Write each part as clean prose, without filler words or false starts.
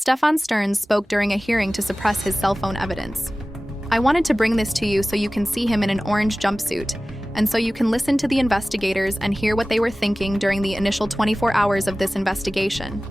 Stephan Sterns spoke during a hearing to suppress his cell phone evidence. I wanted to bring this to you so you can see him in an orange jumpsuit, and so you can listen to the investigators and hear what they were thinking during the initial 24 hours of this investigation.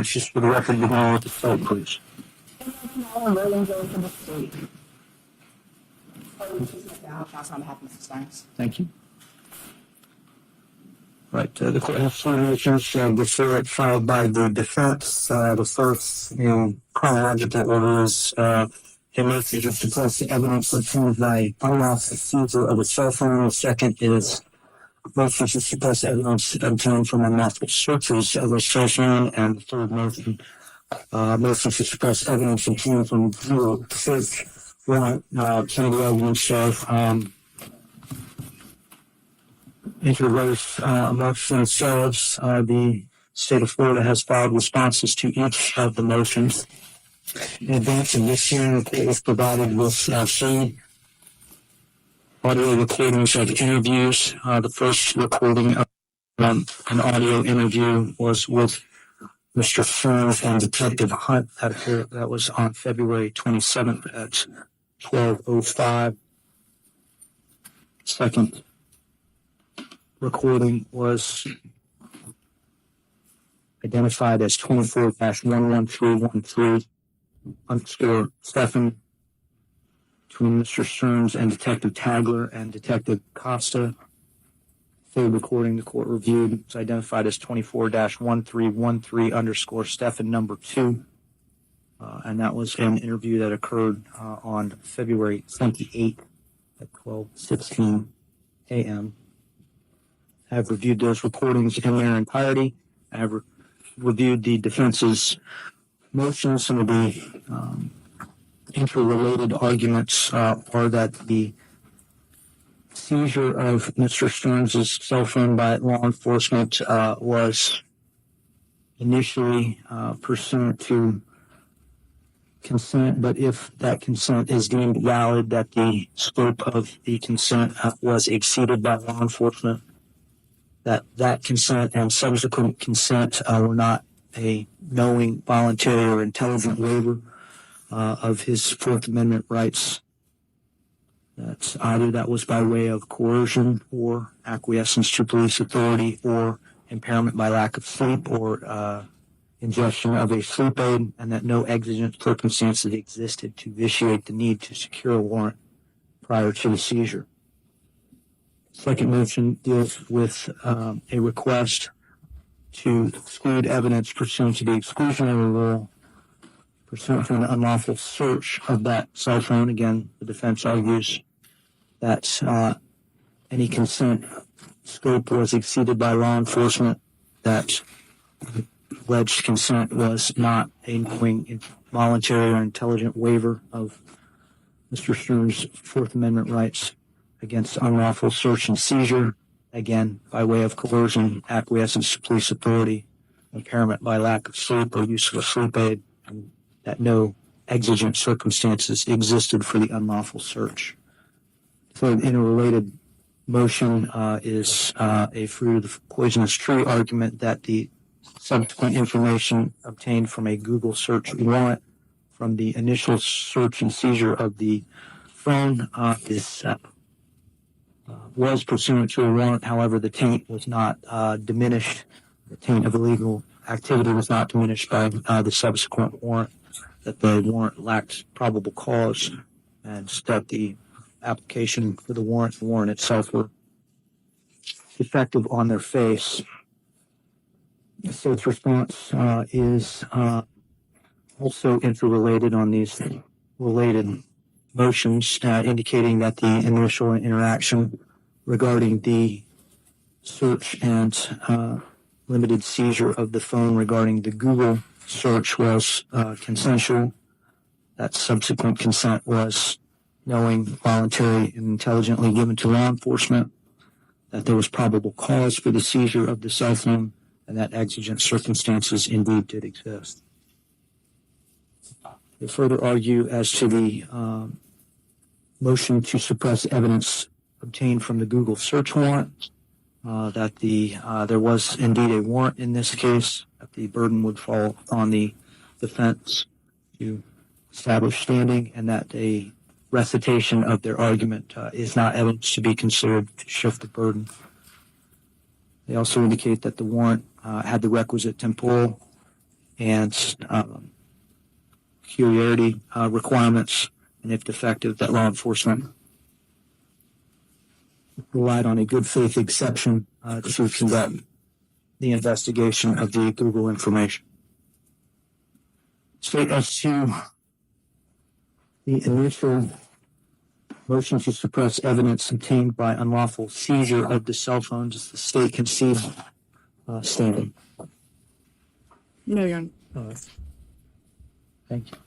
Just for the record, you're going with the site, please. I'm rolling going for the state. Counsel on behalf of Mr. Sterns. Thank you. Right, the court has three motions before it filed by the defense. The first, chronological order is a motion to suppress the evidence obtained by unlawful seizure of a cell phone. The second is motion to suppress evidence obtained from unlawful searches of a cell phone, and the third motion, motion to suppress evidence obtained from zero search warrant. Some of the evidence of interverse amongst themselves. The state of Florida has filed responses to each of the motions. In advance of this hearing, the court was provided with three audio recordings of interviews. The first recording of an audio interview was with Mr. Sterns and Detective Hunt. That was on February 27th at 12:05. Second recording was identified as 24-11313 _ Stephan between Mr. Sterns and Detective Tagler and Detective Costa. Third recording the court reviewed was identified as 24-1313 _ Stephan number 2. And that was an interview that occurred on February 28th at 12:16 a.m. I have reviewed those recordings in their entirety. I have reviewed the defense's motions. Some of the interrelated arguments are that the seizure of Mr. Sterns' cell phone by law enforcement was initially pursuant to consent, but if that consent is deemed valid, that the scope of the consent was exceeded by law enforcement, that consent and subsequent consent were not a knowing, voluntary, or intelligent waiver of his Fourth Amendment rights. That's either that was by way of coercion or acquiescence to police authority or impairment by lack of sleep or ingestion of a sleep aid, and that no exigent circumstances existed to vitiate the need to secure a warrant prior to the seizure. Second motion deals with a request to exclude evidence pursuant to the exclusionary rule, pursuant to an unlawful search of that cell phone. Again, the defense argues that any consent scope was exceeded by law enforcement, that alleged consent was not a knowing, voluntary, or intelligent waiver of Mr. Sterns' Fourth Amendment rights against unlawful search and seizure, again, by way of coercion, acquiescence to police authority, impairment by lack of sleep or use of a sleep aid, and that no exigent circumstances existed for the unlawful search. Third interrelated motion is a fruit of the poisonous tree argument that the subsequent information obtained from a Google search warrant from the initial search and seizure of the phone was pursuant to a warrant. However, the taint was not diminished. The taint of illegal activity was not diminished by the subsequent warrant, that the warrant lacked probable cause, and that the application for the warrant itself were defective on their face. The state's response is also interrelated on these related motions, indicating that the initial interaction regarding the search and limited seizure of the phone regarding the Google search was consensual. That subsequent consent was knowing, voluntary, and intelligently given to law enforcement. that there was probable cause for the seizure of the cell phone, and that exigent circumstances indeed did exist. They further argue as to the motion to suppress evidence obtained from the Google search warrant, that there was indeed a warrant in this case, that the burden would fall on the defense to establish standing, and that a recitation of their argument is not evidence to be considered to shift the burden. They also indicate that the warrant had the requisite temporal and peculiarity requirements, and if defective, that law enforcement relied on a good faith exception to conduct the investigation of the Google information. Straight as to the initial motion to suppress evidence obtained by unlawful seizure of the cell phones, does the state concede standing? No, Your Honor. All right. Thank you.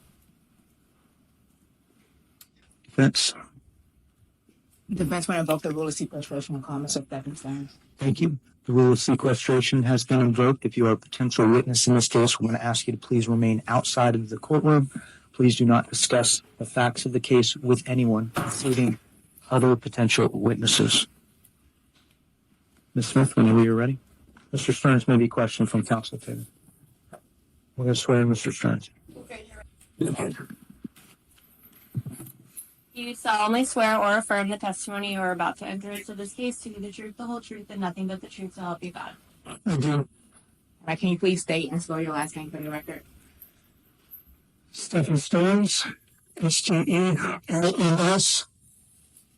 Defense. Defense will invoke the rule of sequestration and comments of Stephan Sterns. Thank you. The rule of sequestration has been invoked. If you are a potential witness in this case, we're going to ask you to please remain outside of the courtroom. Please do not discuss the facts of the case with anyone, including other potential witnesses. Ms. Smith, whenever you're ready. Mr. Sterns, maybe a question from counsel table. We're going to swear in Mr. Sterns. You solemnly swear or affirm the testimony you are about to enter into this case to be the truth, the whole truth, and nothing but the truth to help you God. I do. All right, can you please state and spell your last name for the record? Stephan Sterns, Sterns. And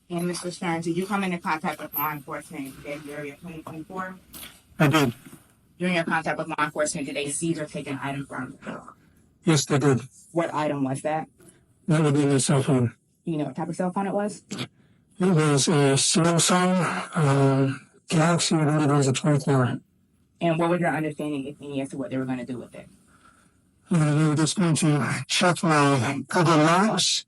Mr. Sterns, did you come into contact with law enforcement in February of 2024? I did. During your contact with law enforcement, did they seize or take an item from you? Yes, they did. What item was that? That would be the cell phone. Do you know what type of cell phone it was? It was a Samsung Galaxy, and it was a 24. And what was your understanding, if any, as to what they were going to do with it? They were just going to check my Google Maps,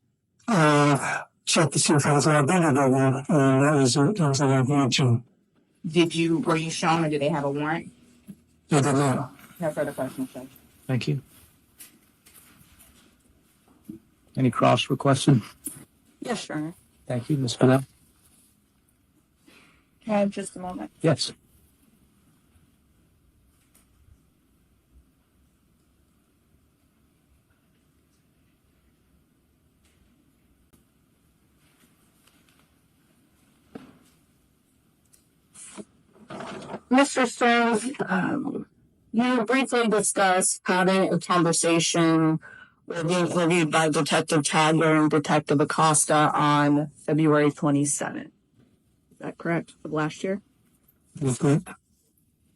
check to see if I was logged in or not, and that was all I wanted to. Were you shown or did they have a warrant? They did not. No further questions, Judge. Thank you. Any cross requested? Yes, Your Honor. Thank you, Ms. Fennell. Can I have just a moment? Yes. Mr. Sterns, you briefly discussed having a conversation with being interviewed by Detective Tagler and Detective Acosta on February 27th. Is that correct? Of last year? That's good.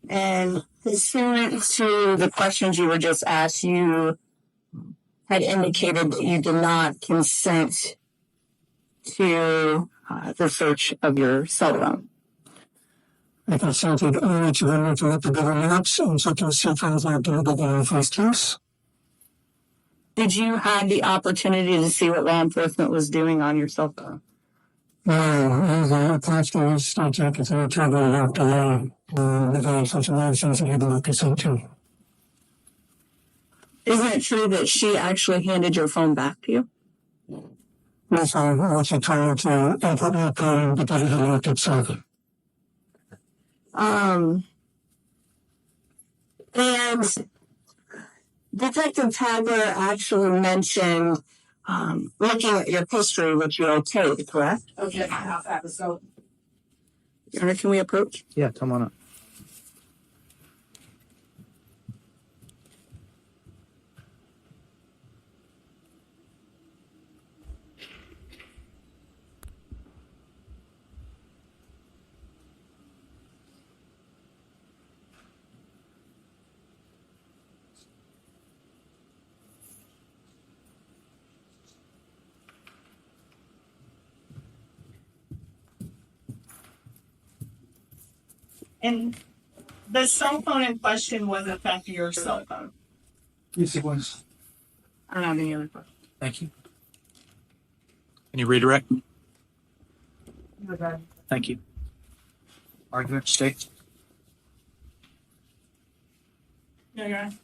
And pursuant to the questions you were just asked, you had indicated that you did not consent to the search of your cell phone. I consented only to them looking at the Google Maps and checking to see if I was logged in in the first place. Did you have the opportunity to see what law enforcement was doing on your cell phone? No, I applied to the state jacket to try to work alone. The very situations I had to consent to. Isn't it true that she actually handed your phone back to you? Yes, I was told to input my phone because it had worked itself. And Detective Tagler actually mentioned looking at your history, which you okayed, correct? Okay, outside the scope. Your Honor, can we approach? Yeah, come on up. And the cell phone in question was in fact your cell phone. Yes, it was. I don't have any other questions. Thank you. Any redirect? You're good. Thank you. Argument, State. No, Your Honor.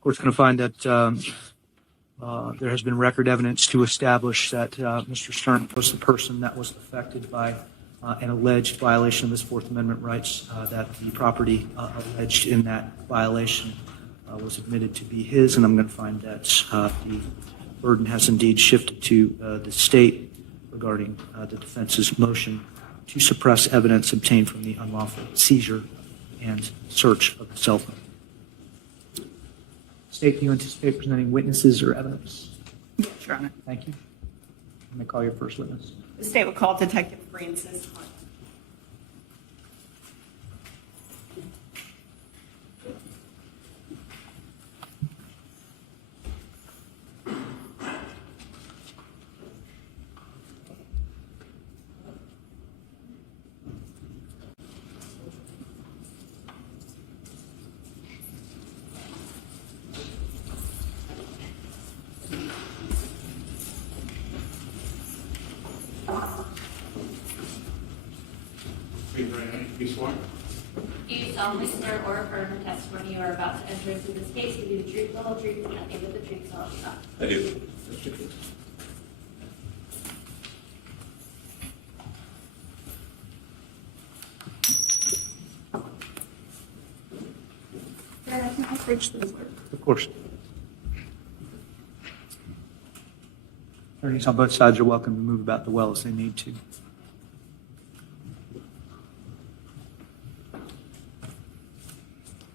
Court's going to find that there has been record evidence to establish that Mr. Stearns was the person that was affected by an alleged violation of his Fourth Amendment rights, that the property alleged in that violation was admitted to be his, and I'm going to find that the burden has indeed shifted to the state regarding the defense's motion to suppress evidence obtained from the unlawful seizure and search of the cell phone. State, do you anticipate presenting witnesses or evidence? Yes, Your Honor. Thank you. I'm going to call your first witness. The state will call Detective Francis Hunt. Do you solemnly swear or affirm the testimony you are about to enter into this case to be the truth, the whole truth, and nothing but the truth, so help you God? I do. Of course. Attorneys on both sides are welcome to move about the well as they need to.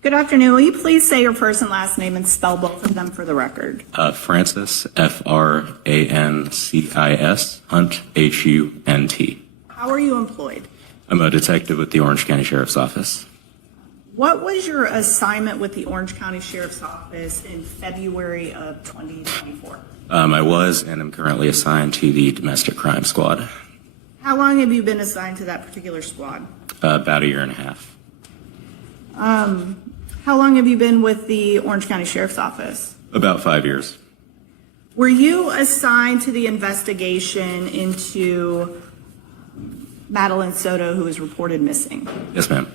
Good afternoon. Will you please say your first and last name and spell both of them for the record? Francis, Francis, Hunt, Hunt. How are you employed? I'm a detective with the Orange County Sheriff's Office. What was your assignment with the Orange County Sheriff's Office in February of 2024? I was and am currently assigned to the Domestic Crime Squad. How long have you been assigned to that particular squad? About a year and a half. How long have you been with the Orange County Sheriff's Office? About 5 years. Were you assigned to the investigation into Madeline Soto, who was reported missing? Yes, ma'am.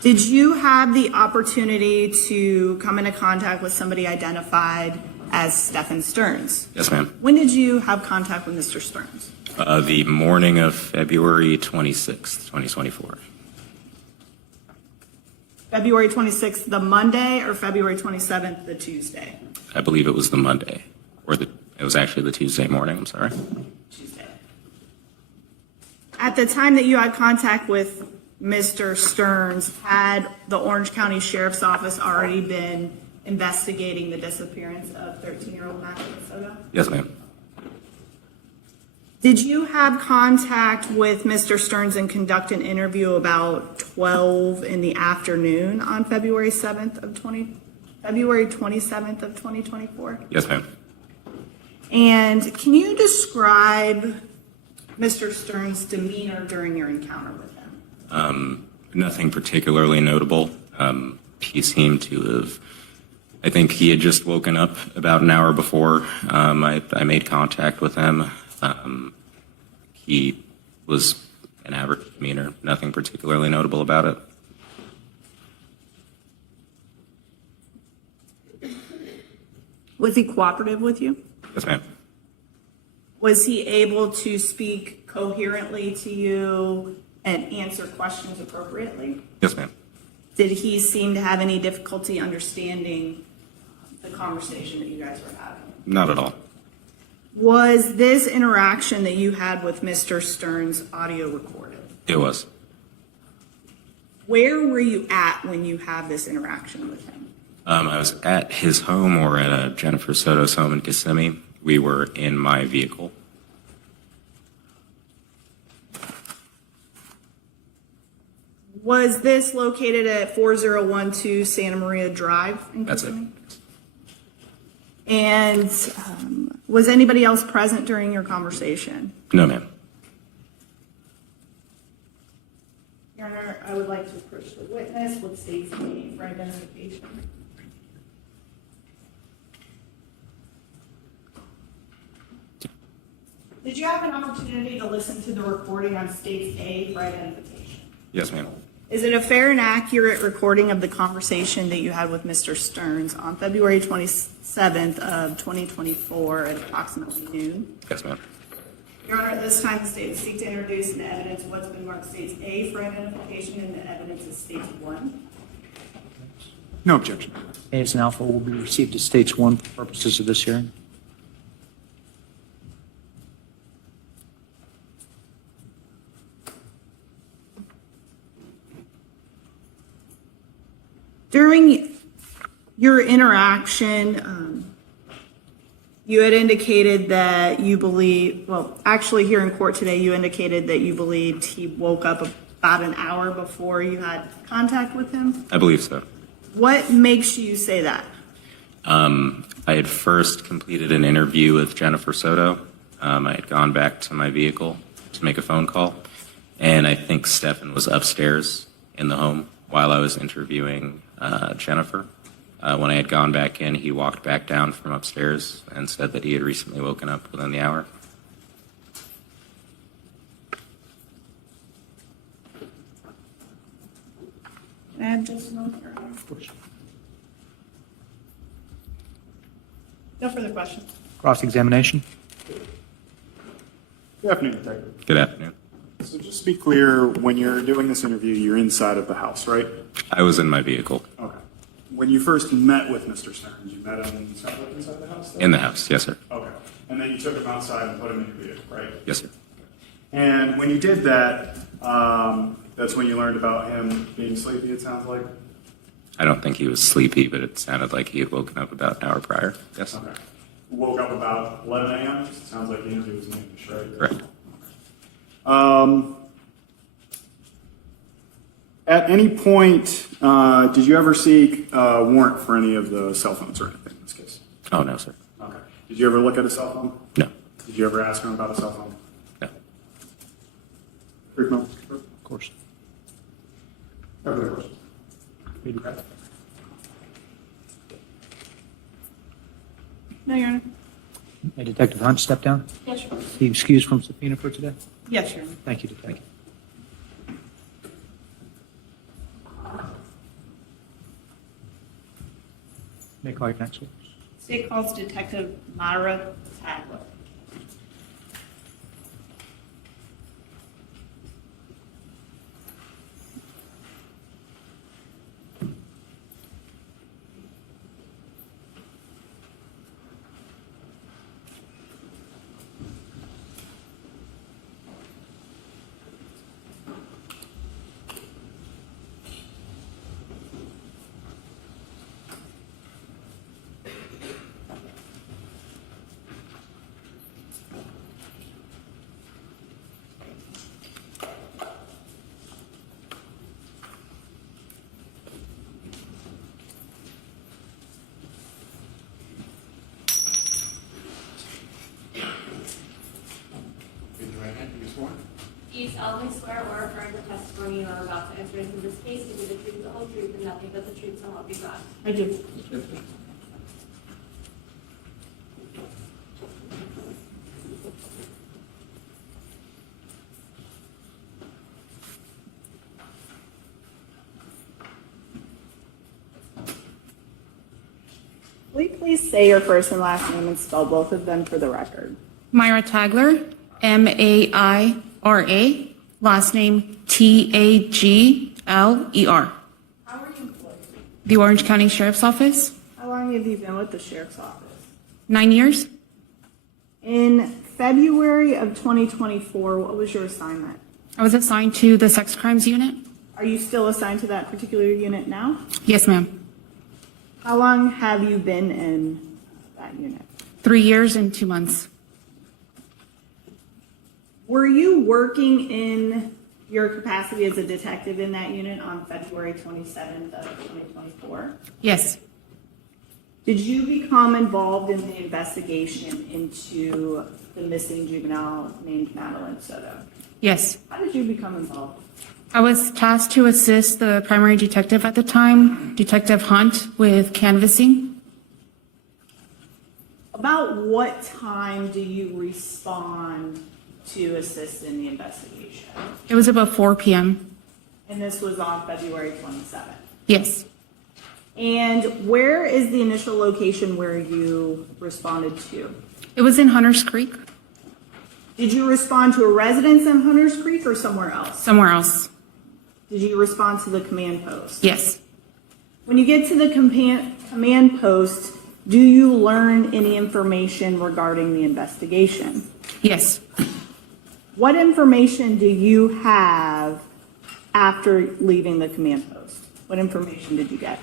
Did you have the opportunity to come into contact with somebody identified as Stephan Sterns? Yes, ma'am. When did you have contact with Mr. Sterns? The morning of February 26th, 2024. February 26th, the Monday, or February 27th, the Tuesday? I believe it was the Monday, it was actually the Tuesday morning, I'm sorry. Tuesday. At the time that you had contact with Mr. Sterns, had the Orange County Sheriff's Office already been investigating the disappearance of 13-year-old Madeline Soto? Yes, ma'am. Did you have contact with Mr. Sterns and conduct an interview about 12 in the afternoon on February 27th of 2024? Yes, ma'am. And can you describe Mr. Sterns' demeanor during your encounter with him? Nothing particularly notable. He seemed to have, I think he had just woken up about an hour before I made contact with him. He was an average demeanor, nothing particularly notable about it. Was he cooperative with you? Yes, ma'am. Was he able to speak coherently to you and answer questions appropriately? Yes, ma'am. Did he seem to have any difficulty understanding the conversation that you guys were having? Not at all. Was this interaction that you had with Mr. Sterns audio recorded? It was. Where were you at when you had this interaction with him? I was at his home or at Jennifer Soto's home in Kissimmee. We were in my vehicle. Was this located at 4012 Santa Maria Drive in That's it. Kissimmee? And was anybody else present during your conversation? No, ma'am. Your Honor, I would like to approach the witness with state's name for identification. Did you have an opportunity to listen to the recording on state's A for identification? Yes, ma'am. Is it a fair and accurate recording of the conversation that you had with Mr. Sterns on February 27th of 2024 at approximately noon? Yes, ma'am. Your Honor, at this time, the state will seek to introduce into evidence what's been marked States A for identification and the evidence is States 1. No objection. As and alpha will be received as States 1 for purposes of this hearing. During your interaction, you had indicated that you believe, well, actually here in court today, you indicated that you believed he woke up about an hour before you had contact with him. I believe so. What makes you say that? I had first completed an interview with Jennifer Soto. I had gone back to my vehicle to make a phone call, and I think Stephan was upstairs in the home while I was interviewing Jennifer. When I had gone back in, he walked back down from upstairs and said that he had recently woken up within the hour. Can I have just a moment? No further questions. Cross-examination. Good afternoon, Detective. Good afternoon. So just to be clear, when you're doing this interview, you're inside of the house, right? I was in my vehicle. Okay. When you first met with Mr. Sterns, you met him inside the house? In the house, yes, sir. Okay. And then you took him outside and put him in your vehicle, right? Yes, sir. And when you did that, that's when you learned about him being sleepy, it sounds like? I don't think he was sleepy, but it sounded like he had woken up about an hour prior. Yes. Okay. Woke up about 11 a.m.? It sounds like the interview was noonish, right? Correct. At any point, did you ever seek a warrant for any of the cell phones or anything in this case? Oh, no, sir. Okay. Did you ever look at a cell phone? No. Did you ever ask him about a cell phone? No. Brief, no? Of course. Other questions? No, Your Honor. May Detective Hunt step down? Yes, Your Honor. Be excused from subpoena for today. Yes, Your Honor. Thank you, Detective. May I call your next witness? State calls Detective Myra Tagler. Do you solemnly swear or affirm the testimony you are about to enter into this case to be the truth, the whole truth, and nothing but the truth, so help you God? I do. Will you please say your first and last name and spell both of them for the record? Myra Tagler, M-A-I-R-A, last name T-A-G-L-E-R. How are you employed? The Orange County Sheriff's Office, How long have you been with the sheriff's office? 9 years. In February of 2024, what was your assignment? I was assigned to the sex crimes unit. Are you still assigned to that particular unit now? Yes, ma'am. How long have you been in that unit? 3 years and 2 months. Were you working in your capacity as a detective in that unit on February 27th of 2024? Yes. Did you become involved in the investigation into the missing juvenile named Madeline Soto? Yes. How did you become involved? I was tasked to assist the primary detective at the time, Detective Hunt, with canvassing. About what time do you respond to assist in the investigation? It was about 4 p.m. And this was on February 27th. Yes. And where is the initial location where you responded to? It was in Hunters Creek, Did you respond to a residence in Hunters Creek or somewhere else? somewhere else. Did you respond to the command post? Yes. When you get to the command post, do you learn any information regarding the investigation? Yes. What information do you have after leaving the command post? What information did you get?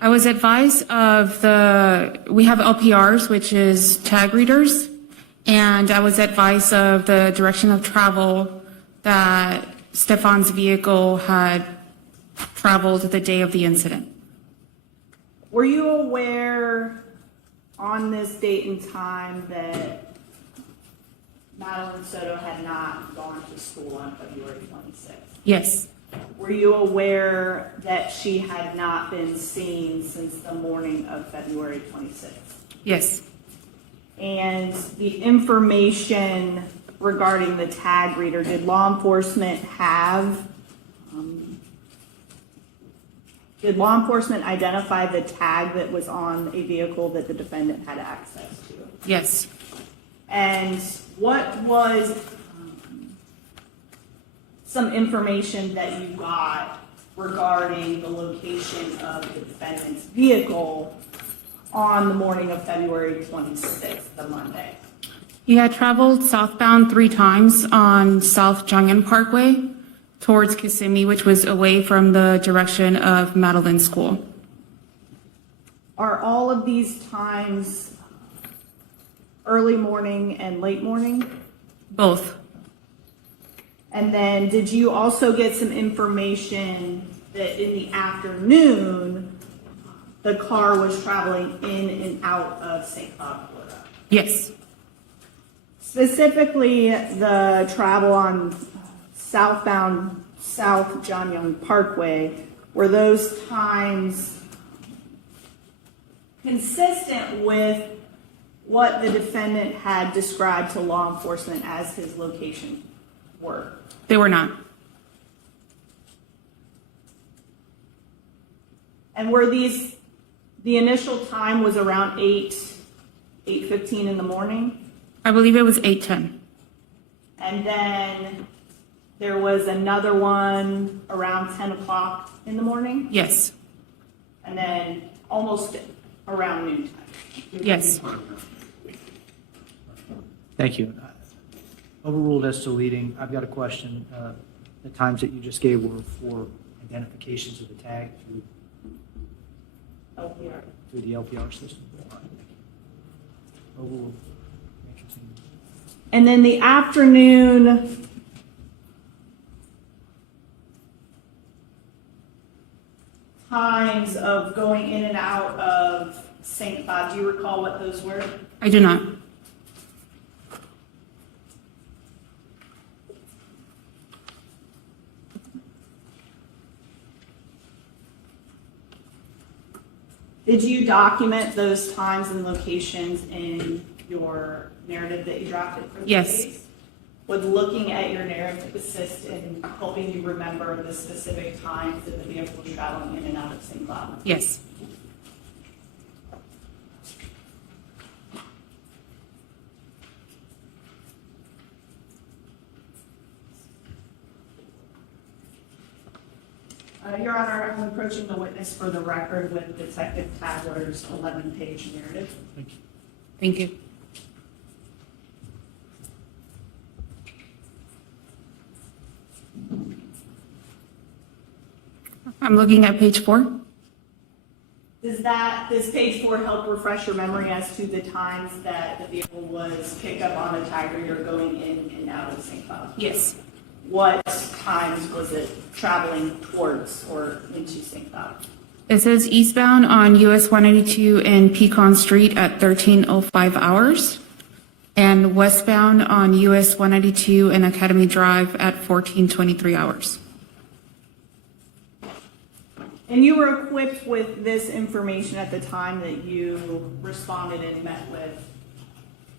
I was advised of we have LPRs, which is tag readers, and I was advised of the direction of travel that Stephan's vehicle had traveled the day of the incident. Were you aware on this date and time that Madeline Soto had not gone to school on February 26th? Yes. Were you aware that she had not been seen since the morning of February 26th? Yes. And the information regarding the tag reader, did law enforcement identify the tag that was on a vehicle that the defendant had access to? Yes. And what was some information that you got regarding the location of the defendant's vehicle on the morning of February 26th, the Monday? He had traveled southbound 3 times on South Jungin Parkway towards Kissimmee, which was away from the direction of Madeline School. Are all of these times early morning and late morning? Both. And then did you also get some information that in the afternoon, the car was traveling in and out of St. Cloud, Florida? Yes. Specifically, the travel on southbound South John Young Parkway, were those times consistent with what the defendant had described to law enforcement as his location were? They were not. And were these, the initial time was around 8:15 in the morning? I believe it was 8:10. And then there was another one around 10 o'clock in the morning? Yes. And then almost around noontime? Yes. Thank you. Overruled as to leading. I've got a question. The times that you just gave were for identifications of the tag LPR. through the LPR system. Overruled. Interesting. And then the afternoon times of going in and out of St. Cloud, do you recall what those were? I do not. Did you document those times and locations in your narrative that you drafted for the Yes. case? Would looking at your narrative assist in helping you remember the specific times that the vehicle was traveling in and out of St. Cloud? Yes. Your Honor, I'm approaching the witness for the record with Detective Tagler's 11-page narrative. Thank you. I'm looking at page 4. Does page 4 help refresh your memory as to the times that the vehicle was picked up on a tag reader going in and out of St. Cloud? Yes. What times was it traveling towards or into St. Cloud? It says eastbound on US 182 and Pecan Street at 13:05 hours, and westbound on US 192 and Academy Drive at 14:23 hours. And you were equipped with this information at the time that you responded and met with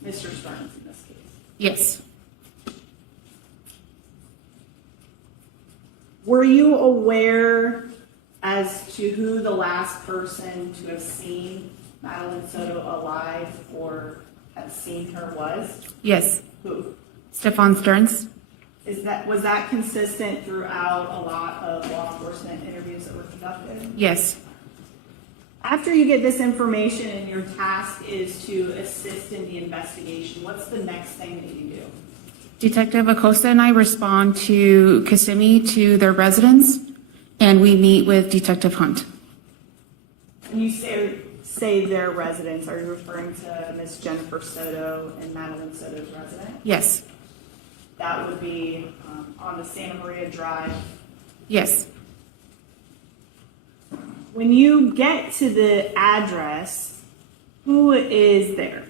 Mr. Sterns in this case? Yes. Were you aware as to who the last person to have seen Madeline Soto alive or have seen her was? Yes. Who? Stephan Sterns? Was that consistent throughout a lot of law enforcement interviews that were conducted? Yes. After you get this information and your task is to assist in the investigation, what's the next thing that you do? Detective Acosta and I respond to Kissimmee to their residence, and we meet with Detective Hunt. When you say their residence, are you referring to Miss Jennifer Soto and Madeline Soto's residence? Yes. That would be on the Santa Maria Drive. Yes. When you get to the address, who is there?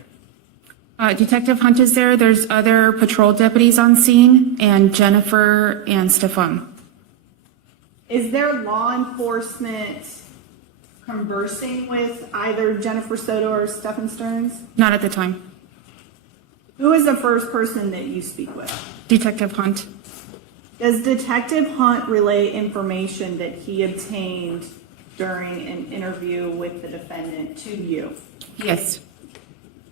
Detective Hunt is there. There's other patrol deputies on scene, and Jennifer and Stephan. Is there law enforcement conversing with either Jennifer Soto or Stephan Sterns? Not at the time. Who is the first person that you speak with? Detective Hunt. Does Detective Hunt relay information that he obtained during an interview with the defendant to you? Yes.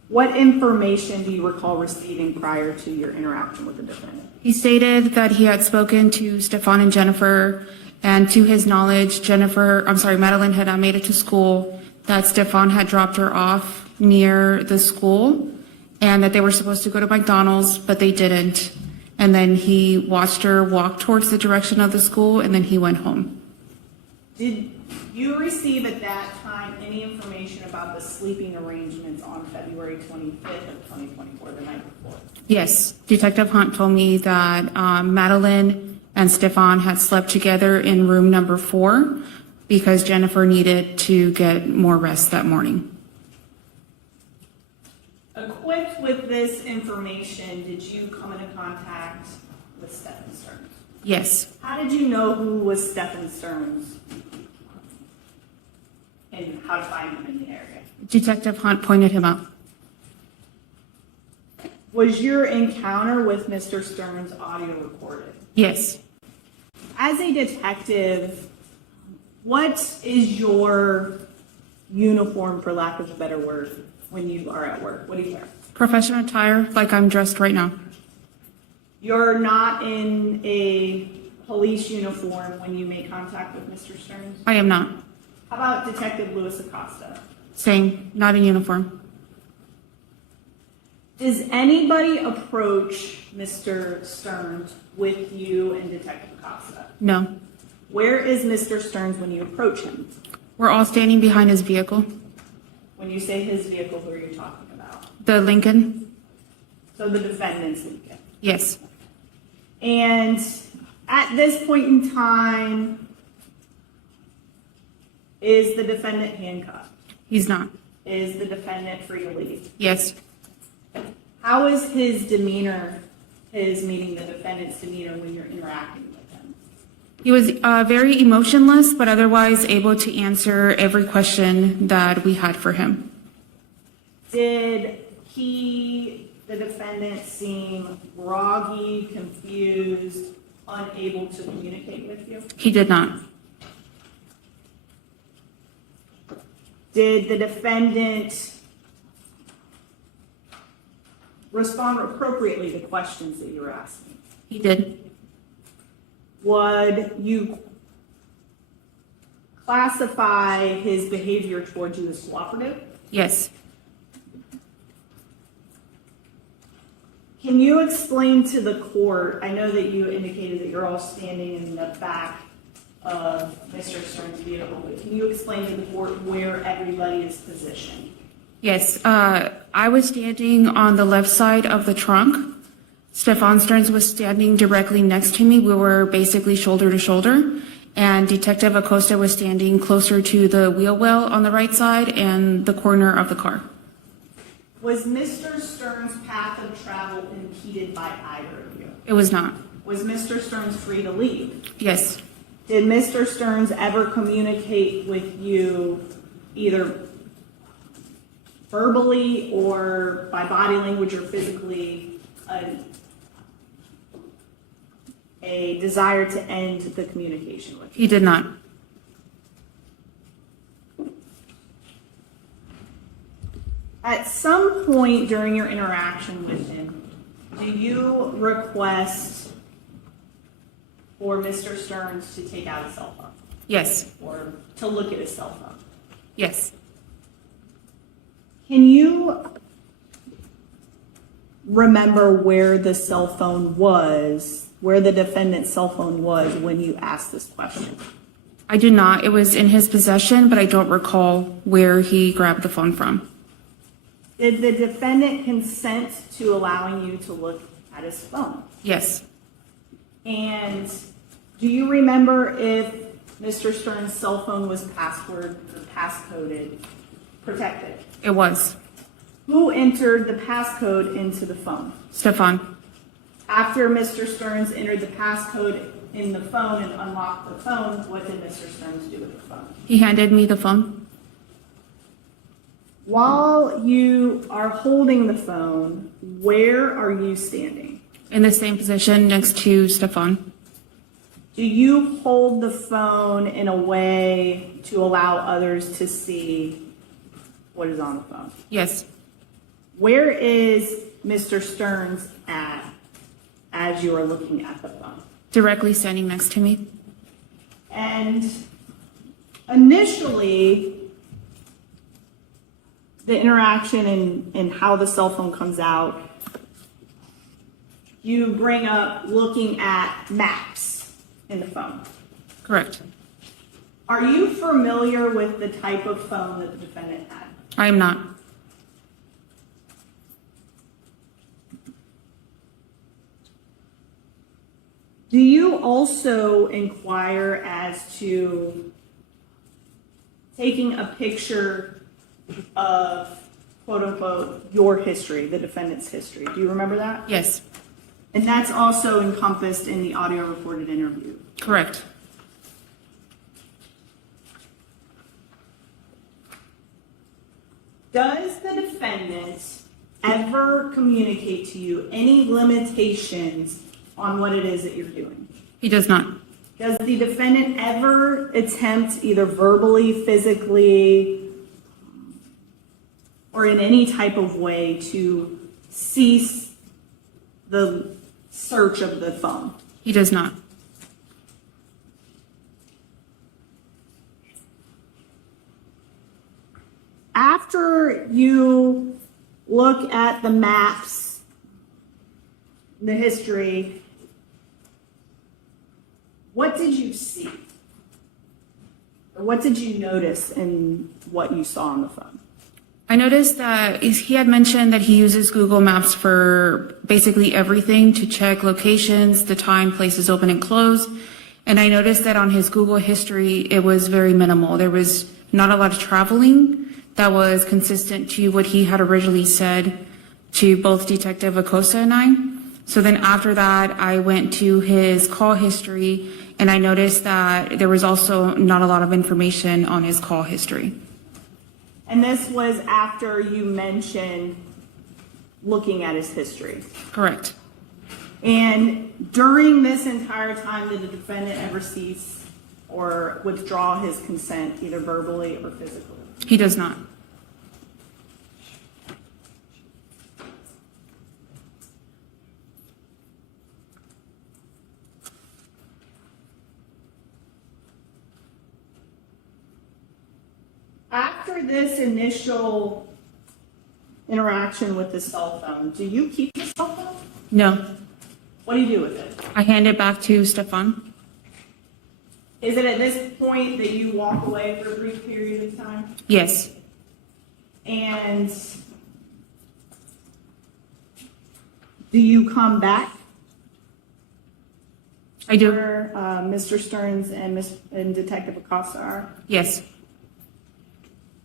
What information do you recall receiving prior to your interaction with the defendant? He stated that he had spoken to Stephan and Jennifer, and to his knowledge, Madeline had not made it to school, that Stephan had dropped her off near the school, and that they were supposed to go to McDonald's, but they didn't. And then he watched her walk towards the direction of the school, and then he went home. Did you receive at that time any information about the sleeping arrangements on February 25th of 2024, the night before? Yes. Detective Hunt told me that Madeline and Stephan had slept together in room number 4 because Jennifer needed to get more rest that morning. Equipped with this information, did you come into contact with Stephan Sterns? Yes. How did you know who was Stephan Sterns and how to find him in the area? Detective Hunt pointed him out. Was your encounter with Mr. Sterns audio recorded? Yes. As a detective, what is your uniform, for lack of a better word, when you are at work? What do you wear? Professional attire, like I'm dressed right now. You're not in a police uniform when you make contact with Mr. Sterns? I am not. How about Detective Luis Acosta? Same, not in uniform. Does anybody approach Mr. Sterns with you and Detective Acosta? No. Where is Mr. Sterns when you approach him? We're all standing behind his vehicle. When you say his vehicle, who are you talking about? The Lincoln? So the defendant's Lincoln. Yes. And at this point in time, is the defendant handcuffed? He's not. Is the defendant free to leave? Yes. How is his demeanor, meaning the defendant's demeanor when you're interacting with him? He was very emotionless, but otherwise able to answer every question that we had for him. Did the defendant, seem groggy, confused, unable to communicate with you? He did not. Did the defendant respond appropriately to questions that you were asking? He did. Would you classify his behavior towards you as cooperative? Yes. Can you explain to the court, I know that you indicated that you're all standing in the back of Mr. Sterns' vehicle, but can you explain to the court where everybody is positioned? Yes. I was standing on the left side of the trunk. Stephan Sterns was standing directly next to me. We were basically shoulder to shoulder. And Detective Acosta was standing closer to the wheel well on the right side and the corner of the car. Was Mr. Sterns' path of travel impeded by either of you? It was not. Was Mr. Sterns free to leave? Yes. Did Mr. Sterns ever communicate with you either verbally or by body language or physically a desire to end the communication with you? He did not. At some point during your interaction with him, do you request for Mr. Sterns to take out his cell phone Yes. or to look at his cell phone? Yes. Can you remember where the cell phone was, where the defendant's cell phone was when you asked this question? I do not. It was in his possession, but I don't recall where he grabbed the phone from. Did the defendant consent to allowing you to look at his phone? Yes. And do you remember if Mr. Sterns' cell phone was password or passcoded, protected? It was. Who entered the passcode into the phone? Stephan. After Mr. Sterns entered the passcode in the phone and unlocked the phone, what did Mr. Sterns do with the phone? He handed me the phone. While you are holding the phone, where are you standing? In the same position next to Stephan. Do you hold the phone in a way to allow others to see what is on the phone? Yes. Where is Mr. Sterns at as you are looking at the phone? Directly standing next to me. And initially, the interaction and how the cell phone comes out, you bring up looking at maps in the phone. Correct. Are you familiar with the type of phone that the defendant had? I am not. Do you also inquire as to taking a picture of, quote unquote, your history, the defendant's history? Do you remember that? Yes. And that's also encompassed in the audio recorded interview. Correct. Does the defendant ever communicate to you any limitations on what it is that you're doing? He does not. Does the defendant ever attempt, either verbally, physically, or in any type of way, to cease the search of the phone? He does not. After you look at the maps, the history, what did you see? Or what did you notice in what you saw on the phone? I noticed that he had mentioned that he uses Google Maps for basically everything to check locations, the time places open and close. And I noticed that on his Google history, it was very minimal. There was not a lot of traveling that was consistent to what he had originally said to both Detective Acosta and I. So then after that, I went to his call history and I noticed that there was also not a lot of information on his call history. And this was after you mentioned looking at his history. Correct. And during this entire time, did the defendant ever cease or withdraw his consent, either verbally or physically? He does not. After this initial interaction with the cell phone, do you keep the cell phone? No. What do you do with it? I hand it back to Stephan. Is it at this point that you walk away for a brief period of time? Yes. And do you come back? I do. Where Mr. Sterns and Detective Acosta are? Yes.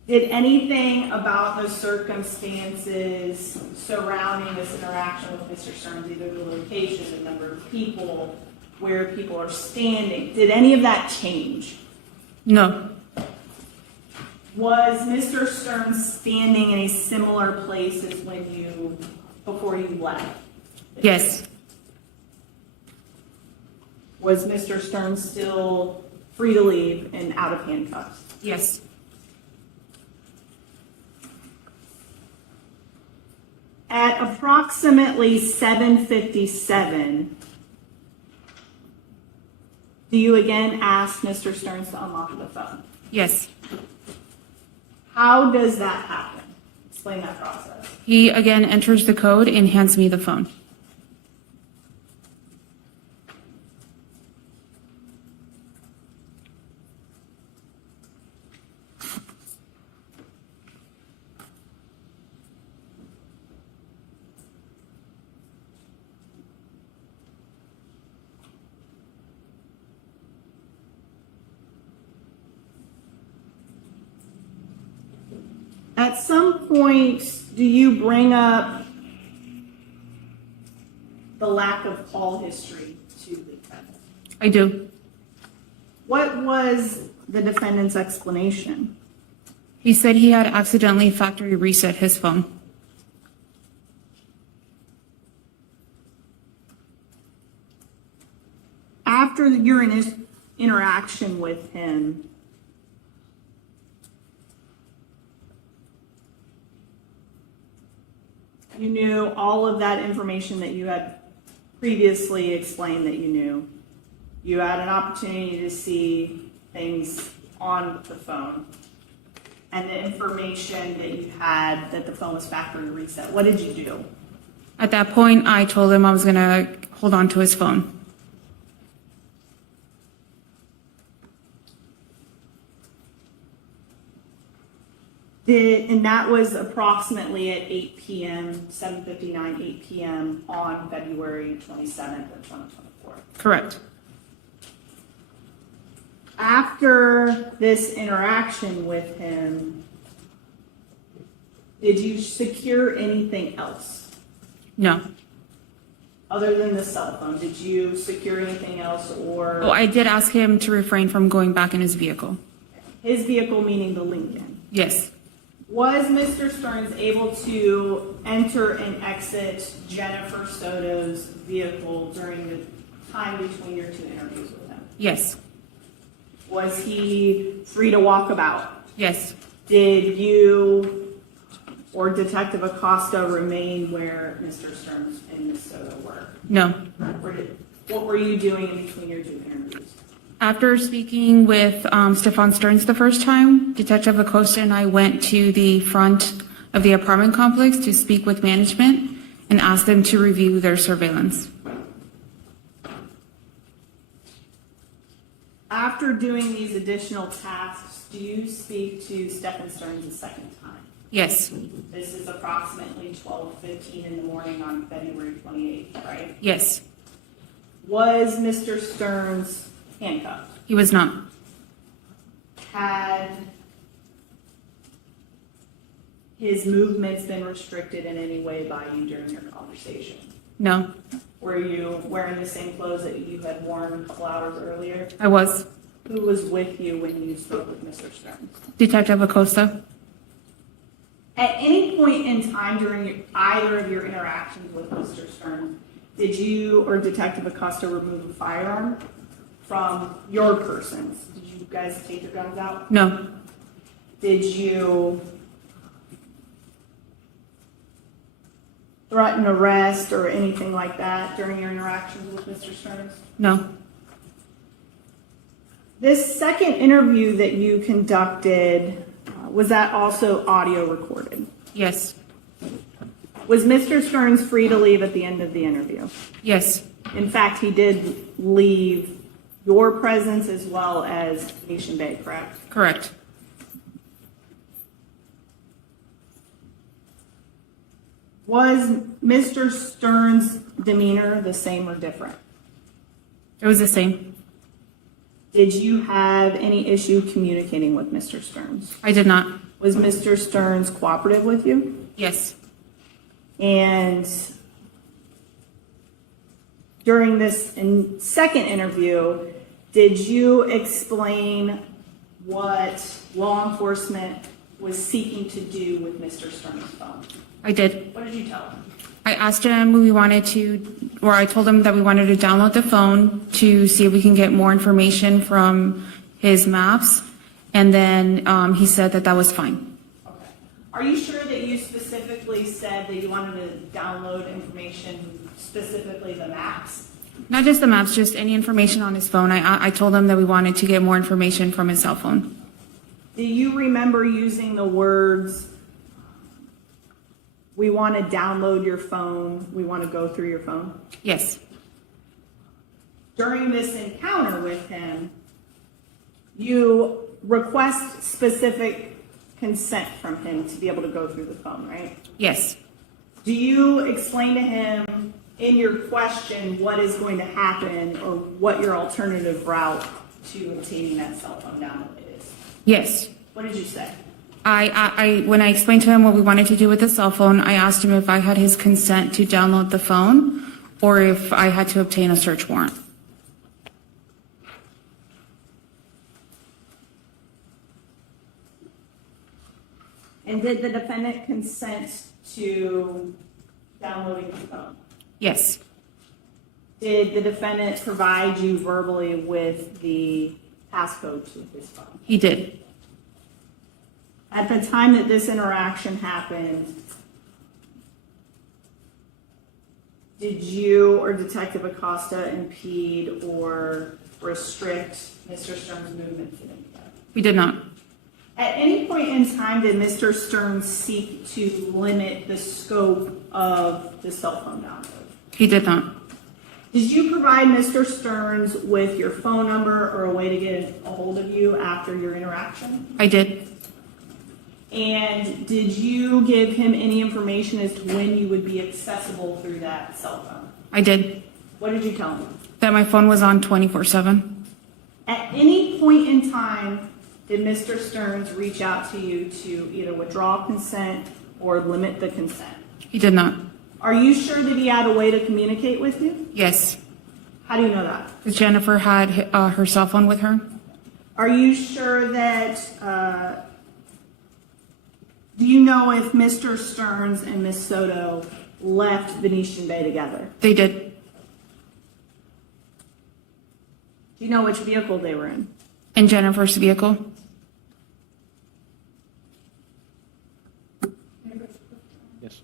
Did anything about the circumstances surrounding this interaction with Mr. Sterns, either the location, the number of people, where people are standing, did any of that change? No. Was Mr. Sterns standing in a similar place as before you left? Yes. Was Mr. Sterns still free to leave and out of handcuffs? Yes. At approximately 7:57, do you again ask Mr. Sterns to unlock the phone? Yes. How does that happen? Explain that process. He again enters the code and hands me the phone. At some point, do you bring up the lack of call history to the defendant? I do. What was the defendant's explanation? He said he had accidentally factory reset his phone. After your interaction with him, you knew all of that information that you had previously explained that you knew. You had an opportunity to see things on the phone and the information that you had that the phone was factory reset. What did you do? At that point, I told him I was going to hold on to his phone. And that was approximately at 8 p.m., 7:59, 8 p.m. on February 27th of 2024. Correct. After this interaction with him, did you secure anything else No. other than the cell phone? Did you secure anything else or Oh, I did ask him to refrain from going back in his vehicle. his vehicle, meaning the Lincoln? Yes. Was Mr. Sterns able to enter and exit Jennifer Soto's vehicle during the time between your two interviews with him? Yes. Was he free to walk about? Yes. Did you or Detective Acosta remain where Mr. Sterns and Ms. Soto were? No. What were you doing in between your two interviews? After speaking with Stephan Sterns the first time, Detective Acosta and I went to the front of the apartment complex to speak with management and ask them to review their surveillance. After doing these additional tasks, do you speak to Stephan Sterns a second time? Yes. This is approximately 12:15 in the morning on February 28th, right? Yes. Was Mr. Sterns handcuffed? He was not. Had his movements been restricted in any way by you during your conversation? No. Were you wearing the same clothes that you had worn a couple hours earlier? I was. Who was with you when you spoke with Mr. Sterns? Detective Acosta. At any point in time during either of your interactions with Mr. Sterns, did you or Detective Acosta remove a firearm from your persons? Did you guys take your guns out? No. Did you threaten arrest or anything like that during your interactions with Mr. Sterns? No. This second interview that you conducted, was that also audio recorded? Yes. Was Mr. Sterns free to leave at the end of the interview? Yes. In fact, he did leave your presence as well as Nation Bay, correct? Correct. Was Mr. Sterns' demeanor the same or different? It was the same. Did you have any issue communicating with Mr. Sterns? I did not. Was Mr. Sterns cooperative with you? Yes. And during this second interview, did you explain what law enforcement was seeking to do with Mr. Sterns' phone? I did. What did you tell him? I asked him I told him that we wanted to download the phone to see if we can get more information from his maps. And then he said that was fine. Okay. Are you sure that you specifically said that you wanted to download information, specifically the maps? Not just the maps, just any information on his phone. I told him that we wanted to get more information from his cell phone. Do you remember using the words, we want to download your phone, we want to go through your phone? Yes. During this encounter with him, you request specific consent from him to be able to go through the phone, right? Yes. Do you explain to him in your question what is going to happen or what your alternative route to obtaining that cell phone download is? Yes. What did you say? When I explained to him what we wanted to do with the cell phone, I asked him if I had his consent to download the phone or if I had to obtain a search warrant. And did the defendant consent to downloading the phone? Yes. Did the defendant provide you verbally with the passcode to his phone? He did. At the time that this interaction happened, did you or Detective Acosta impede or restrict Mr. Sterns' movement to them? We did not. At any point in time, did Mr. Sterns seek to limit the scope of the cell phone download? He did not. Did you provide Mr. Sterns with your phone number or a way to get a hold of you after your interaction? I did. And did you give him any information as to when you would be accessible through that cell phone? I did. What did you tell him? That my phone was on 24/7. At any point in time, did Mr. Sterns reach out to you to either withdraw consent or limit the consent? He did not. Are you sure that he had a way to communicate with you? Yes. How do you know that? Because Jennifer had her cell phone with her. Are you sure that, do you know if Mr. Sterns and Miss Soto left Venetian Bay together? They did. Do you know which vehicle they were in? In Jennifer's vehicle. Yes.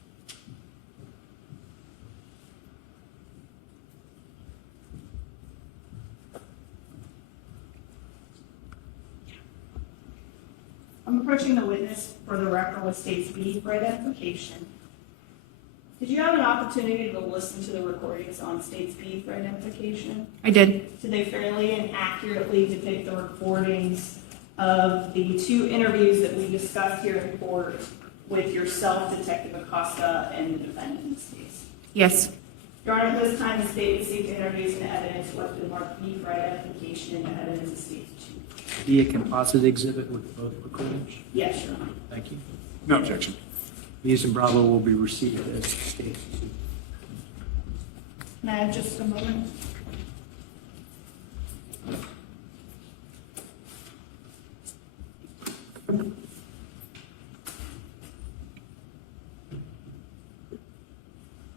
I'm approaching the witness for the record with State's B for identification. Did you have an opportunity to listen to the recordings on State's B for identification? I did. Did they fairly and accurately depict the recordings of the two interviews that we discussed here in court with yourself, Detective Acosta, and the defendant in this case? Yes. Your Honor, at this time, the state received interviews and evidence left in marked B for identification and evidence of State 2. Be a composite exhibit with both recordings? Yes, Your Honor. Thank you. No objection. These and Bravo will be received as stated. Can I have just a moment?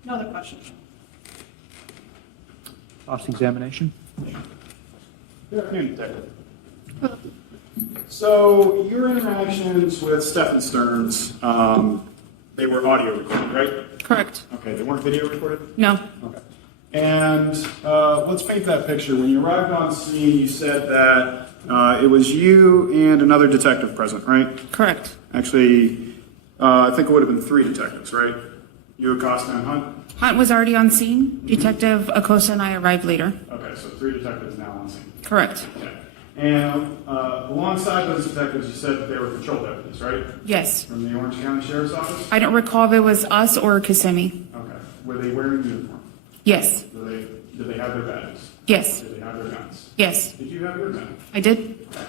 No other questions? Cross-examination? Good afternoon, Detective. So your interactions with Stephan Sterns, they were audio recorded, right? Correct. Okay, they weren't video recorded? No. Okay. And let's paint that picture. When you arrived on scene, you said that it was you and another detective present, right? Correct. Actually, I think it would have been 3 detectives, right? You, Acosta, and Hunt? Hunt was already on scene. Detective Acosta and I arrived later. Okay, so 3 detectives now on scene. Correct. Okay. And alongside those detectives, you said that they were patrol deputies, right? Yes. From the Orange County Sheriff's Office? I don't recall if it was us or Kissimmee. Okay. Were they wearing uniform? Yes. Did they have their badges? Yes. Did they have their guns? Yes. Did you have your gun? I did. Okay.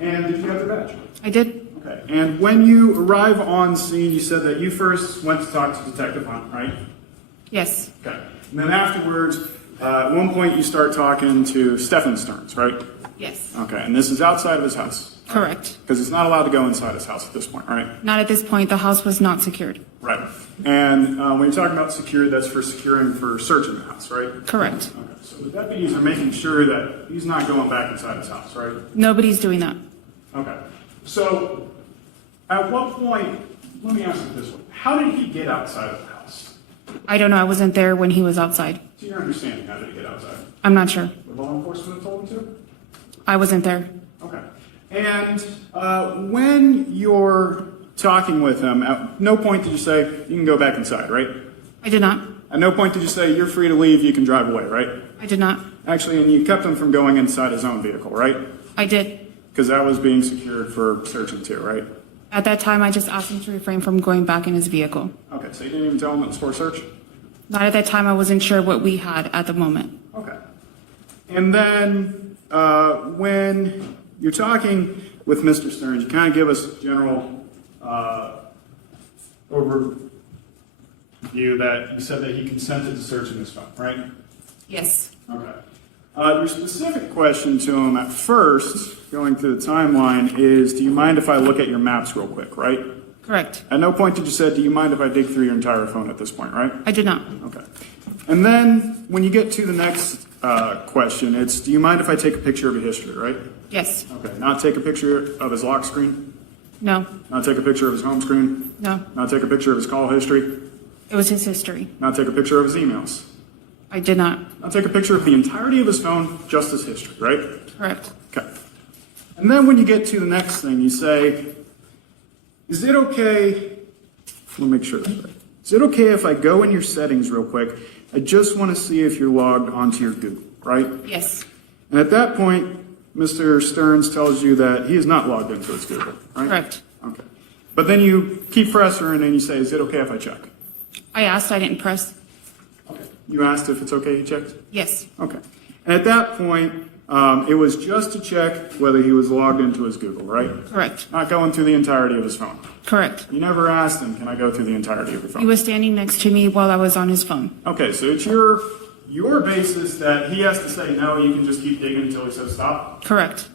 And did you have their badge? I did. Okay. And when you arrive on scene, you said that you first went to talk to Detective Hunt, right? Yes. Okay. And then afterwards, at one point you start talking to Stephan Sterns, right? Yes. Okay. And this is outside of his house? Correct. Because it's not allowed to go inside his house at this point, right? Not at this point. The house was not secured. Right. And when you're talking about secured, that's for securing for searching the house, right? Correct. Okay. So the deputies are making sure that he's not going back inside his house, right? Nobody's doing that. Okay. So at what point, let me ask it this way. How did he get outside of the house? I don't know. I wasn't there when he was outside. To your understanding, how did he get outside? I'm not sure. The law enforcement have told him to? I wasn't there. Okay. And when you're talking with him, at no point did you say, you can go back inside, right? I did not. At no point did you say, you're free to leave, you can drive away, right? I did not. Actually, and you kept him from going inside his own vehicle, right? I did. Because that was being secured for searching too, right? At that time, I just asked him to refrain from going back in his vehicle. Okay, so you didn't even tell him it was for a search? Not at that time. I wasn't sure what we had at the moment. Okay. And then when you're talking with Mr. Sterns, you kind of give us a general overview that you said that he consented to searching his phone, right? Yes. Okay. Your specific question to him at first, going through the timeline, is do you mind if I look at your maps real quick, right? Correct. At no point did you say, do you mind if I dig through your entire phone at this point, right? I did not. Okay. And then when you get to the next question, it's do you mind if I take a picture of your history, right? Yes. Okay. Not take a picture of his lock screen? No. Not take a picture of his home screen? No. Not take a picture of his call history? It was his history. Not take a picture of his emails? I did not. Not take a picture of the entirety of his phone, just his history, right? Correct. Okay. And then when you get to the next thing, you say, is it okay, let me make sure that's right. Is it okay if I go in your settings real quick? I just want to see if you're logged onto your Google, right? Yes. And at that point, Mr. Sterns tells you that he is not logged into his Google, right? Correct. Okay. But then you keep pressing and then you say, is it okay if I check? I asked. I didn't press. Okay. You asked if it's okay he checked? Yes. Okay. And at that point, it was just to check whether he was logged into his Google, right? Correct. Not going through the entirety of his phone. Correct. You never asked him, can I go through the entirety of your phone? He was standing next to me while I was on his phone. Okay, so it's your basis that he has to say no, you can just keep digging until he says stop? Correct.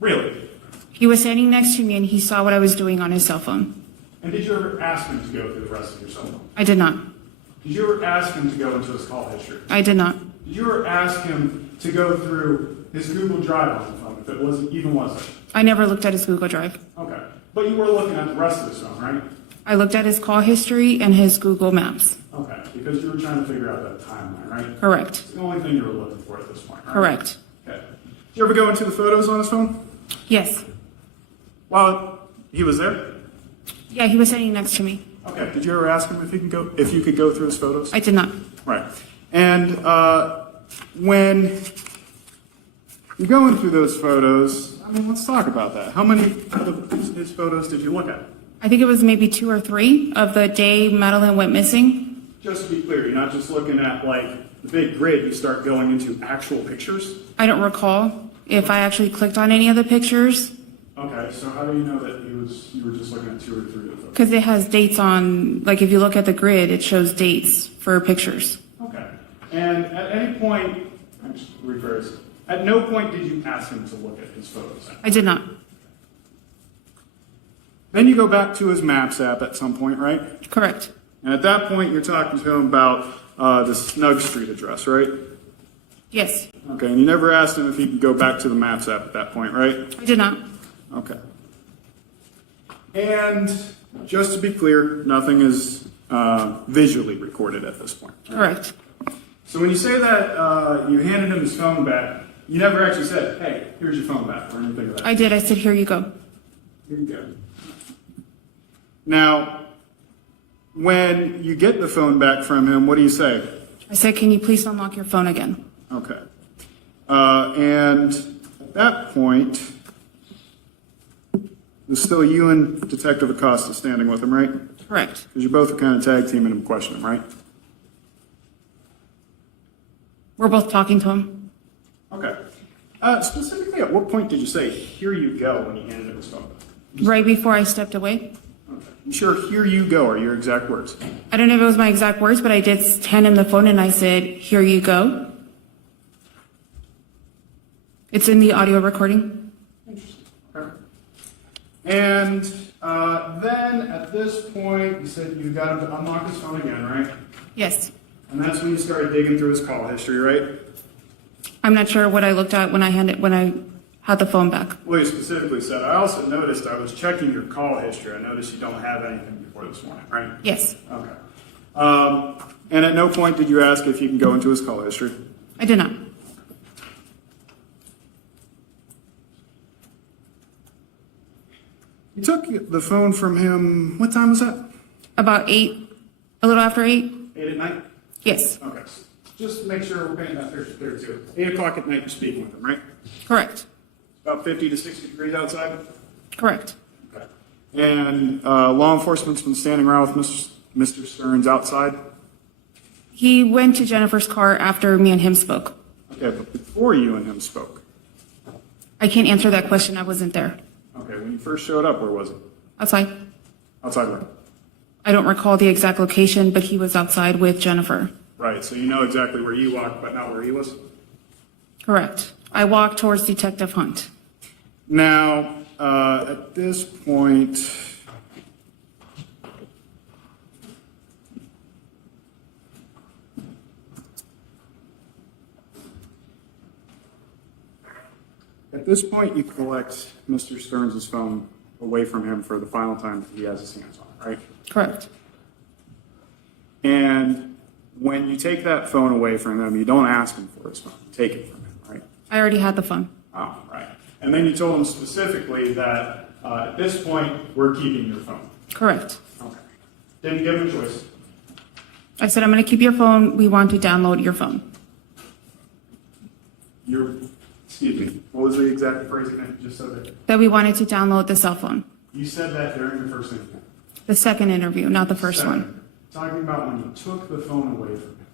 Really? He was standing next to me and he saw what I was doing on his cell phone. And did you ever ask him to go through the rest of your cell phone? I did not. Did you ever ask him to go into his call history? I did not. Did you ever ask him to go through his Google Drive on the phone, if it was? I never looked at his Google Drive. Okay. But you were looking at the rest of his phone, right? I looked at his call history and his Google Maps. Okay, because you were trying to figure out that timeline, right? Correct. It's the only thing you were looking for at this point, right? Correct. Okay. Did you ever go into the photos on his phone? Yes. While he was there? Yeah, he was standing next to me. Okay. Did you ever ask him if you could go through his photos? I did not. Right. And when you're going through those photos, I mean, let's talk about that. How many of his photos did you look at? I think it was maybe 2 or 3 of the day Madeline went missing. Just to be clear, you're not just looking at like the big grid, you start going into actual pictures? I don't recall if I actually clicked on any of the pictures Okay, so how do you know that you were just looking at 2 or 3 of those? because it has dates on, like if you look at the grid, it shows dates for pictures. Okay. And at any point, I'm just rephrase, at no point did you ask him to look at his photos? I did not. Then you go back to his Maps app at some point, right? Correct. And at that point, you're talking to him about the Snug Street address, right? Yes. Okay, and you never asked him if he could go back to the Maps app at that point, right? I did not. Okay. And just to be clear, nothing is visually recorded at this point. Correct. So when you say that you handed him his phone back, you never actually said, hey, here's your phone back, or anything like that. I did. I said, here you go. Here you go. Now, when you get the phone back from him, what do you say? I said, can you please unlock your phone again? Okay. And at that point, it's still you and Detective Acosta standing with him, right? Correct. Because you both are kind of tag teaming him, questioning him, right? We're both talking to him. Okay. Specifically, at what point did you say, here you go, when you handed him his phone? Right before I stepped away. Okay. You sure here you go are your exact words? I don't know if it was my exact words, but I did hand him the phone and I said, here you go. It's in the audio recording. Interesting. Okay. And then at this point, you said you got him to unlock his phone again, right? Yes. And that's when you started digging through his call history, right? I'm not sure what I looked at when I had the phone back. Well, you specifically said, I also noticed I was checking your call history. I noticed you don't have anything before this morning, right? Yes. Okay. And at no point did you ask if you can go into his call history? I did not. You took the phone from him, what time was that? About 8, a little after 8? 8 at night? Yes. Okay. Just make sure we're paying that picture clear too. 8 o'clock at night you're speaking with him, right? Correct. About 50 to 60 degrees outside? Correct. Okay. And law enforcement's been standing around with Mr. Sterns outside? He went to Jennifer's car after me and him spoke. Okay, but before you and him spoke? I can't answer that question. I wasn't there. Okay, when you first showed up, where was it? Outside. Outside where? I don't recall the exact location, but he was outside with Jennifer. Right, so you know exactly where you walked, but not where he was? Correct. I walked towards Detective Hunt. Now, at this point, you collect Mr. Sterns' phone away from him for the final time that he has his hands on it, right? Correct. And when you take that phone away from him, you don't ask him for his phone. You take it from him, right? I already had the phone. Oh, right. And then you told him specifically that at this point, we're keeping your phone. Correct. Okay. Didn't give him a choice. I said, I'm going to keep your phone. We want to download your phone. Excuse me, what was the exact phrasing that you just said there? That we wanted to download the cell phone. You said that during the first interview. The second interview, not the first one. Talking about when you took the phone away from him,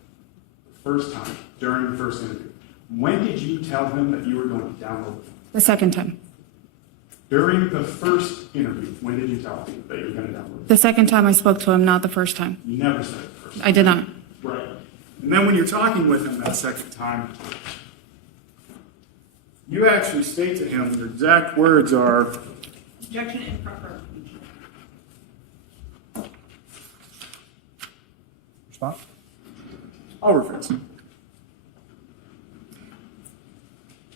the first time, during the first interview. When did you tell him that you were going to download the phone? The second time. During the first interview, when did you tell him that you were going to download it? The second time I spoke to him, not the first time. You never said it the first time. I did not. Right. And then when you're talking with him that second time, you actually state to him, your exact words are, Objection improper. Response? I'll rephrase.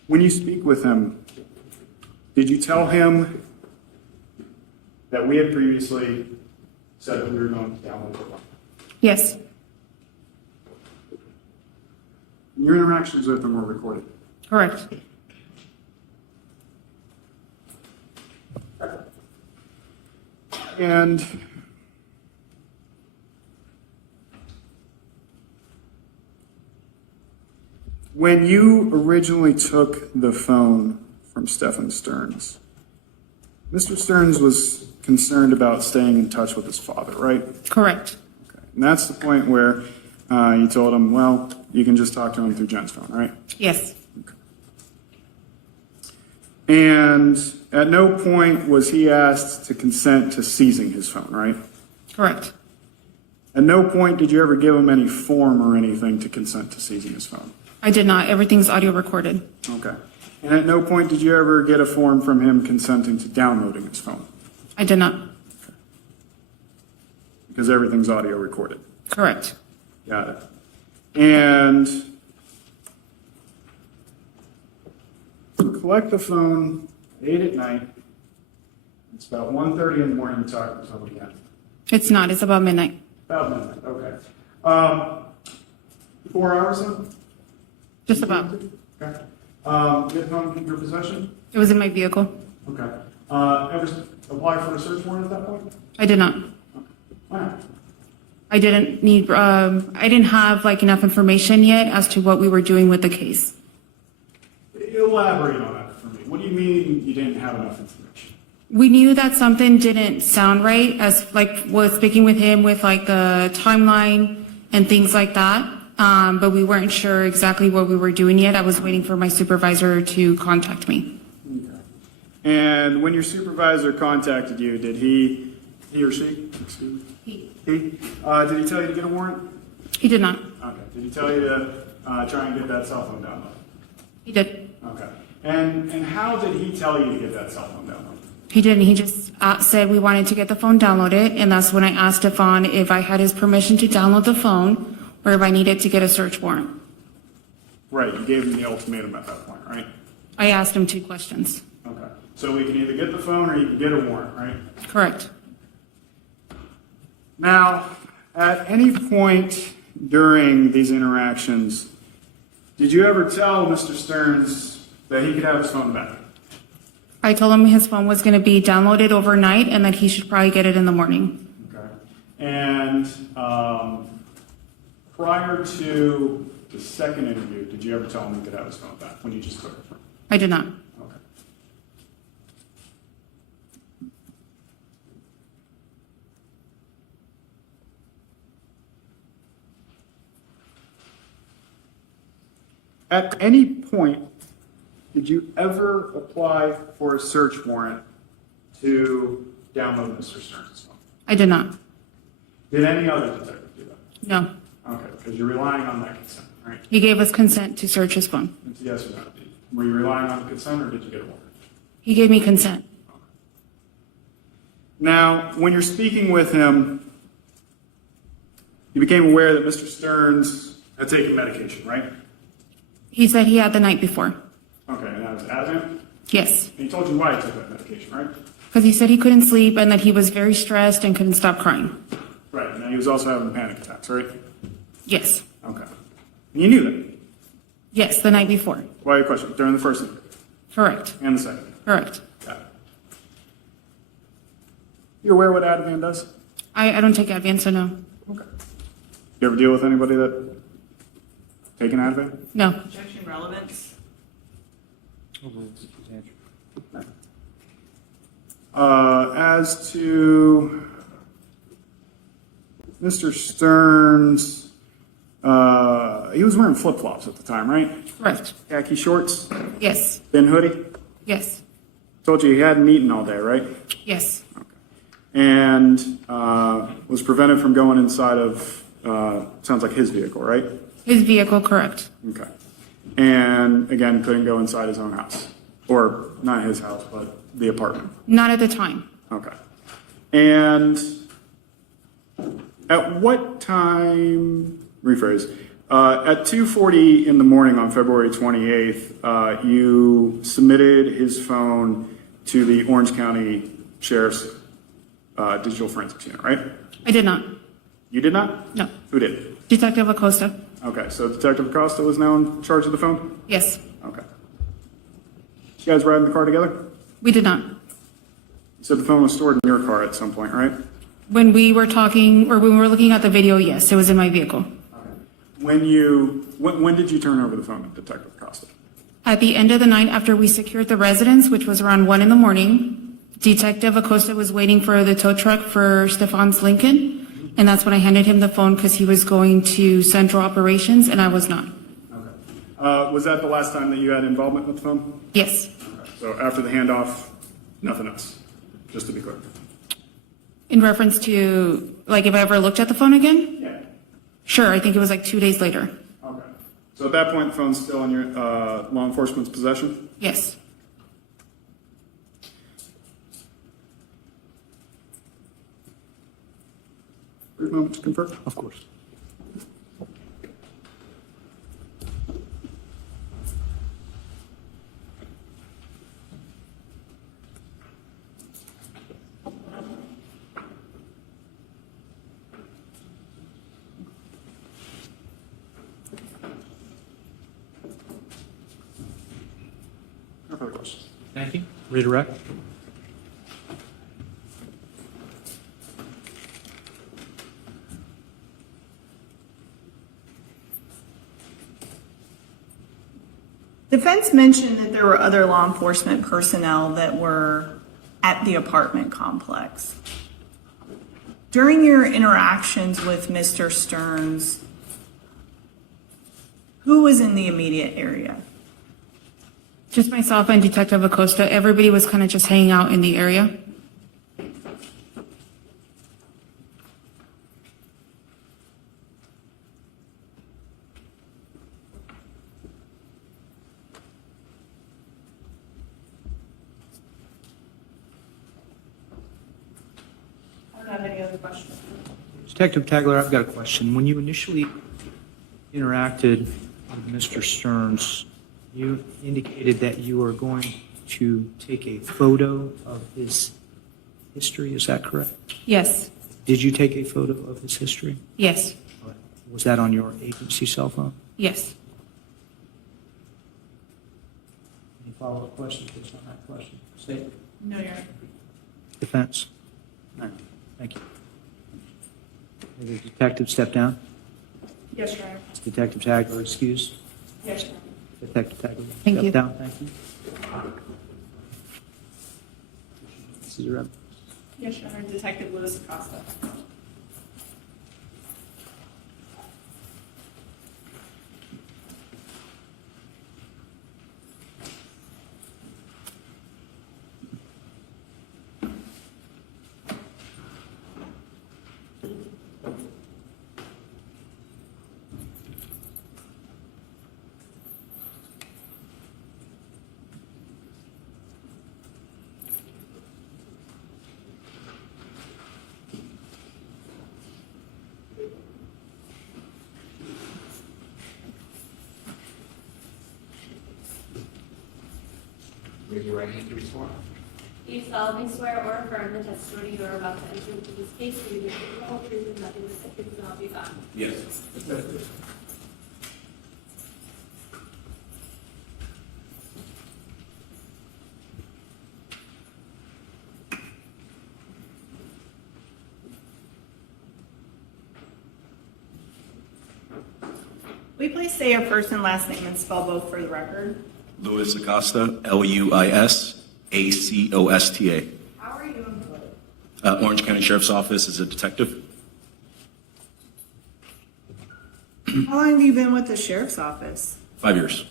When you speak with him, did you tell him that we had previously said that we were going to download the phone? Yes. Your interactions with him were recorded. Correct. And when you originally took the phone from Stephan Sterns, Mr. Sterns was concerned about staying in touch with his father, right? Correct. Okay. And that's the point where you told him, well, you can just talk to him through Jen's phone, right? Yes. And at no point was he asked to consent to seizing his phone, right? Correct. At no point did you ever give him any form or anything to consent to seizing his phone? I did not. Everything's audio recorded. Okay. And at no point did you ever get a form from him consenting to downloading his phone? I did not. Because everything's audio recorded. Correct. Got it. And you collect the phone 8 at night. It's about 1:30 in the morning, you talk to somebody again. It's not. It's about midnight. About midnight, okay. 4 hours then? Just about. Okay. You had phone in your possession? It was in my vehicle. Okay. Ever apply for a search warrant at that point? I did not. Why not? I didn't need, I didn't have like enough information yet as to what we were doing with the case. Elaborate on that for me. What do you mean you didn't have enough information? We knew that something didn't sound right as like was speaking with him with like the timeline and things like that. But we weren't sure exactly what we were doing yet. I was waiting for my supervisor to contact me. Okay. And when your supervisor contacted you, did he or she, excuse me? Did he tell you to get a warrant? He did not. Okay. Did he tell you to try and get that cell phone downloaded? He did. Okay. And how did he tell you to get that cell phone downloaded? He didn't. He just said we wanted to get the phone downloaded, and that's when I asked Stephan if I had his permission to download the phone or if I needed to get a search warrant. Right, you gave him the ultimatum at that point, right? I asked him 2 questions. Okay. So we can either get the phone or you can get a warrant, right? Correct. Now, at any point during these interactions, did you ever tell Mr. Sterns that he could have his phone back? I told him his phone was going to be downloaded overnight and that he should probably get it in the morning. Okay. And prior to the second interview, did you ever tell him he could have his phone back when you just took it from him? I did not. Okay. At any point, did you ever apply for a search warrant to download Mr. Sterns' phone? I did not. Did any other detective do that? No. Okay, because you're relying on that consent, right? He gave us consent to search his phone. It's a yes or no. Were you relying on the consent or did you get a warrant? He gave me consent. Now, when you're speaking with him, you became aware that Mr. Sterns had taken medication, right? He said he had the night before. Okay, and that was Ativan? Yes. And he told you why he took that medication, right? Because he said he couldn't sleep and that he was very stressed and couldn't stop crying. Right, now he was also having panic attacks, right? Yes. Okay. And you knew that? Yes, the night before. Why your question? During the first interview? Correct. And the second? Correct. Got it. You aware what Ativan does? I don't take Advance, so no. Okay. You ever deal with anybody that taken Ativan? No. Objection relevance. As to Mr. Sterns, he was wearing flip-flops at the time, right? Correct. Khaki shorts, Yes. thin hoodie. Yes. Told you he hadn't eaten all day, right? Yes. And was prevented from going inside of, sounds like his vehicle, right? His vehicle, correct. Okay. And again, couldn't go inside his own house. Or not his house, but the apartment. Not at the time. Okay. And at what time, rephrase, at 2:40 in the morning on February 28th, you submitted his phone to the Orange County Sheriff's Digital Forensics Unit, right? I did not. You did not? No. Who did? Detective Acosta. Okay, so Detective Acosta was now in charge of the phone? Yes. Okay. You guys ride in the car together? We did not. You said the phone was stored in your car at some point, right? When we were talking, or when we were looking at the video, yes, it was in my vehicle. When did you turn over the phone to Detective Acosta? At the end of the night after we secured the residence, which was around 1 in the morning, Detective Acosta was waiting for the tow truck for Stephan's Lincoln, and that's when I handed him the phone because he was going to Central Operations, and I was not. Okay. Was that the last time that you had involvement with the phone? Yes. Okay. So after the handoff, nothing else, just to be clear. In reference to, like, if I ever looked at the phone again? Yeah. Sure, I think it was like 2 days later. Okay. So at that point, the phone's still in your law enforcement's possession? Yes. Brief moment to confirm? Of course. No further questions. Thank you. Redirect. Defense mentioned that there were other law enforcement personnel that were at the apartment complex. During your interactions with Mr. Sterns, who was in the immediate area? Just myself and Detective Acosta. Everybody was kind of just hanging out in the area. have any other questions? Detective Tagler, I've got a question. When you initially interacted with Mr. Sterns, you indicated that you were going to take a photo of his history. Is that correct? Yes. Did you take a photo of his history? Yes. Was that on your agency cell phone? Yes. Any follow-up questions based on that question? State. No, Your Honor. Defense? No. Thank you. Will the detective step down? Yes, Your Honor. Detective Tagler excused? Yes, Your Honor. Detective Tagler Thank step you. down. Thank you. Cesar Evans. Yes, Your Honor. Detective Lewis Acosta. Raise your right hand to respond. Do you solemnly swear or affirm the testimony you are about to enter into this case to be the truth, the whole truth, and nothing but the truth, so help you God? Yes. Will you please say your first and last name and spell both for the record? Louis Acosta, Luisacosta. How are you employed? Orange County Sheriff's Office as a detective. How long have you been with the sheriff's office? 5 years.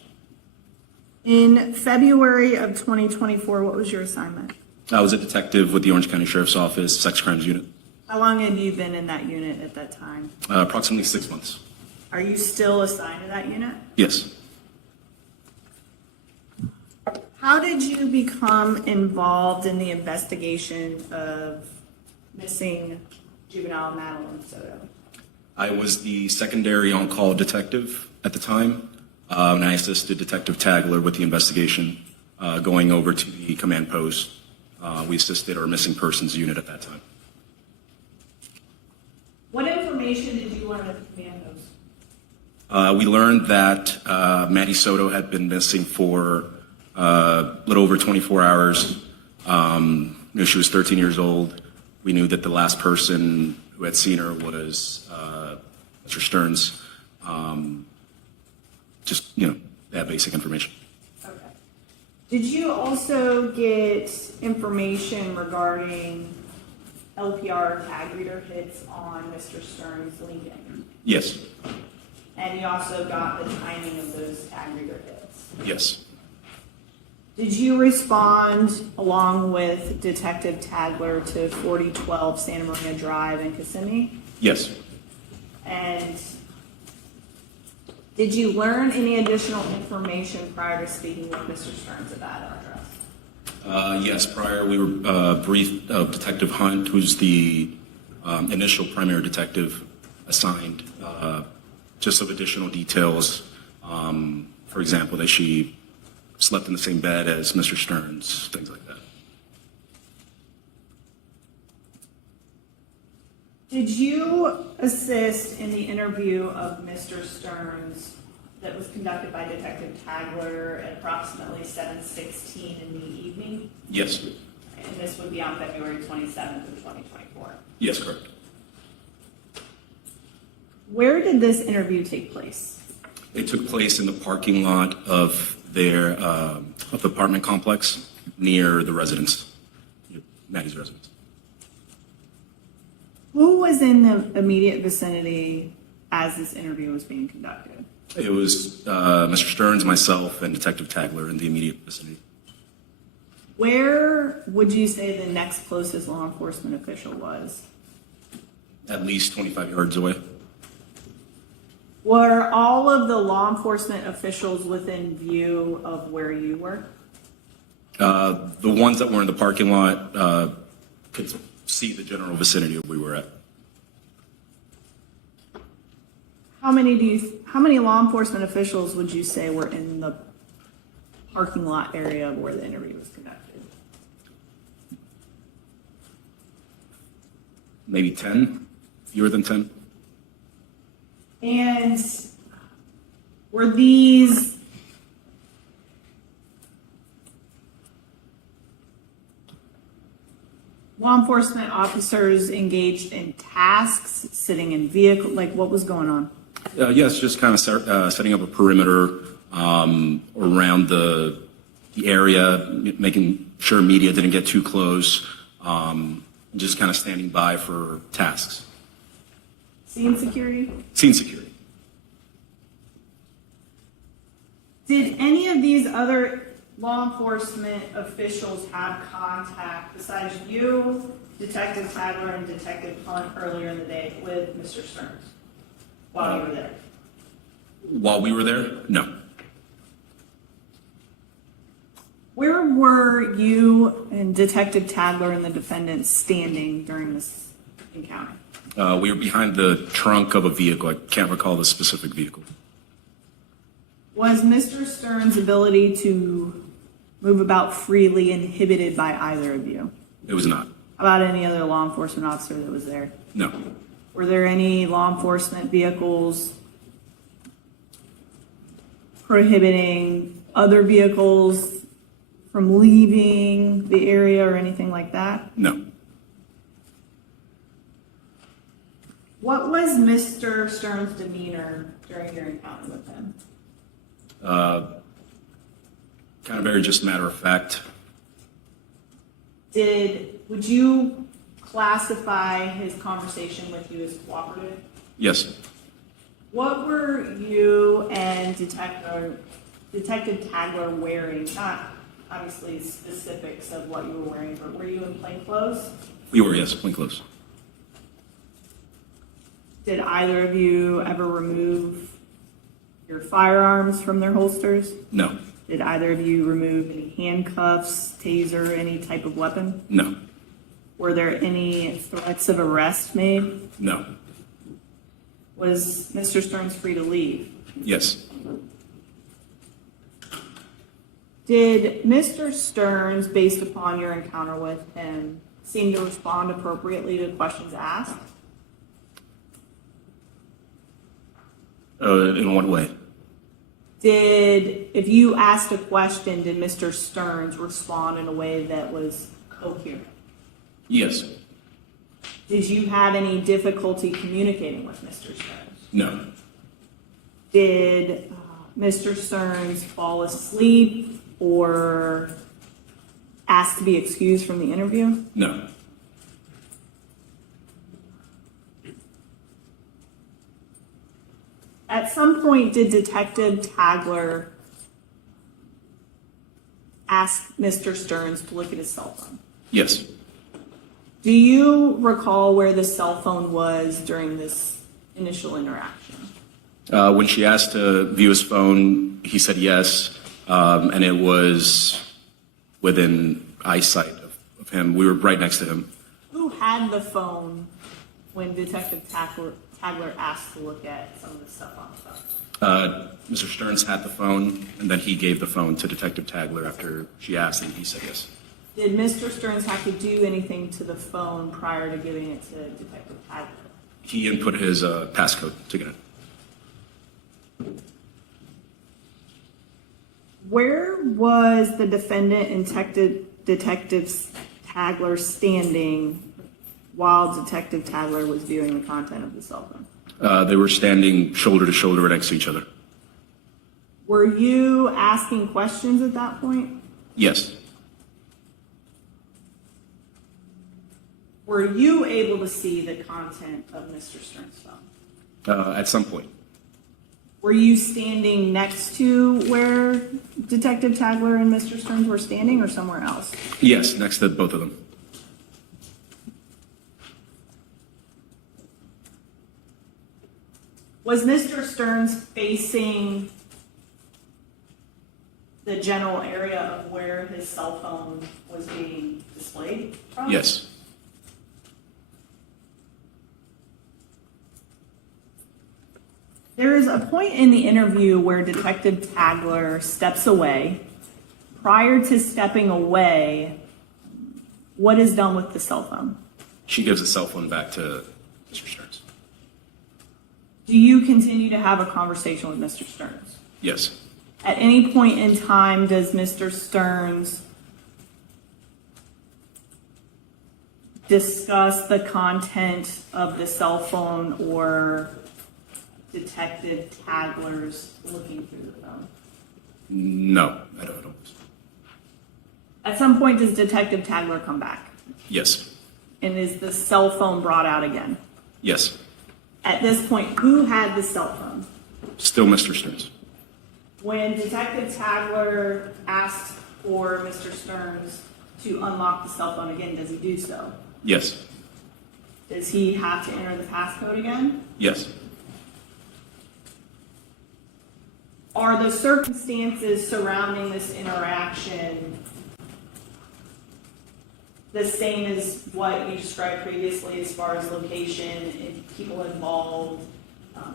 In February of 2024, what was your assignment? I was a detective with the Orange County Sheriff's Office Sex Crimes Unit. How long had you been in that unit at that time? Approximately 6 months. Are you still assigned to that unit? Yes. How did you become involved in the investigation of missing juvenile Madeline Soto? I was the secondary on-call detective at the time, and I assisted Detective Tagler with the investigation, going over to the command post. We assisted our missing persons unit at that time. What information did you learn at the command post? We learned that Maddie Soto had been missing for a little over 24 hours. She was 13 years old. We knew that the last person who had seen her was Mr. Sterns. Just, that basic information. Okay. Did you also get information regarding LPR tag reader hits on Mr. Sterns' Lincoln? Yes. And you also got the timing of those tag reader hits? Yes. Did you respond along with Detective Tagler to 4012 Santa Maria Drive in Kissimmee? Yes. And did you learn any additional information prior to speaking with Mr. Sterns at that address? Yes. Prior, we were briefed of Detective Hunt, who's the initial primary detective assigned, just some additional details. For example, that she slept in the same bed as Mr. Sterns, things like that. Did you assist in the interview of Mr. Sterns that was conducted by Detective Tagler at approximately 7:16 in the evening? Yes. And this would be on February 27th of 2024. Yes, correct. Where did this interview take place? It took place in the parking lot of their of the apartment complex near the residence, Maddie's residence. Who was in the immediate vicinity as this interview was being conducted? It was Mr. Sterns, myself, and Detective Tagler in the immediate vicinity. Where would you say the next closest law enforcement official was? At least 25 yards away. Were all of the law enforcement officials within view of where you were? The ones that were in the parking lot could see the general vicinity of where we were at. How many law enforcement officials would you say were in the parking lot area of where the interview was conducted? Maybe 10, fewer than 10. And were these law enforcement officers engaged in tasks, sitting in vehicle, like what was going on? Yes, just kind of setting up a perimeter around the area, making sure media didn't get too close, just kind of standing by for tasks. Scene security? Scene security. Did any of these other law enforcement officials have contact besides you, Detective Tagler, and Detective Hunt earlier in the day with Mr. Sterns while you were there? While we were there? No. Where were you and Detective Tagler and the defendant standing during this encounter? We were behind the trunk of a vehicle. I can't recall the specific vehicle. Was Mr. Sterns' ability to move about freely inhibited by either of you? It was not. How about any other law enforcement officer that was there? No. Were there any law enforcement vehicles prohibiting other vehicles from leaving the area or anything like that? No. What was Mr. Sterns' demeanor during your encounter with him? Kind of very just matter of fact. Would you classify his conversation with you as cooperative? Yes. What were you and Detective Tagler wearing? Not obviously specifics of what you were wearing, but were you in plain clothes? We were, yes, plain clothes. Did either of you ever remove your firearms from their holsters? No. Did either of you remove any handcuffs, taser, any type of weapon? No. Were there any threats of arrest made? No. Was Mr. Sterns free to leave? Yes. Did Mr. Sterns, based upon your encounter with him, seem to respond appropriately to questions asked? In what way? If you asked a question, did Mr. Sterns respond in a way that was coherent? Yes. Did you have any difficulty communicating with Mr. Sterns? No. Did Mr. Sterns fall asleep or ask to be excused from the interview? No. At some point, did Detective Tagler ask Mr. Sterns to look at his cell phone? Yes. Do you recall where the cell phone was during this initial interaction? When she asked to view his phone, he said yes, and it was within eyesight of him. We were right next to him. Who had the phone when Detective Tagler asked to look at some of the stuff on the phone? Mr. Sterns had the phone, and then he gave the phone to Detective Tagler after she asked, and he said yes. Did Mr. Sterns have to do anything to the phone prior to giving it to Detective Tagler? He input his passcode to get it. Where was the defendant and Detective Tagler standing while Detective Tagler was viewing the content of the cell phone? They were standing shoulder to shoulder next to each other. Were you asking questions at that point? Yes. Were you able to see the content of Mr. Sterns' phone? At some point. Were you standing next to where Detective Tagler and Mr. Sterns were standing or somewhere else? Yes, next to both of them. Was Mr. Sterns facing the general area of where his cell phone was being displayed from? Yes. There is a point in the interview where Detective Tagler steps away. Prior to stepping away, what is done with the cell phone? She gives the cell phone back to Mr. Stearns. Do you continue to have a conversation with Mr. Stearns? Yes. At any point in time, does Mr. Stearns discuss the content of the cell phone or Detective Tagler's looking through the phone? No, I don't know. At some point, does Detective Tagler come back? Yes. And is the cell phone brought out again? Yes. At this point, who had the cell phone? Still Mr. Stearns. When Detective Tagler asked for Mr. Stearns to unlock the cell phone again, does he do so? Yes. Does he have to enter the passcode again? Yes. Are the circumstances surrounding this interaction the same as what you described previously as far as location and people involved,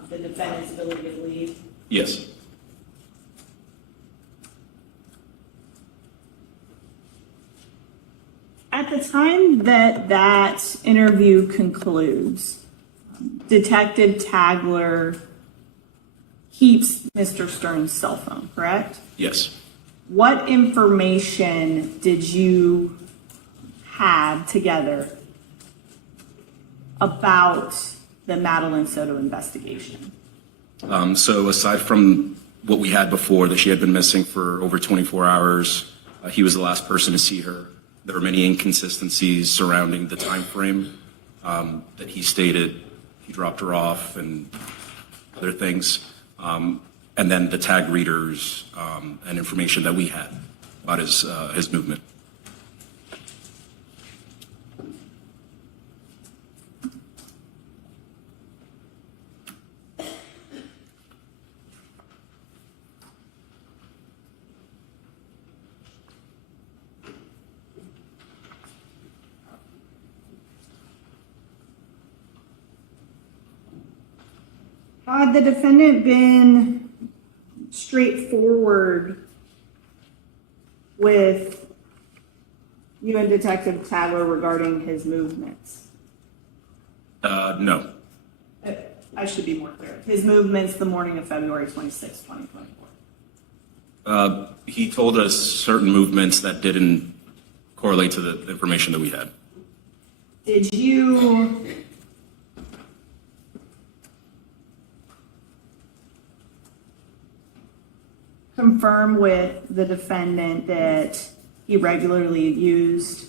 the defendant's ability to leave? Yes. At the time that that interview concludes, Detective Tagler keeps Mr. Stearns' cell phone, correct? Yes. What information did you have together about the Madeline Soto investigation? So aside from what we had before, that she had been missing for over 24 hours, he was the last person to see her. There were many inconsistencies surrounding the time frame that he stated. He dropped her off and other things. And then the tag readers and information that we had about his movement. Had the defendant been straightforward with you and Detective Tagler regarding his movements? No. I should be more clear. His movements the morning of February 26, 2024. He told us certain movements that didn't correlate to the information that we had. Did you confirm with the defendant that he regularly used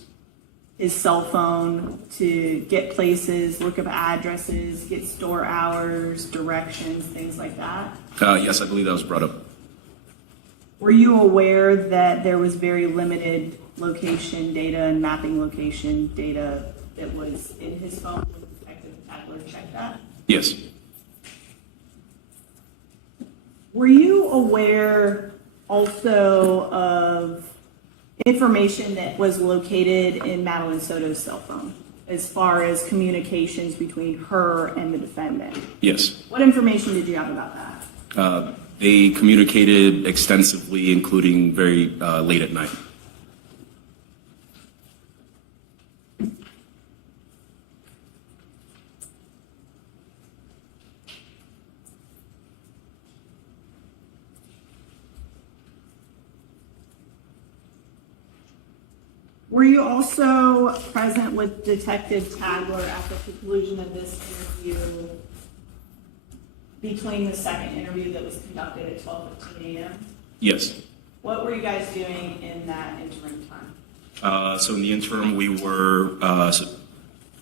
his cell phone to get places, look up addresses, get store hours, directions, things like that? Yes, I believe that was brought up. Were you aware that there was very limited location data and mapping location data that was in his phone when Detective Tagler checked that? Yes. Were you aware also of information that was located in Madeline Soto's cell phone as far as communications between her and the defendant? Yes. What information did you have about that? They communicated extensively, including very late at night. Were you also present with Detective Tagler at the conclusion of this interview between the second interview that was conducted at 12:15 a.m.? Yes. What were you guys doing in that interim time? So in the interim, we were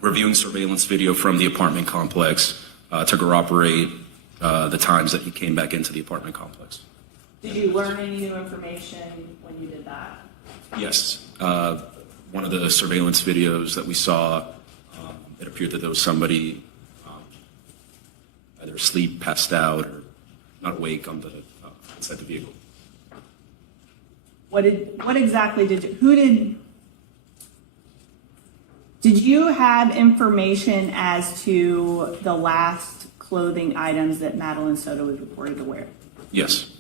reviewing surveillance video from the apartment complex to corroborate the times that he came back into the apartment complex. Did you learn any new information when you did that? Yes. One of the surveillance videos that we saw, it appeared that there was somebody either asleep, passed out, or not awake on the inside the vehicle. What exactly did you have information as to the last clothing items that Madeline Soto was reported to wear? Yes.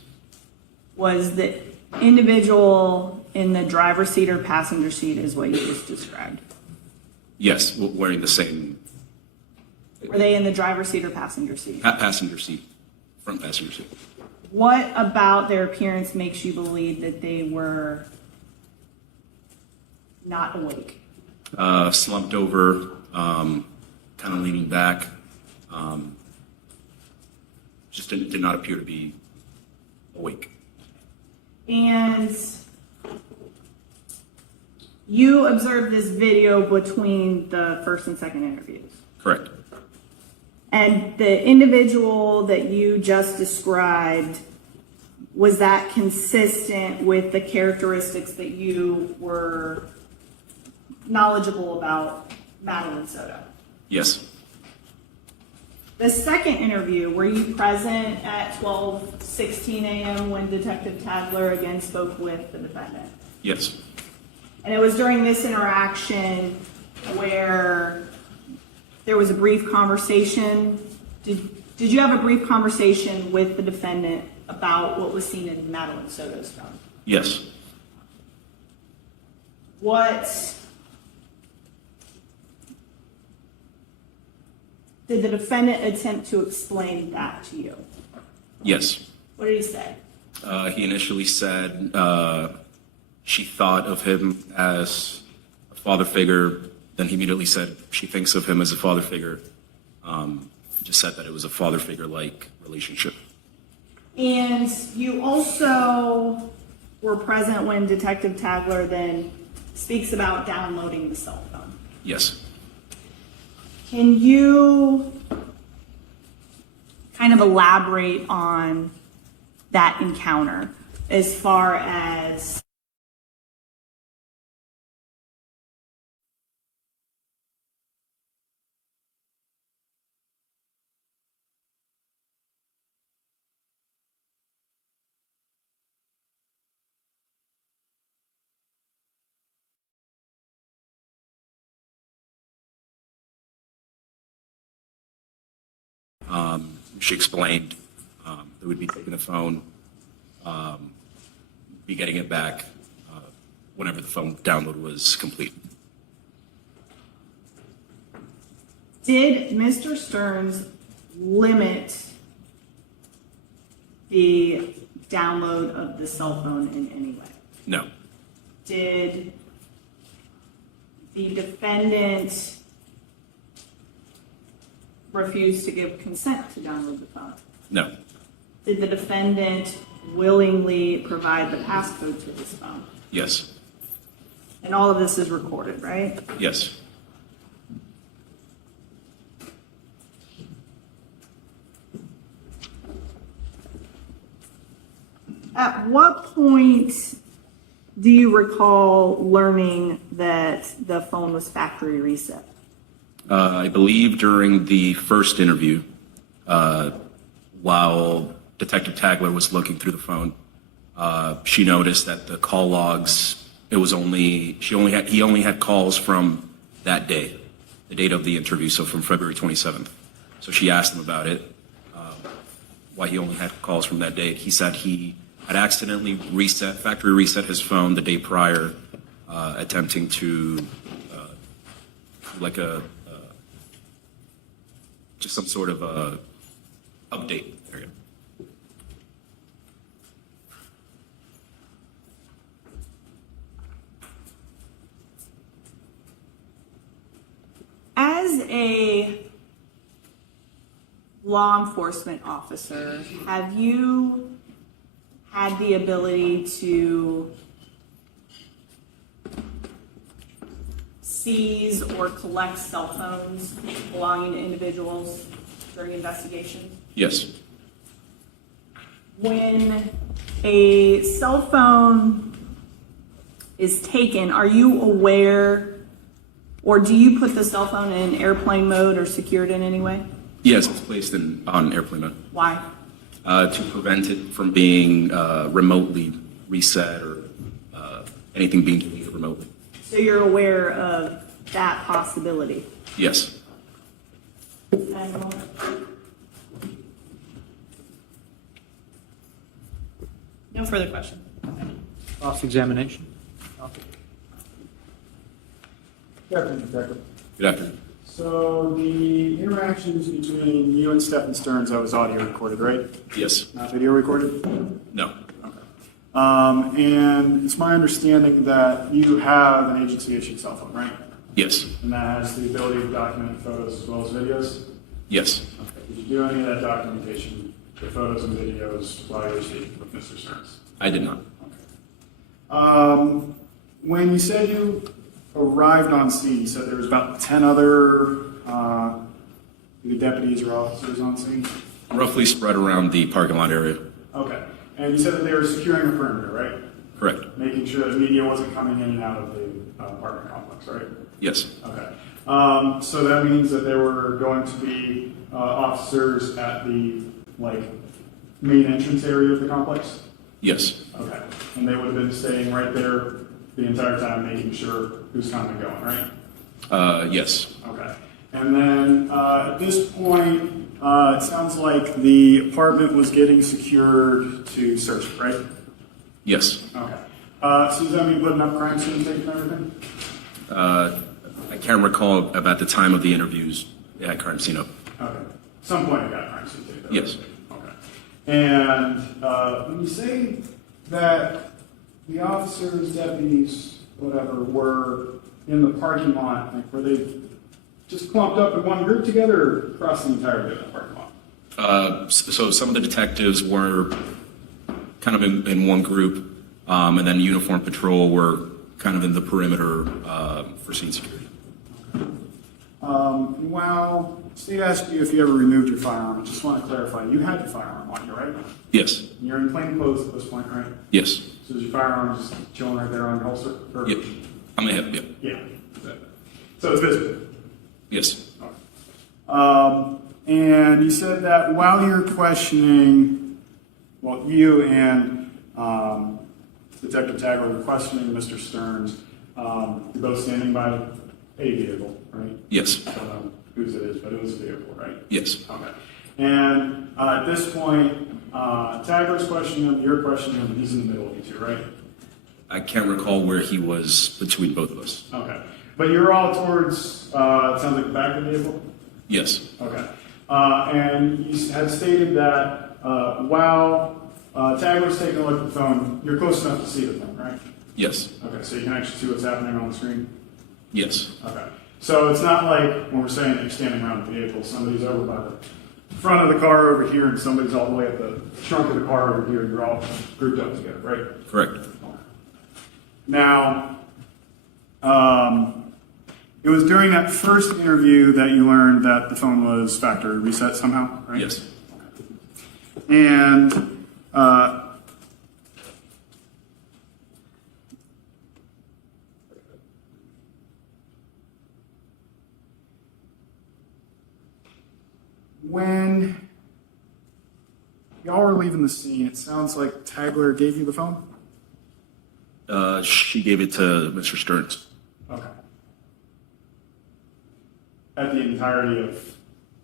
Was the individual in the driver's seat or passenger seat is what you just described? Yes, wearing the same Were they in the driver's seat or passenger seat? passenger seat, front passenger seat. What about their appearance makes you believe that they were not awake? Slumped over, kind of leaning back. Just did not appear to be awake. And you observed this video between the first and second interviews. Correct. And the individual that you just described, was that consistent with the characteristics that you were knowledgeable about Madeline Soto? Yes. The second interview, were you present at 12:16 a.m. when Detective Tagler again spoke with the defendant? Yes. And it was during this interaction where there was a brief conversation. Did you have a brief conversation with the defendant about what was seen in Madeline Soto's phone? Yes. What did the defendant attempt to explain that to you? Yes. What did he say? He initially said she thought of him as a father figure. Then he immediately said she thinks of him as a father figure. Just said that it was a father figure-like relationship. And you also were present when Detective Tagler then speaks about downloading the cell phone. Yes. Can you kind of elaborate on that encounter as far as She explained that we'd be taking the phone, be getting it back whenever the phone download was complete. did Mr. Sterns limit the download of the cell phone in any way? No. Did the defendant refuse to give consent to download the phone? No. Did the defendant willingly provide the passcode to his phone? Yes. And all of this is recorded, right? Yes. At what point do you recall learning that the phone was factory reset? I believe during the first interview, while Detective Tagler was looking through the phone, she noticed that the call logs, he only had calls from that day, the date of the interview, so from February 27th. So she asked him about it, why he only had calls from that date. He said he had accidentally factory reset his phone the day prior, attempting to just some sort of update. There you go. As a law enforcement officer, have you had the ability to seize or collect cell phones belonging to individuals during investigations? Yes. When a cell phone is taken, are you aware, or do you put the cell phone in airplane mode or secured in any way? Yes, it's placed on airplane mode. Why? To prevent it from being remotely reset or anything being deleted remotely. So you're aware of that possibility? Yes. No further questions. Cross-examination. Good afternoon, Detective. Good afternoon. So the interactions between you and Stephan Sterns, that was audio recorded, right? Yes. Not video recorded? No. And it's my understanding that you have an agency-issued cell phone, right? Yes. And that has the ability to document photos as well as videos? Yes. Okay. Did you do any of that documentation, the photos and videos, while you were speaking with Mr. Sterns? I did not. When you said you arrived on scene, you said there was about 10 other either deputies or officers on scene? Roughly spread around the parking lot area. Okay. And you said that they were securing the perimeter, right? Correct. Making sure that media wasn't coming in and out of the apartment complex, right? Yes. Okay. So that means that there were going to be officers at the main entrance area of the complex? Yes. Okay. And they would have been staying right there the entire time, making sure who's coming and going, right? Yes. Okay. And then at this point, it sounds like the apartment was getting secured to search it, right? Yes. Okay. So does that mean putting up crime scene tape and everything? I can't recall about the time of the interviews at crime scene up. Okay. Some point I got crime scene tape. Though. Yes. Okay. And when you say that the officers, deputies, whatever, were in the parking lot, were they just clumped up in one group together or across the entirety of the parking lot? So some of the detectives were kind of in one group, and then uniform patrol were kind of in the perimeter for scene security. Well, State asked you if you ever removed your firearm. I just want to clarify. You had your firearm on you, right? Yes. You're in plain clothes at this point, right? Yes. So is your firearm just chilling right there on your holster? Or? Yep. I'm a hip. Yep. Yeah. So it's visible? Yes. And you said that while you're questioning, well, you and Detective Tagler were questioning Mr. Sterns, you're both standing by a vehicle, right? Yes. I don't know whose it is, but it was a vehicle, right? Yes. Okay. And at this point, Tagler's questioning him, you're questioning him, he's in the middle of you two, right? I can't recall where he was between both of us. Okay. But you're all towards, it sounds like the back of the vehicle? Yes. Okay. And you had stated that while Tagler's taking a look at the phone, you're close enough to see the phone, right? Yes. Okay, so you can actually see what's happening on the screen? Yes. Okay. So it's not like when we're saying that you're standing around the vehicle, somebody's over by the front of the car over here and somebody's all the way at the trunk of the car over here, you're all grouped up together, right? Correct. Now, it was during that first interview that you learned that the phone was factory reset somehow, right? Yes. And when y'all were leaving the scene, it sounds like Tagler gave you the phone? She gave it to Mr. Sterns. Okay. At the entirety of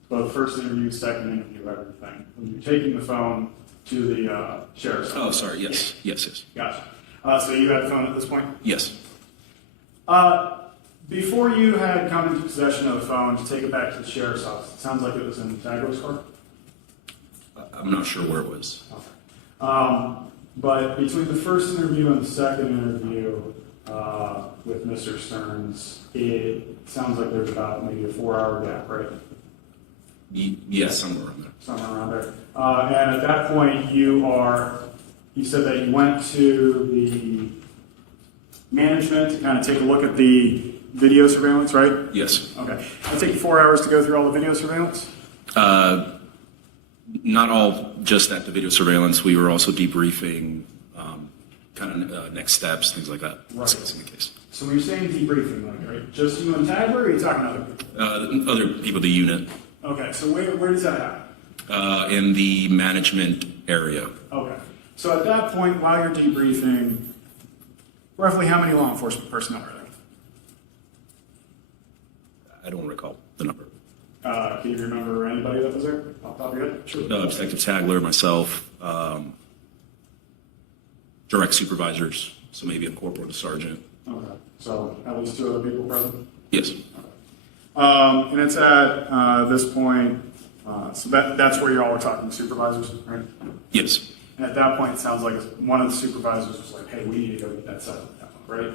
both first interview, second interview, everything. When you're taking the phone to the sheriff's Oh, office. sorry. Yes. Yes. Yes. Gotcha. So you had the phone at this point? Yes. Before you had come into possession of the phone to take it back to the sheriff's office, it sounds like it was in Tagler's car? I'm not sure where it was. Okay. But between the first interview and the second interview with Mr. Sterns, it sounds like there's about maybe a 4-hour gap, right? Yes, somewhere around there. Somewhere around there. And at that point, you said that you went to the management to kind of take a look at the video surveillance, right? Yes. Okay. It'll take you 4 hours to go through all the video surveillance? Not all just at the video surveillance. We were also debriefing kind of next steps, things like that. Right. Discussing the case. So when you're saying debriefing, right? Just you and Tagler, or are you talking to other people? Other people, the unit, Okay, so where does that happen? in the management area. Okay. So at that point, while you're debriefing, roughly how many law enforcement personnel are there? I don't recall the number. Can you remember anybody that was there off the top of your head? Sure. Detective Tagler, myself, direct supervisors, so maybe a corporal to sergeant. Okay, so at least 2 other people present? Yes. And it's at this point, so that's where you all were talking to supervisors, right? Yes. And at that point, it sounds like one of the supervisors was like, hey, we need to go get that settlement, right?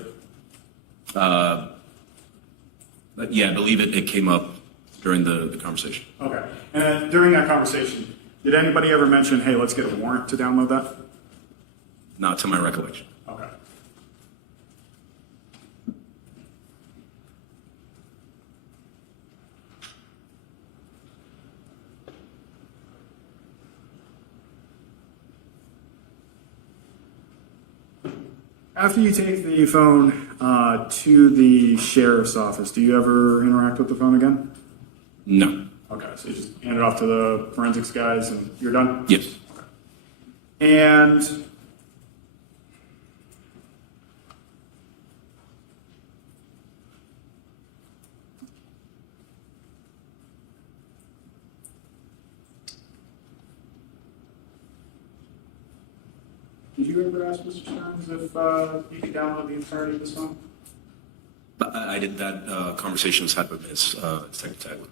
But yeah, I believe it came up during the conversation. Okay. And then during that conversation, did anybody ever mention, hey, let's get a warrant to download that? Not to my recollection. Okay. After you take the phone to the sheriff's office, do you ever interact with the phone again? No. Okay, so you just hand it off to the forensics guys and you're done? Yes. And did you ever ask Mr. Sterns if you could download the entirety of this phone? But I did that conversation was had with Ms. Detective Tagler.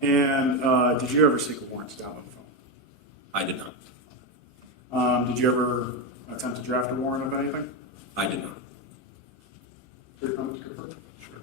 And did you ever seek a warrant to download the phone? I did not. Did you ever attempt to draft a warrant of anything? I did not. Your comment to confirm? Sure.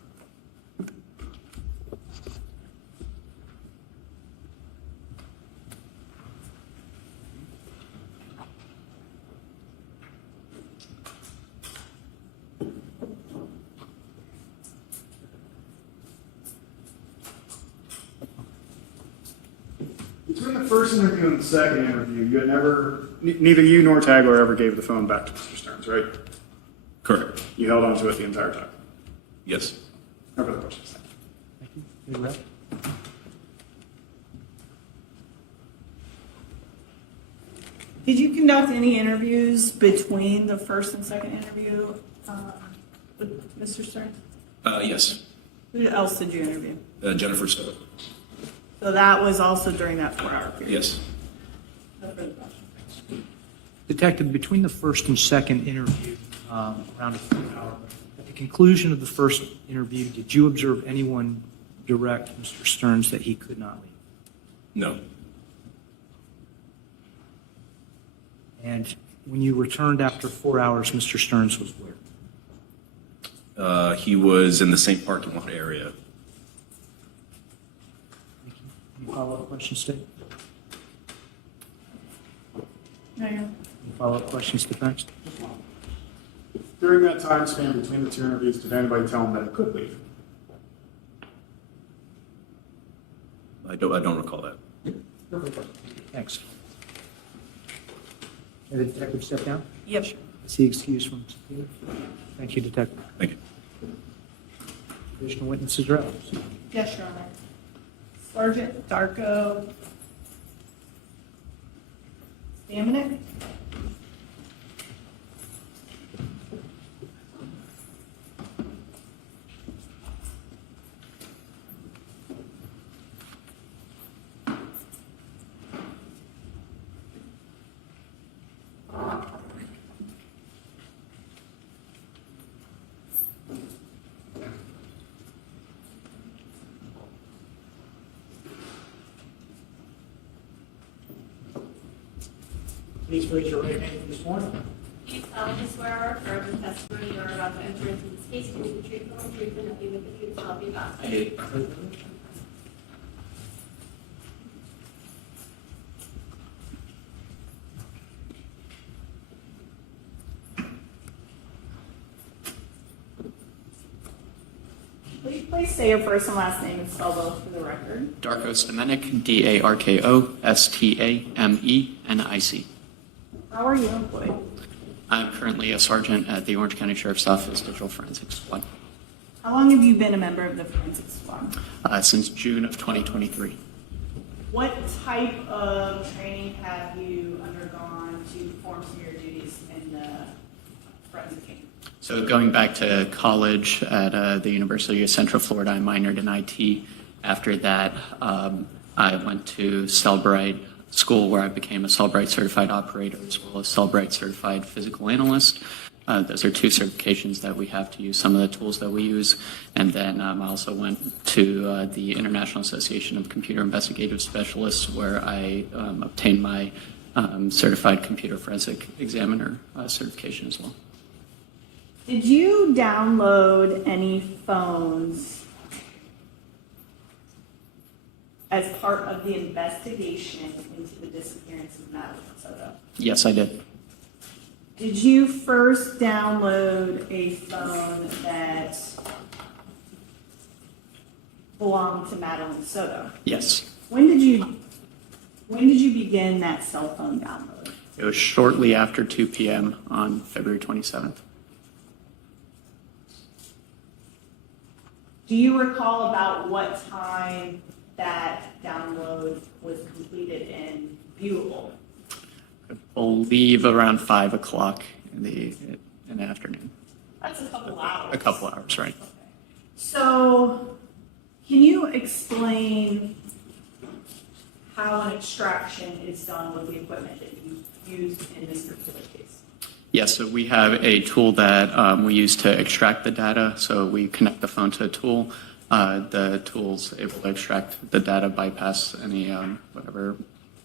Between the first interview and the second interview, you had never, neither you nor Tagler ever gave the phone back to Mr. Sterns, right? Correct. You held on to it the entire time. Yes. No further questions. Did you conduct any interviews between the first and second interview with Mr. Stearns? Yes. Who else did you interview? Jennifer Soto. So that was also during that 4-hour period? Yes. No further questions. Detective, between the first and second interview, around a 4-hour, at the conclusion of the first interview, did you observe anyone direct Mr. Sterns that he could not leave? No. And when you returned after 4 hours, Mr. Sterns was where? He was in the same parking lot area. Any follow-up questions, State? No, Any follow-up questions, defense? During that time span between the 2 interviews, did anybody tell him that he could leave? I don't recall that. Thanks. May the detective step down? Yes, sir. Is he excused from subpoena? Thank you, Detective. Thank you. Additional witnesses are out. Yes, Your Honor. Sergeant Darko Staminik? Please raise your right hand for this morning. Do you solemnly swear or affirm the testimony you are about to enter into this case to be the truth, the whole truth, and nothing but the truth, so help you God? I do. Will you please say your first and last name and spell both for the record? Darko Stamenik, D-A-R-K-O-S-T-A-M-E-N-I-C. How are you employed? I'm currently a sergeant at the Orange County Sheriff's Office Digital Forensics Squad How long have you been a member of the forensic squad? since June of 2023. What type of training have you undergone to perform some of your duties in the forensic team? So going back to college at the University of Central Florida, I minored in IT. After that, I went to Cellbrite, school where I became a Cellbrite certified operator as well as Cellbrite certified physical analyst. Those are two certifications that we have to use some of the tools that we use. And then I also went to the International Association of Computer Investigative Specialists, where I obtained my certified computer forensic examiner certification as well. Did you download any phones as part of the investigation into the disappearance of Madeline Soto? Yes, I did. Did you first download a phone that belonged to Madeline Soto? Yes. When did you begin that cell phone download? It was shortly after 2 p.m. on February 27th. Do you recall about what time that download was completed and viewable? I believe around 5 o'clock in the afternoon. That's a couple hours. A couple hours, right? So, can you explain how an extraction is done with the equipment that you used in this particular case? Yes, so we have a tool that we use to extract the data. So we connect the phone to a tool. The tool's able to extract the data, bypass any whatever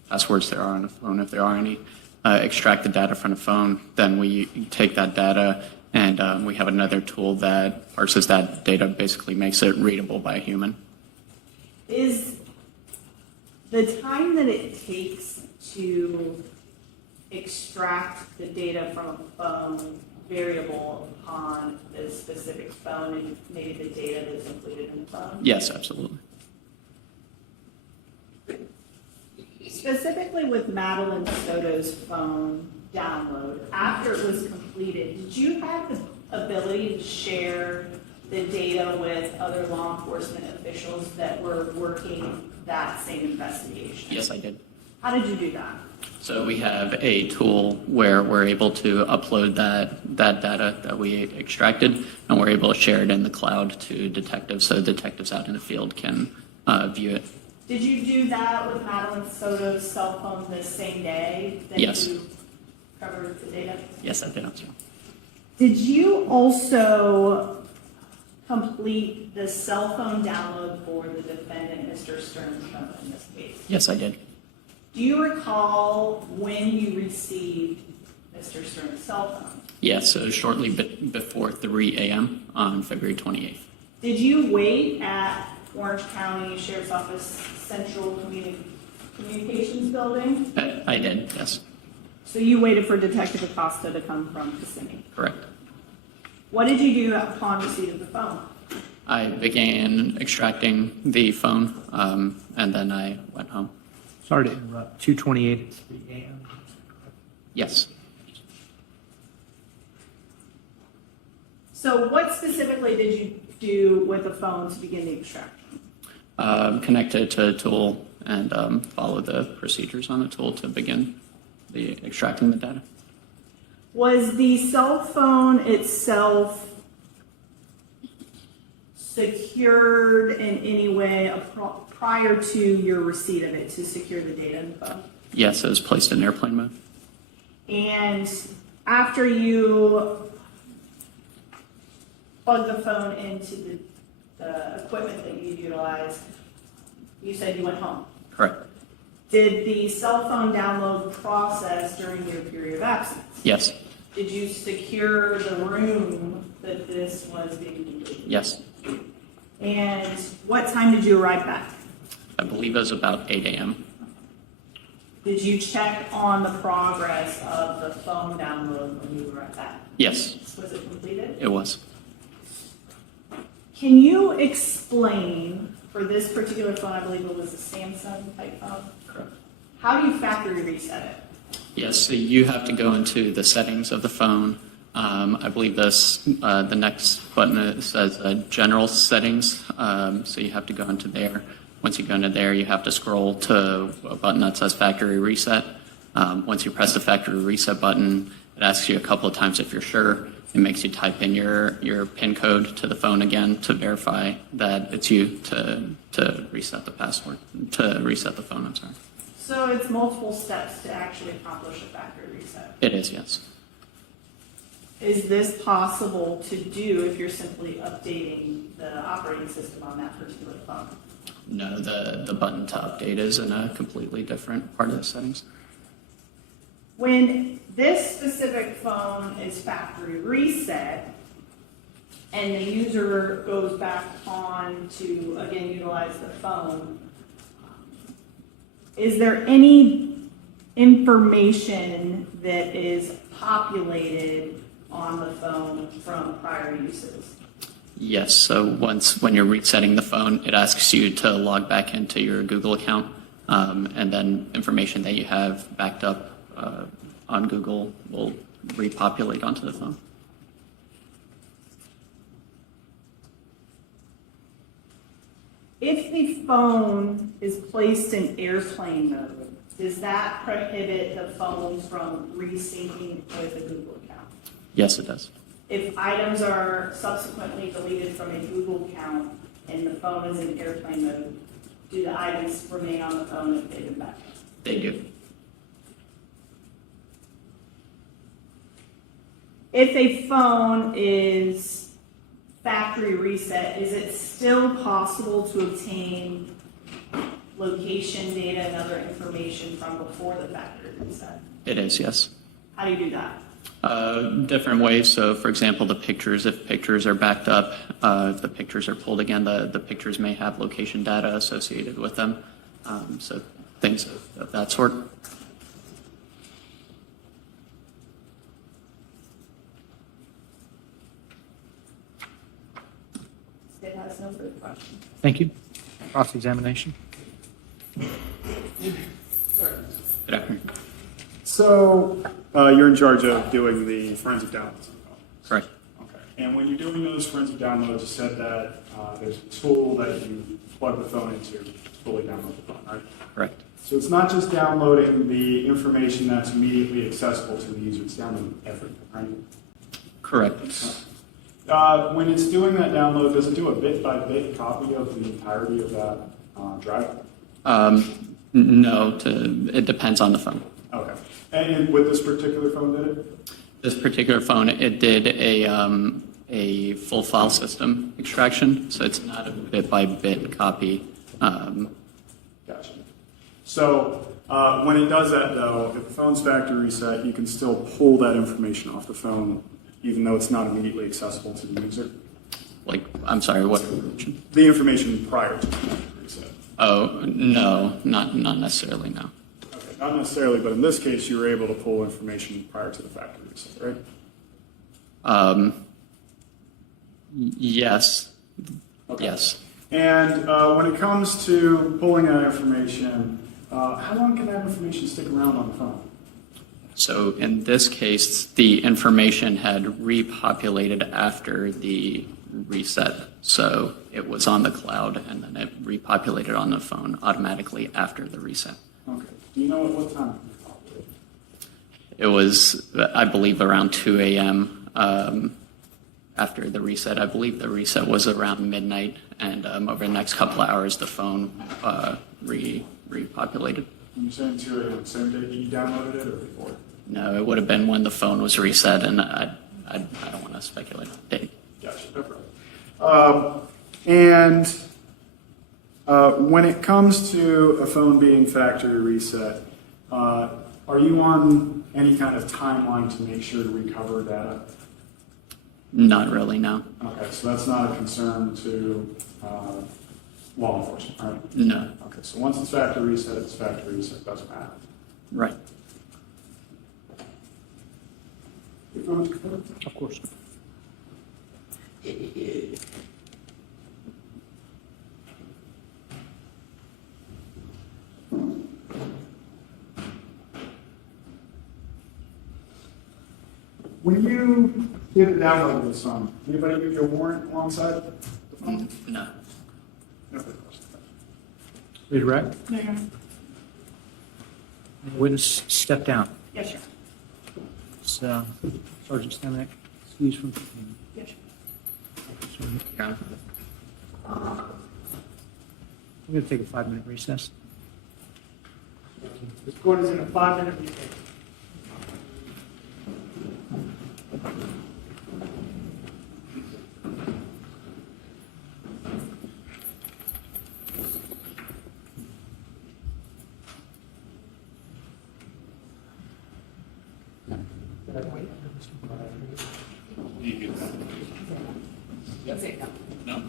passwords there are on the phone, if there are any, extract the data from the phone. Then we take that data and we have another tool that parses that data, basically makes it readable by a human. Is the time that it takes to extract the data from a phone variable upon the specific phone and maybe the data that's included in the phone? Yes, absolutely. Specifically with Madeline Soto's phone download, after it was completed, did you have the ability to share the data with other law enforcement officials that were working that same investigation? Yes, I did. How did you do that? So we have a tool where we're able to upload that data that we extracted, and we're able to share it in the cloud to detectives, so detectives out in the field can view it. Did you do that with Madeline Soto's cell phone the same day that Yes. you covered the data? Yes, I did. Did you also complete the cell phone download for the defendant, Mr. Sterns, in this case? Yes, I did. Do you recall when you received Mr. Sterns' cell phone? Yes, so shortly before 3 a.m. on February 28th. Did you wait at Orange County Sheriff's Office Central Communications Building? I did, yes. So you waited for Detective Acosta to come from Kissimmee? Correct. What did you do upon receipt of the phone? I began extracting the phone, and then I went home. Sorry to interrupt. 2:28 at 3 a.m. Yes. So what specifically did you do with the phone to begin the extraction? Connected to a tool and follow the procedures on the tool to begin the extracting the data. Was the cell phone itself secured in any way prior to your receipt of it to secure the data in the phone? Yes, it was placed in airplane mode. And after you plug the phone into the equipment that you utilized, you said you went home. Correct. Did the cell phone download process during your period of absence? Yes. Did you secure the room that this was being completed? Yes. And what time did you arrive back? I believe it was about 8 a.m. Did you check on the progress of the phone download when you arrived back? Yes, Was it completed? it was. Can you explain, for this particular phone, I believe it was a Samsung type phone? Correct. How do you factory reset it? Yes, so you have to go into the settings of the phone. I believe the next button says general settings. So you have to go into there. Once you go into there, you have to scroll to a button that says factory reset. Once you press the factory reset button, it asks you a couple of times if you're sure. It makes you type in your PIN code to the phone again to verify that it's you to reset the password, to reset the phone, I'm sorry. So it's multiple steps to actually accomplish a factory reset. It is, yes. Is this possible to do if you're simply updating the operating system on that particular phone? No, the button to update is in a completely different part of the settings. When this specific phone is factory reset and the user goes back on to, again, utilize the phone, is there any information that is populated on the phone from prior uses? Yes, so when you're resetting the phone, it asks you to log back into your Google account, and then information that you have backed up on Google will repopulate onto the phone. If the phone is placed in airplane mode, does that prohibit the phone from resyncing with a Google account? Yes, it does. If items are subsequently deleted from a Google account and the phone is in airplane mode, do the items remain on the phone if they've been backed up? They do. If a phone is factory reset, is it still possible to obtain location data and other information from before the factory reset? It is, yes. How do you do that? Different ways. So, for example, the pictures, if pictures are backed up, if the pictures are pulled again, the pictures may have location data associated with them. So things of that sort. It has no further questions. Thank you. Cross-examination. Good afternoon. So, you're in charge of doing the forensic downloads. Correct. Okay. And when you're doing those forensic downloads, you said that there's a tool that you plug the phone into to fully download the phone, right? Correct. So it's not just downloading the information that's immediately accessible to the user, it's downloading everything, right? Correct. When it's doing that download, does it do a bit-by-bit copy of the entirety of that drive? No, it depends on the phone. Okay. And with this particular phone, did it? This particular phone, it did a full file system extraction, so it's not a bit-by-bit copy. Gotcha. So when it does that, though, if the phone's factory reset, you can still pull that information off the phone, even though it's not immediately accessible to the user? Like, I'm sorry, what? The information prior to the factory reset. Oh, no, not necessarily, no. Okay, not necessarily, but in this case, you were able to pull information prior to the factory reset, right? Yes. Okay. Yes. And when it comes to pulling that information, how long can that information stick around on the phone? So in this case, the information had repopulated after the reset. So it was on the cloud and then it repopulated on the phone automatically after the reset. Okay. Do you know at what time? It was, I believe, around 2 a.m. After the reset. I believe the reset was around midnight, and over the next couple of hours, the phone repopulated. When you're saying 2 a.m., same day you downloaded it or before? No, it would have been when the phone was reset, and I don't want to speculate on the date. Gotcha, no problem. When it comes to a phone being factory reset, are you on any kind of timeline to make sure to recover data? Not really, no. Okay, so that's not a concern to law enforcement, right? No. Okay, so once it's factory reset, doesn't matter. Right. Of course. When you did a download of this phone, anybody give you a warrant alongside the phone? No. No further questions. Read right. Yeah. Witness, step down. Yes, sir. So, Sergeant Stanek, excuse from. Yes, sir. Your Honor. We're going to take a 5-minute recess. This court is in a 5-minute recess. No?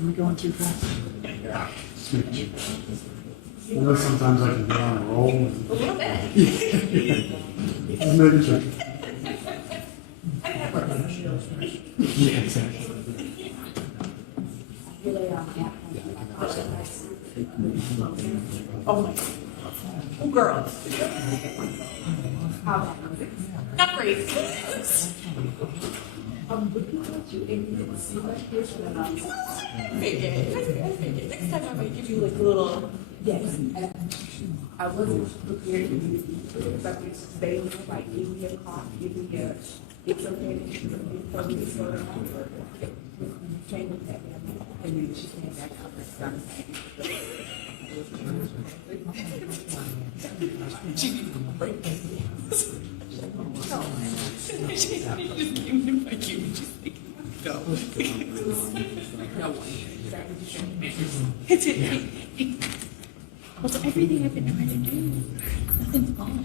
Am I going too fast? Yeah. I know sometimes I can get on a roll. And... A little bit. Just making sure. Yeah, exactly. Oh my. Oh, girl. Not great. Fake it. I fake it. Next time I might give you like a little Yes, and I wasn't prepared to do something, they were like, give me a call, give me a, it's okay, it's okay, it's sort of, change that, and then she came back up and started saying. Well, everything I've been trying to do, nothing's gone.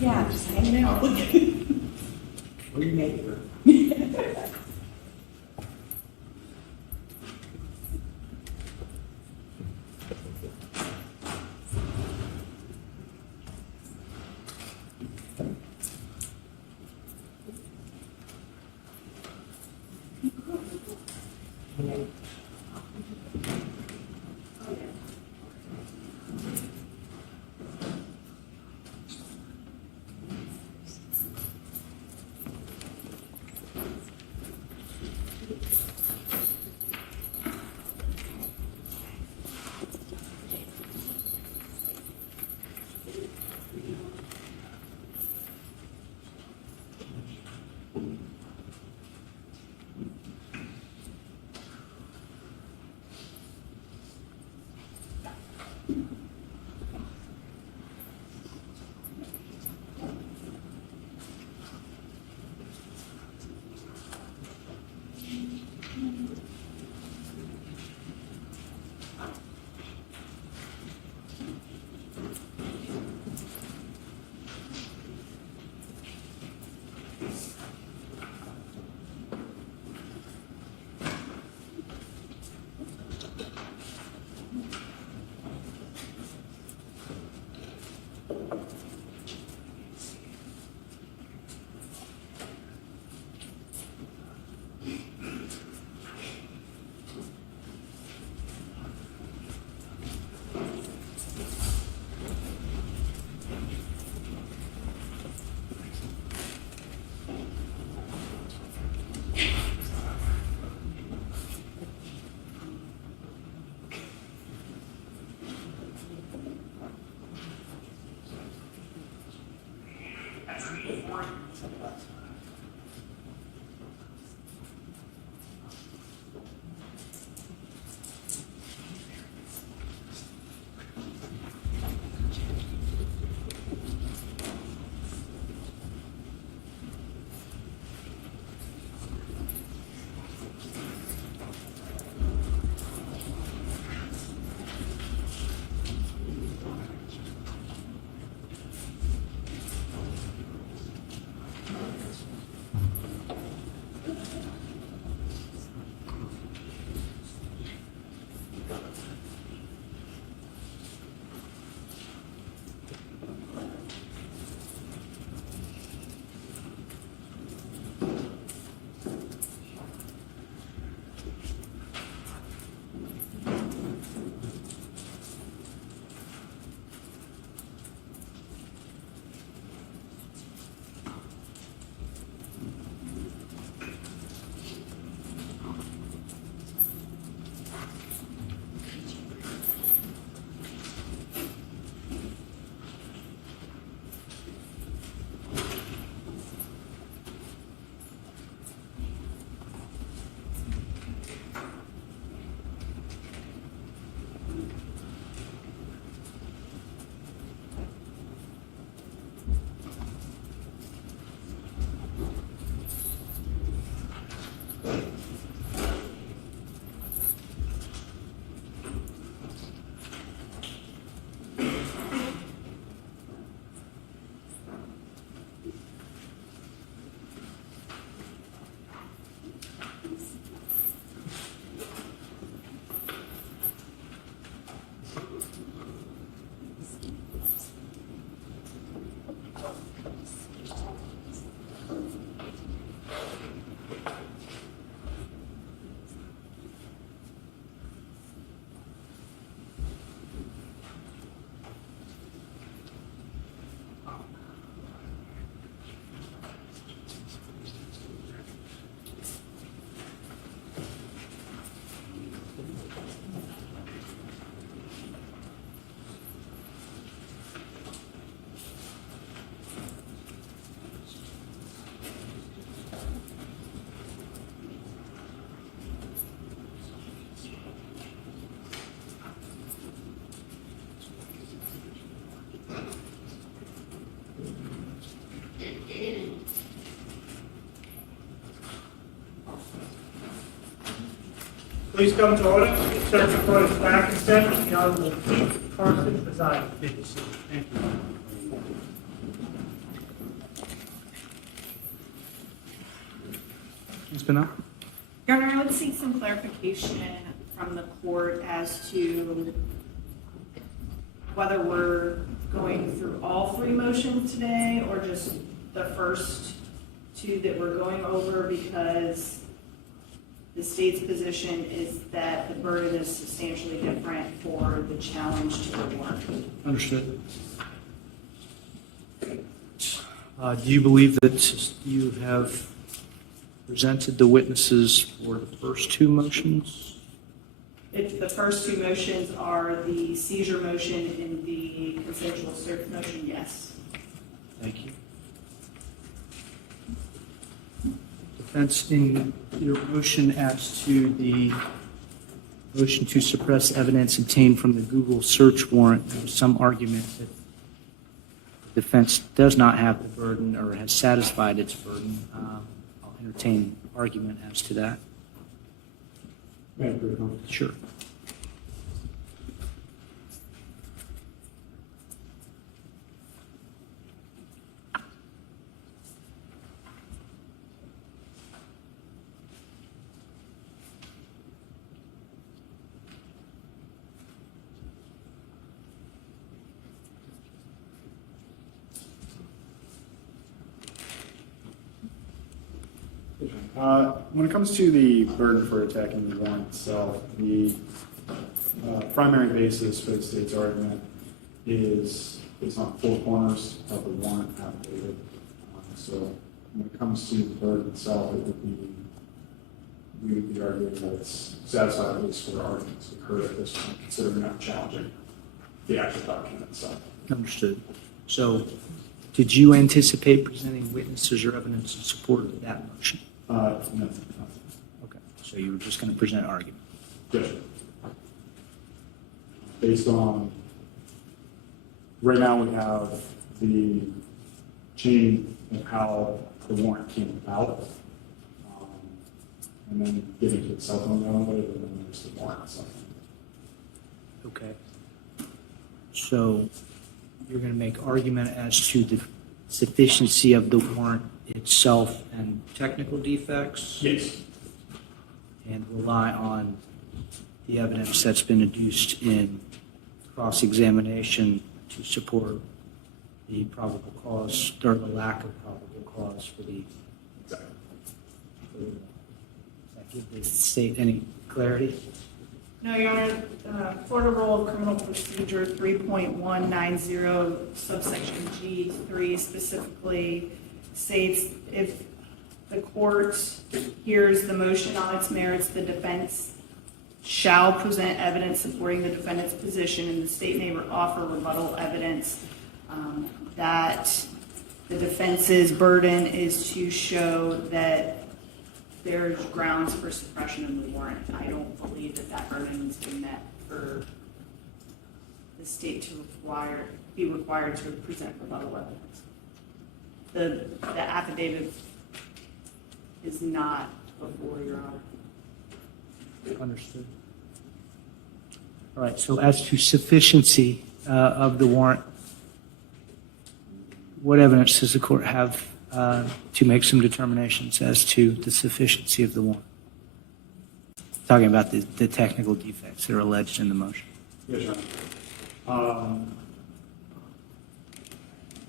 Yeah, just hanging out. We made it. Please come to order. Search the court is back and set. The Honorable Keith Carson presiding. Thank you. Ms. Benoit? Your Honor, let's seek some clarification from the court as to whether we're going through all three motions today or just the first two that we're going over, because the state's position is that the burden is substantially different for the challenge to the warrant. Understood. Do you believe that you have presented the witnesses for the first two motions? If the first two motions are the seizure motion and the consensual search motion, yes. Thank you. Defense, in your motion as to the motion to suppress evidence obtained from the Google search warrant, there was some argument that the defense does not have the burden or has satisfied its burden. I'll entertain argument as to that. Sure. When it comes to the burden for attacking the warrant itself, the primary basis for the state's argument is it's on four corners of the warrant affidavit. So when it comes to the burden itself, it would be, we would be arguing that it's satisfied at least for the arguments that occurred at this point, considering not challenging the actual document itself. Understood. So did you anticipate presenting witnesses or evidence in support of that motion? No. Okay. So you were just going to present argument? Good. Based on, right now we have the chain of how the warrant came about, and then getting to the cell phone download, and then there's the warrant itself. Okay. So you're going to make argument as to the sufficiency of the warrant itself and technical defects? Yes. And rely on the evidence that's been adduced in cross-examination to support the probable cause or the lack of probable cause for the. Exactly. Does that give the state any clarity? No, Your Honor, Florida Rule of Criminal Procedure 3.190 subsection G3 specifically states if the court hears the motion on its merits, the defense shall present evidence supporting the defendant's position, and the state may offer rebuttal evidence that the defense's burden is to show that there's grounds for suppression of the warrant. I don't believe that that burden has been met for the state to be required to present rebuttal evidence. The affidavit is not before Your Honor. Understood. All right, so as to sufficiency of the warrant, what evidence does the court have to make some determinations as to the sufficiency of the warrant? Talking about the technical defects that are alleged in the motion. Yes, Your Honor.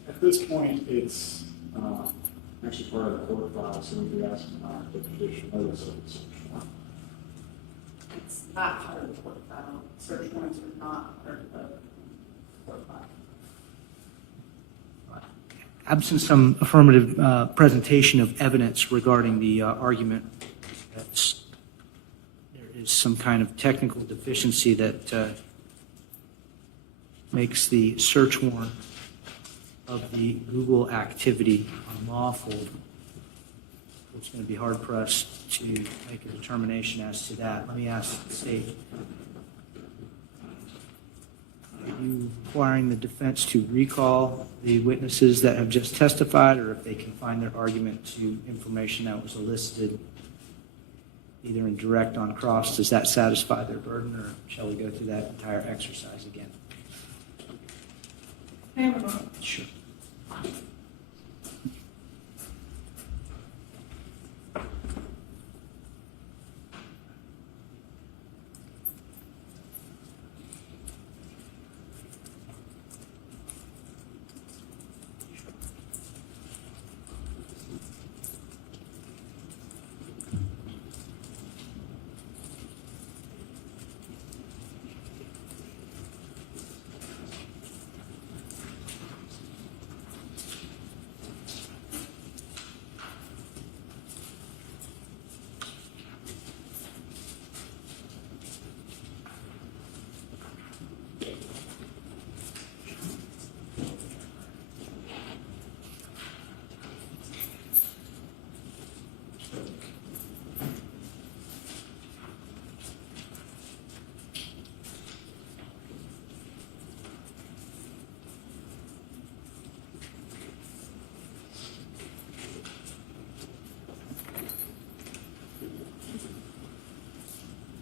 At this point, it's actually part of the court file, so we'd be asking the petition notice of the search warrant. It's not part of the court file. Search warrants are not part of the court file. Absent some affirmative presentation of evidence regarding the argument, there is some kind of technical deficiency that makes the search warrant of the Google activity unlawful. It's going to be hard pressed to make a determination as to that. Let me ask the state. Are you requiring the defense to recall the witnesses that have just testified, or if they can find their argument to information that was elicited either in direct on cross. Does that satisfy their burden, or shall we go through that entire exercise again? Sure.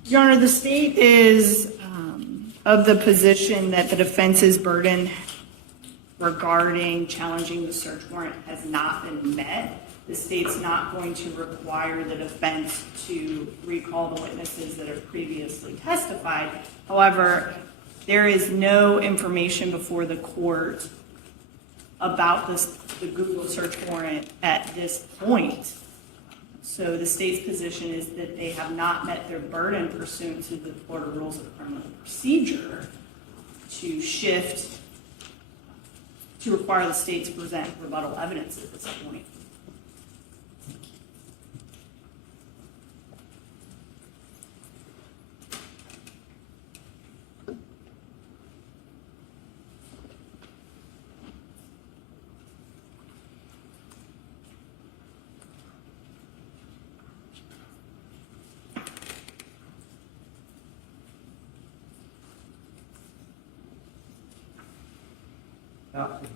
Your Honor, the state is of the position that the defense's burden regarding challenging the search warrant has not been met. The state's not going to require the defense to recall the witnesses that have previously testified. However, there is no information before the court about the Google search warrant at this point. So the state's position is that they have not met their burden pursuant to the Florida Rules of Criminal Procedure to require the state to present rebuttal evidence at this point.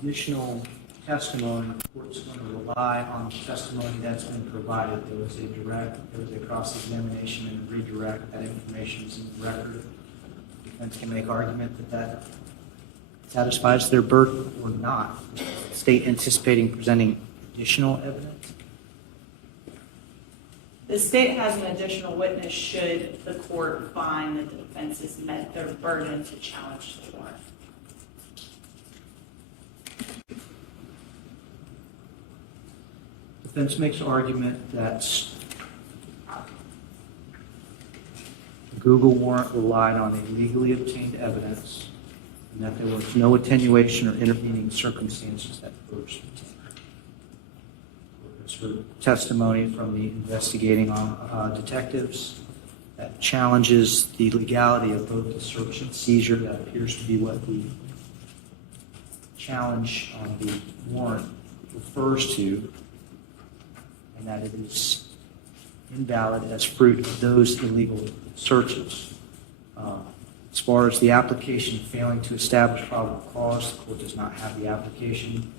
Additional testimony, the court's going to rely on the testimony that's been provided. There was a cross-examination and a redirect. That information is in the record. The defense can make argument that that satisfies their burden or not. Is the state anticipating presenting additional evidence? The state has an additional witness should the court find that the defense has met their burden to challenge the warrant. Defense makes argument that the Google warrant relied on illegally obtained evidence and that there was no attenuation or intervening circumstances that first obtained. There's her testimony from the investigating detectives that challenges the legality of both the search and seizure. That appears to be what the challenge on the warrant refers to, and that it is invalid as fruit of those illegal searches. As far as the application failing to establish probable cause, the court does not have the application.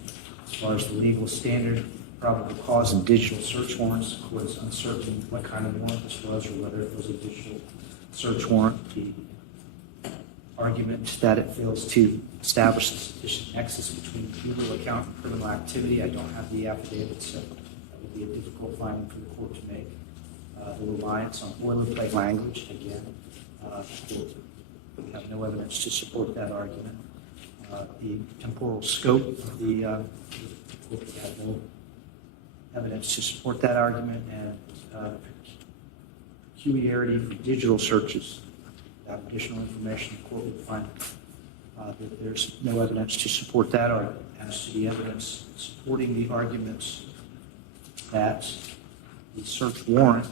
As far as the legal standard, probable cause in digital search warrants, the court is uncertain what kind of warrant this was or whether it was a digital search warrant. The argument that it fails to establish a sufficient nexus between Google account and criminal activity, I don't have the affidavit, so be a difficult finding for the court to make. The reliance on boilerplate language, again, we have no evidence to support that argument. The temporal scope of the court has no evidence to support that argument, and peculiarity for digital searches. Without additional information, the court would find that there's no evidence to support that argument. As to the evidence supporting the arguments that the search warrant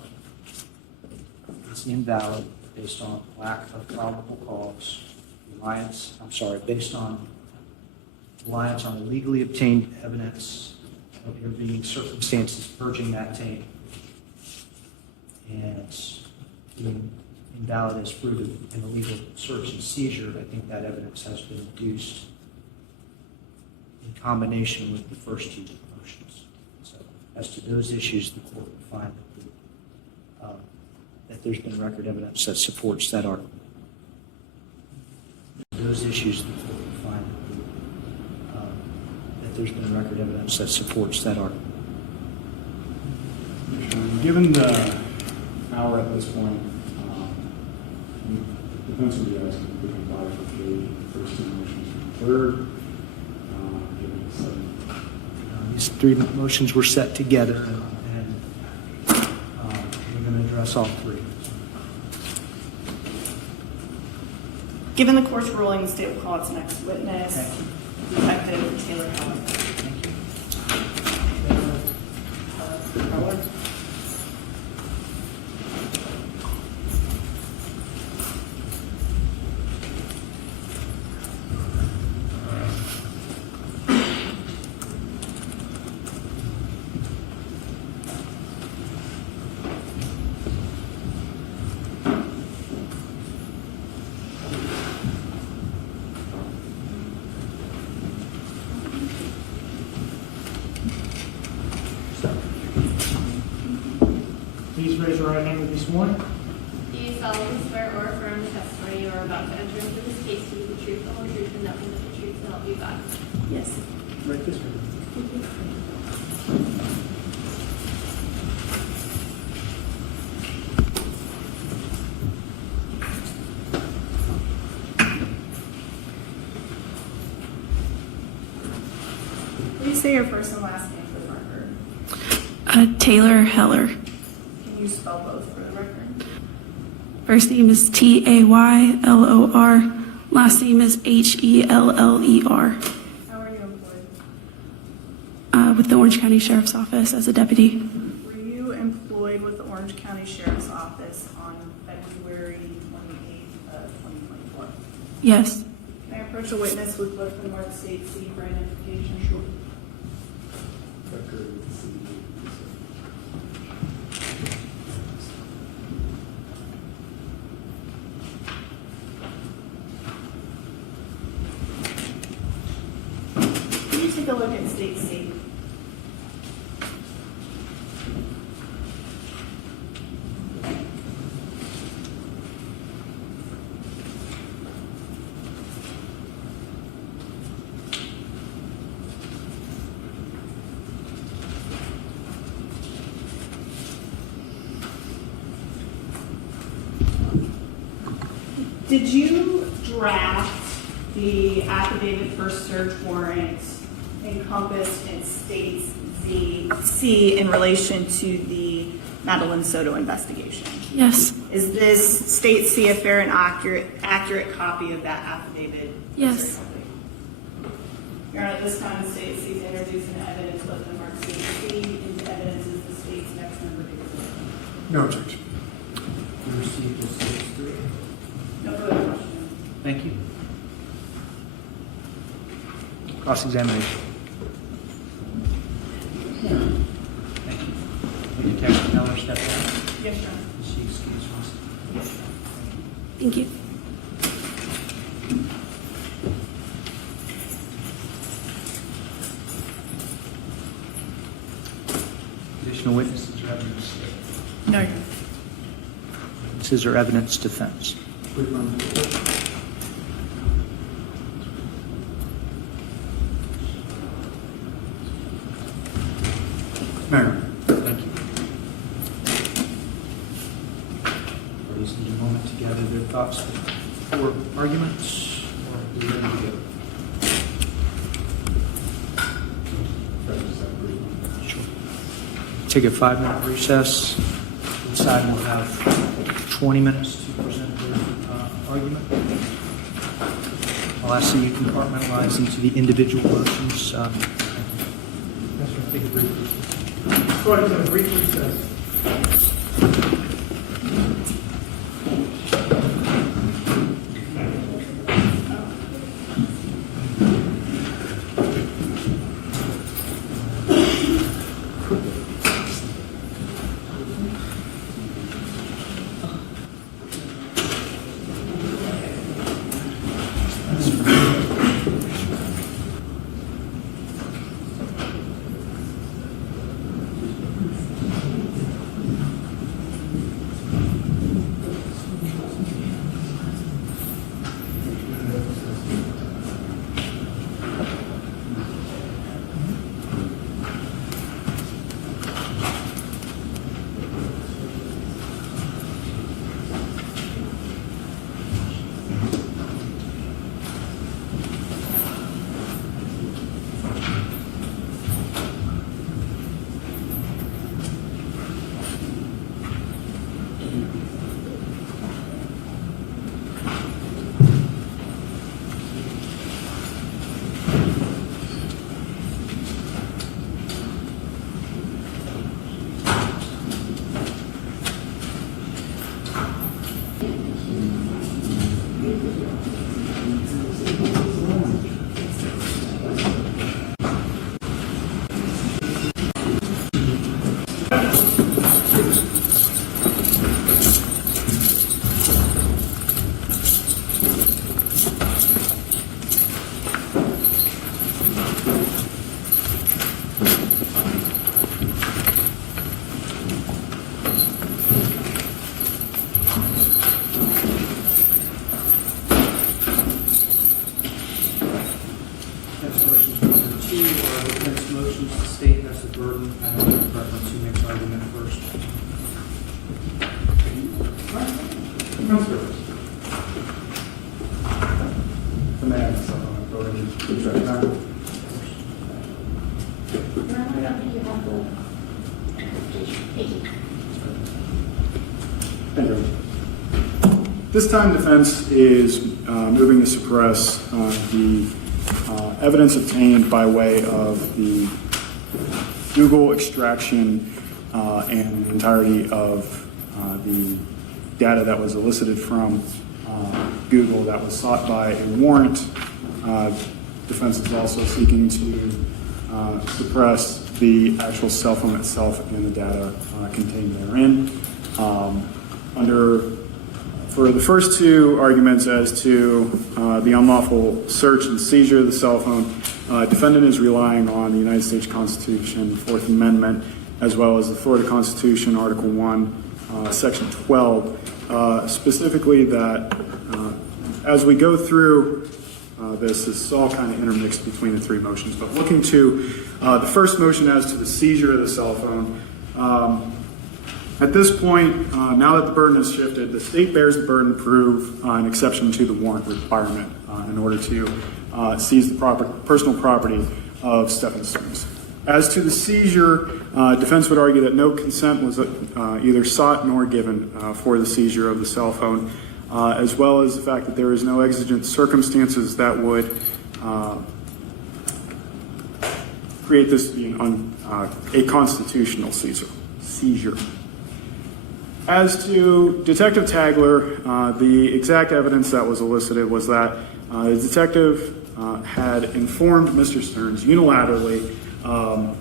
is invalid based on lack of probable cause, based on reliance on illegally obtained evidence of intervening circumstances purging that taint, and being invalid as fruit of an illegal search and seizure. I think that evidence has been reduced in combination with the first two motions. So, as to those issues, the court would find that that there's been record evidence that supports that argument. Those issues that we find that there's been record evidence that supports that argument. Given the hour at this point, the defense will be asking if we can bifurcate first two motions from third. Given the seven. These three motions were set together, and we're going to address all three. Given the court's ruling, the state will call its next witness, Detective Taylor Heller. Please raise your right hand and be sworn. Do you solemnly swear or affirm the testimony you are about to enter into this case to be the truth, the whole truth, and nothing but the truth to help you God? Yes. Right this way. Please say your first and last name for the record. Taylor Heller. Can you spell both for the record? First name is Taylor. Last name is Heller. How are you employed? With the Orange County Sheriff's Office as a deputy. Were you employed with the Orange County Sheriff's Office on February 28th of 2024? Yes. Can I approach a witness with both the Mark State C for identification? Sure. Can you take a look at State C? Did you draft the affidavit for search warrant encompassed in States C in relation to the Madeline Soto investigation? Yes. Is this State C a fair and accurate copy of that affidavit? Yes. Your Honor, at this time, the State C is introducing evidence with the Mark State C into evidence is the state's next member. No objection. You received this State 3. No further questions. Thank you. Cross-examination. Thank you. Will Detective Heller step down? Yes, Your Honor. Is she excused? Yes. Thank you. Additional witnesses or evidence? No, Your Honor. Witnesses or evidence defense? Mayor. Thank you. Parties need a moment to gather their thoughts for arguments. Or are we ready to go? Sure. Take a 5-minute recess. Each side will have 20 minutes to present their argument. I'll ask that you compartmentalize into the individual motions. Take a brief recess. Court is in a brief recess. Defense motions 1 and 2 are defense motions. The state has the burden. I have a preference who makes argument first. This time, defense is moving to suppress the evidence obtained by way of the Google extraction and the entirety of the data that was elicited from Google that was sought by a warrant. Defense is also seeking to suppress the actual cell phone itself and the data contained therein. For the first two arguments as to the unlawful search and seizure of the cell phone, defendant is relying on the United States Constitution, Fourth Amendment, as well as the Florida Constitution, Article 1, Section 12, specifically that as we go through this is all kind of intermixed between the three motions, but looking to the first motion as to the seizure of the cell phone, at this point, now that the burden has shifted, the state bears the burden to prove an exception to the warrant requirement in order to seize the personal property of Stephan Sterns. As to the seizure, defense would argue that no consent was either sought nor given for the seizure of the cell phone, as well as the fact that there is no exigent circumstances that would create this to be a constitutional seizure. As to Detective Tagler, the exact evidence that was elicited was that the detective had informed Mr. Sterns unilaterally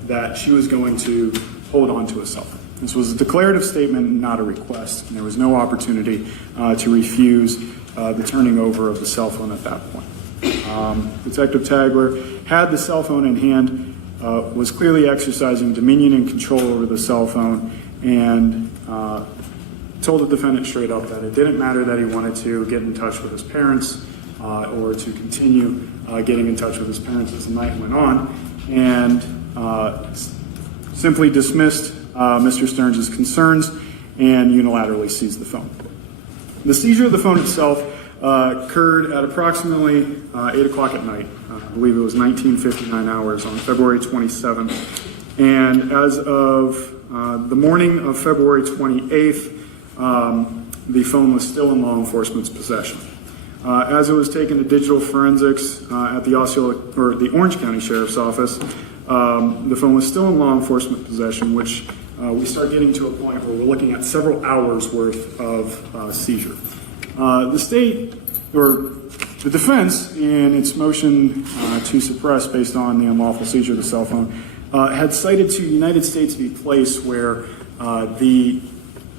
that she was going to hold on to a cell phone. This was a declarative statement, not a request, and there was no opportunity to refuse the turning over of the cell phone at that point. Detective Tagler had the cell phone in hand, was clearly exercising dominion and control over the cell phone, and told the defendant straight up that it didn't matter that he wanted to get in touch with his parents or to continue getting in touch with his parents as the night went on, and simply dismissed Mr. Sterns' concerns and unilaterally seized the phone. The seizure of the phone itself occurred at approximately 8 o'clock at night. I believe it was 1959 hours on February 27th. And as of the morning of February 28th, the phone was still in law enforcement's possession. As it was taken to digital forensics at the Orange County Sheriff's Office, the phone was still in law enforcement possession, which we start getting to a point where we're looking at several hours worth of seizure. The state, or the defense, in its motion to suppress based on the unlawful seizure of the cell phone, had cited to United States v. Place where the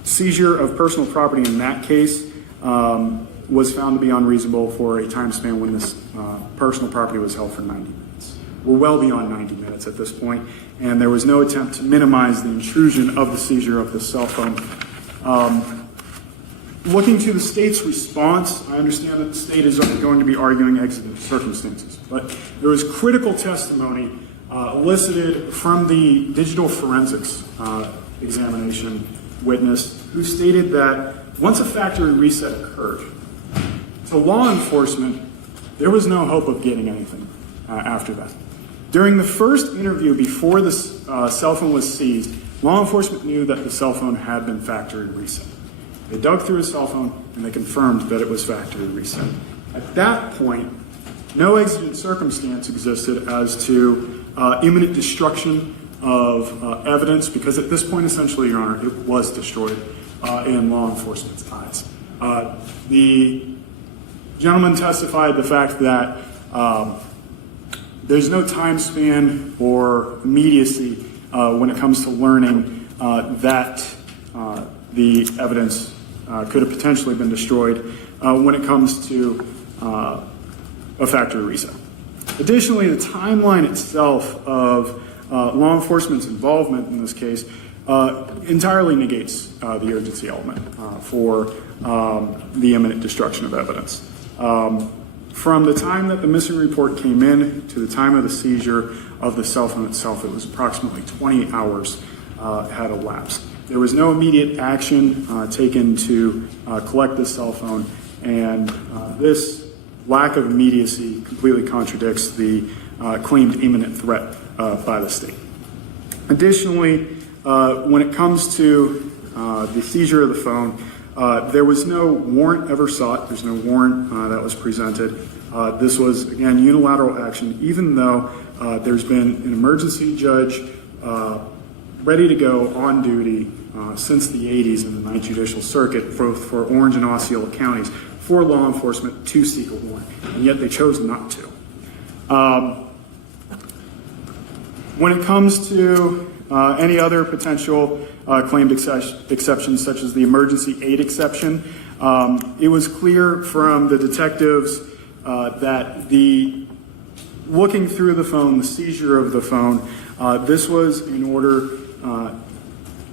seizure of personal property in that case was found to be unreasonable for a time span when this personal property was held for 90 minutes. We're well beyond 90 minutes at this point, and there was no attempt to minimize the intrusion of the seizure of the cell phone. Looking to the state's response, I understand that the state is going to be arguing exigent circumstances, but there was critical testimony elicited from the digital forensics examination witness who stated that once a factory reset occurred, to law enforcement, there was no hope of getting anything after that. During the first interview before the cell phone was seized, law enforcement knew that the cell phone had been factory reset. They dug through his cell phone and they confirmed that it was factory reset. At that point, no exigent circumstance existed as to imminent destruction of evidence, because at this point, essentially, Your Honor, it was destroyed in law enforcement's eyes. The gentleman testified the fact that there's no time span or immediacy when it comes to learning that the evidence could have potentially been destroyed when it comes to a factory reset. Additionally, the timeline itself of law enforcement's involvement in this case entirely negates the urgency element for the imminent destruction of evidence. From the time that the missing report came in to the time of the seizure of the cell phone itself, it was approximately 20 hours had elapsed. There was no immediate action taken to collect this cell phone, and this lack of immediacy completely contradicts the claimed imminent threat by the state. Additionally, when it comes to the seizure of the phone, there was no warrant ever sought. There's no warrant that was presented. This was, again, unilateral action, even though there's been an emergency judge ready to go on duty since the 80s in the 9th Judicial Circuit for Orange and Osceola counties for law enforcement to seek a warrant, and yet they chose not to. When it comes to any other potential claimed exceptions, such as the emergency aid exception, it was clear from the detectives that looking through the phone, the seizure of the phone, this was in order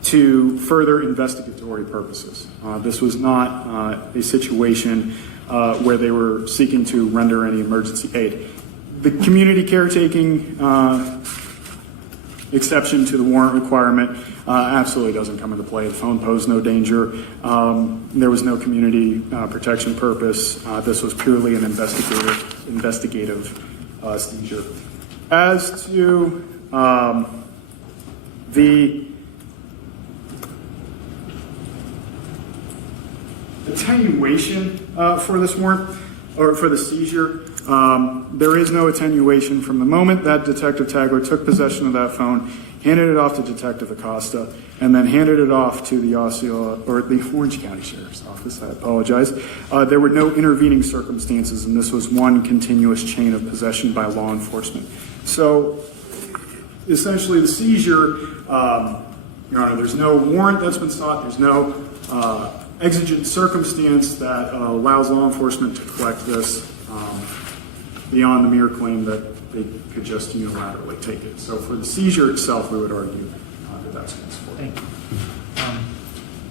to further investigatory purposes. This was not a situation where they were seeking to render any emergency aid. The community caretaking exception to the warrant requirement absolutely doesn't come into play. The phone posed no danger. There was no community protection purpose. This was purely an investigative seizure. As to the attenuation for this warrant, or for the seizure, there is no attenuation from the moment that Detective Tagler took possession of that phone, handed it off to Detective Acosta, and then handed it off to the Osceola, or the Orange County Sheriff's Office, I apologize. There were no intervening circumstances, and this was one continuous chain of possession by law enforcement. So, essentially, the seizure, Your Honor, there's no warrant that's been sought, there's no exigent circumstance that allows law enforcement to collect this beyond the mere claim that they could just unilaterally take it. So for the seizure itself, we would argue that that's henceforth. Thank you.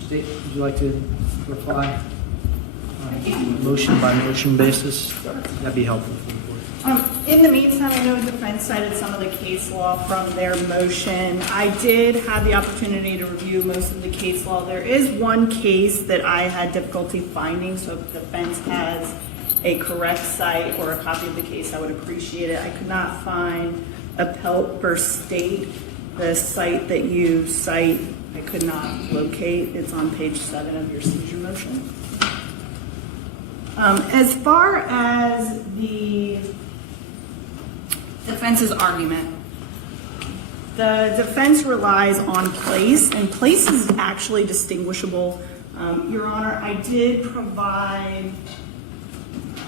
State, would you like to reply on a motion by motion basis? That'd be helpful. In the meantime, I know the defense cited some of the case law from their motion. I did have the opportunity to review most of the case law. There is one case that I had difficulty finding, so if the defense has a correct cite or a copy of the case, I would appreciate it. I could not find appellate per state. The site that you cite, I could not locate. It's on page 7 of your seizure motion. As far as the defense's argument, the defense relies on place, and place is actually distinguishable. Your Honor, I did provide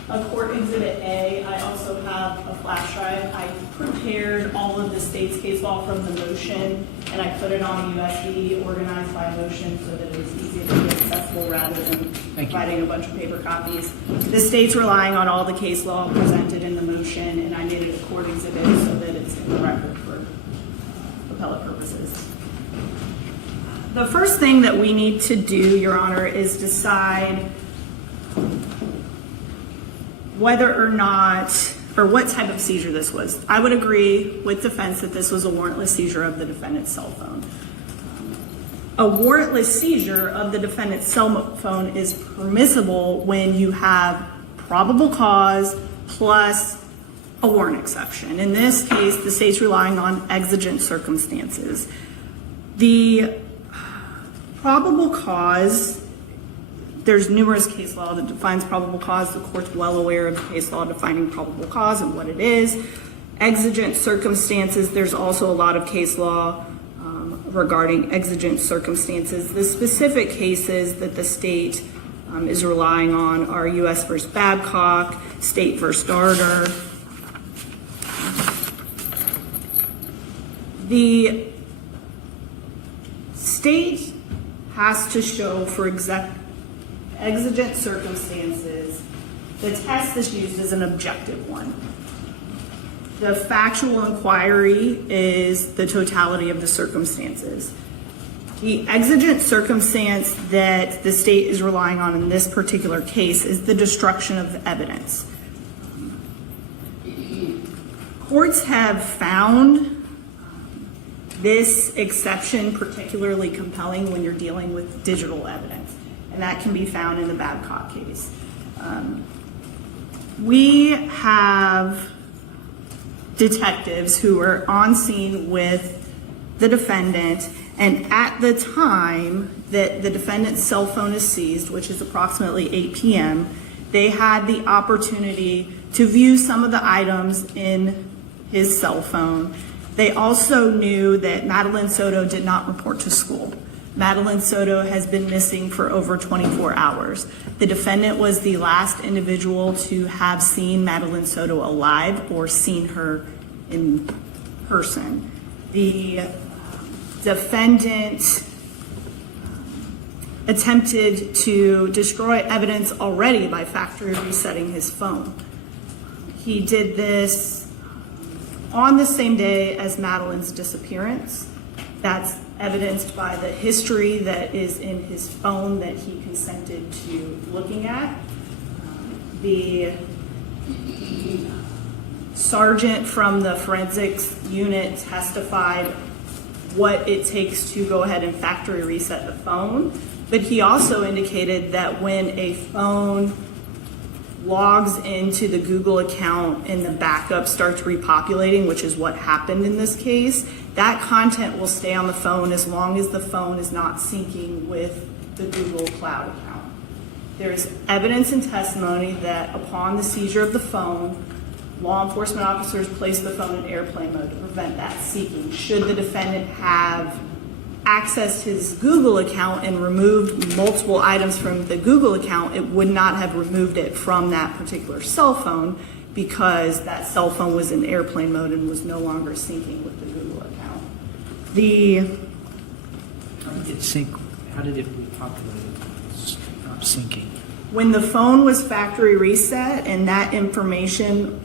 a court exhibit A. I also have a flash drive. I prepared all of the state's case law from the motion, and I put it on a USB organized by motion so that it was easier to be accessible rather than providing a bunch of paper copies. The state's relying on all the case law presented in the motion, and I made it a court exhibit so that it's in the record for appellate purposes. The first thing that we need to do, Your Honor, is decide whether or not, or what type of seizure this was. I would agree with defense that this was a warrantless seizure of the defendant's cell phone. A warrantless seizure of the defendant's cell phone is permissible when you have probable cause plus a warrant exception. In this case, the state's relying on exigent circumstances. The probable cause, there's numerous case law that defines probable cause. The court's well aware of the case law defining probable cause and what it is. Exigent circumstances, there's also a lot of case law regarding exigent circumstances. The specific cases that the state is relying on are U.S. versus Babcock, State versus Darter. The state has to show for exigent circumstances. The test that's used is an objective one. The factual inquiry is the totality of the circumstances. The exigent circumstance that the state is relying on in this particular case is the destruction of the evidence. Courts have found this exception particularly compelling when you're dealing with digital evidence, and that can be found in the Babcock case. We have detectives who are on scene with the defendant, and at the time that the defendant's cell phone is seized, which is approximately 8 p.m., they had the opportunity to view some of the items in his cell phone. They also knew that Madeline Soto did not report to school. Madeline Soto has been missing for over 24 hours. The defendant was the last individual to have seen Madeline Soto alive or seen her in person. The defendant attempted to destroy evidence already by factory resetting his phone. He did this on the same day as Madeline's disappearance. That's evidenced by the history that is in his phone that he consented to looking at. The sergeant from the forensics unit testified what it takes to go ahead and factory reset the phone, but he also indicated that when a phone logs into the Google account and the backup starts repopulating, which is what happened in this case, that content will stay on the phone as long as the phone is not syncing with the Google Cloud account. There's evidence and testimony that upon the seizure of the phone, law enforcement officers placed the phone in airplane mode to prevent that seeking. Should the defendant have accessed his Google account and removed multiple items from the Google account, it would not have removed it from that particular cell phone because that cell phone was in airplane mode and was no longer syncing with the Google account. How did it repopulate? Stop syncing. When the phone was factory reset and that information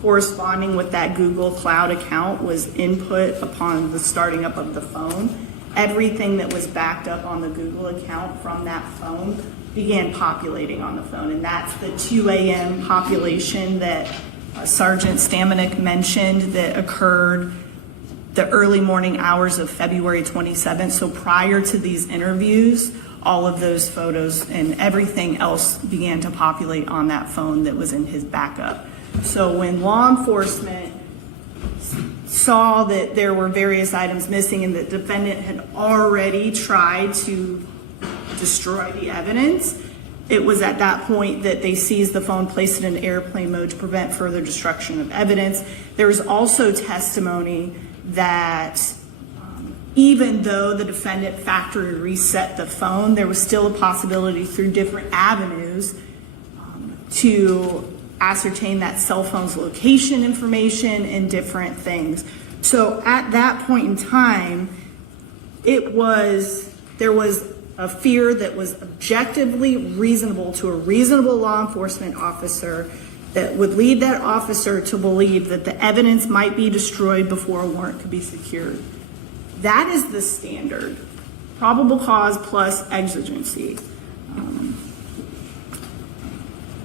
corresponding with that Google Cloud account was input upon the starting up of the phone, everything that was backed up on the Google account from that phone began populating on the phone. And that's the 2 a.m. population that Sergeant Stamanik mentioned that occurred the early morning hours of February 27th. So prior to these interviews, all of those photos and everything else began to populate on that phone that was in his backup. So when law enforcement saw that there were various items missing and the defendant had already tried to destroy the evidence, it was at that point that they seized the phone, placed it in airplane mode to prevent further destruction of evidence. There was also testimony that even though the defendant factory reset the phone, there was still a possibility through different avenues to ascertain that cell phone's location information and different things. So at that point in time, there was a fear that was objectively reasonable to a reasonable law enforcement officer that would lead that officer to believe that the evidence might be destroyed before a warrant could be secured. That is the standard. Probable cause plus exigency.